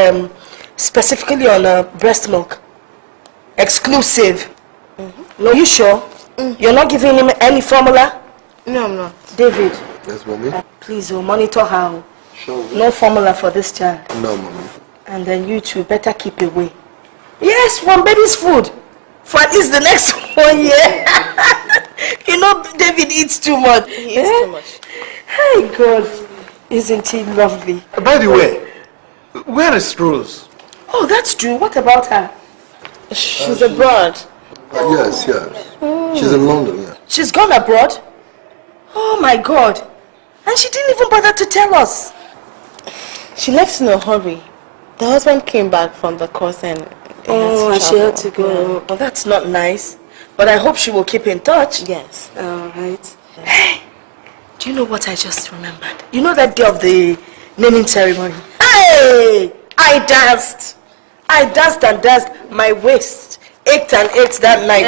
specifically on breast milk. Exclusive. No, you sure? You're not giving him any formula? No, I'm not. David. Yes, mommy? Please, monitor her. Sure. No formula for this child. No, mommy. And then you two better keep away. Yes, from baby's food. For at least the next 1 year. You know, David eats too much. He eats too much. Hey, God. Isn't he lovely? By the way, where is Rose? Oh, that's true. What about her? She's abroad. Yes. She's in London, yeah. She's gone abroad? Oh, my God. And she didn't even bother to tell us. She left in a hurry. The husband came back from the course and she had to go. Yeah. Well, that's not nice. But I hope she will keep in touch. Yes. All right. Hey, do you know what I just remembered? You know that day of the naming ceremony? Hey! I danced and danced. My waist ached and ached that night.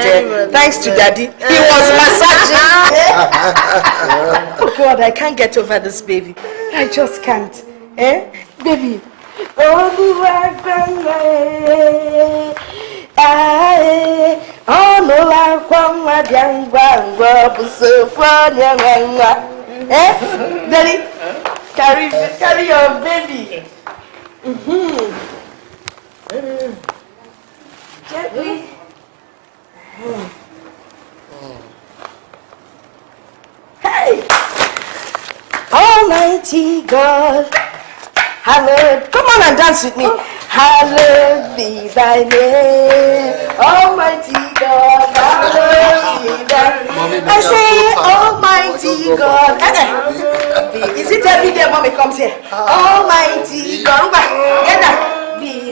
Thanks to Daddy. He was massaging. Oh, God, I can't get over this baby. I just can't. Baby. Oh, no, Daddy, carry your baby. Gently. Hey! Almighty God, hallowed. Come on and dance with me. Hallowed be thy name. Almighty God, hallowed be thy name. I say, Almighty God. Is it every day mommy comes here? Almighty God. Get that.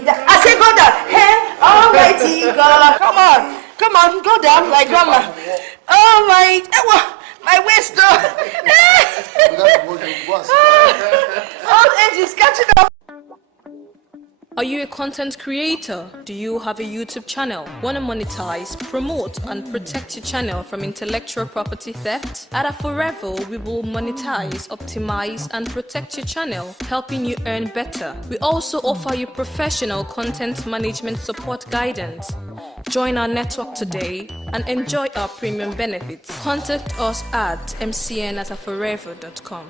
I say go down. Hey, Almighty God. Come on, go down like grandma. Oh my waist though. Old age is catching up. Are you a content creator? Do you have a YouTube channel? Want to monetize, promote, and protect your channel from intellectual property theft? At Aforevo, we will monetize, optimize, and protect your channel, helping you earn better. We also offer you professional content management support guidance. Join our network today and enjoy our premium benefits. Contact us at mcn@aforevo.com.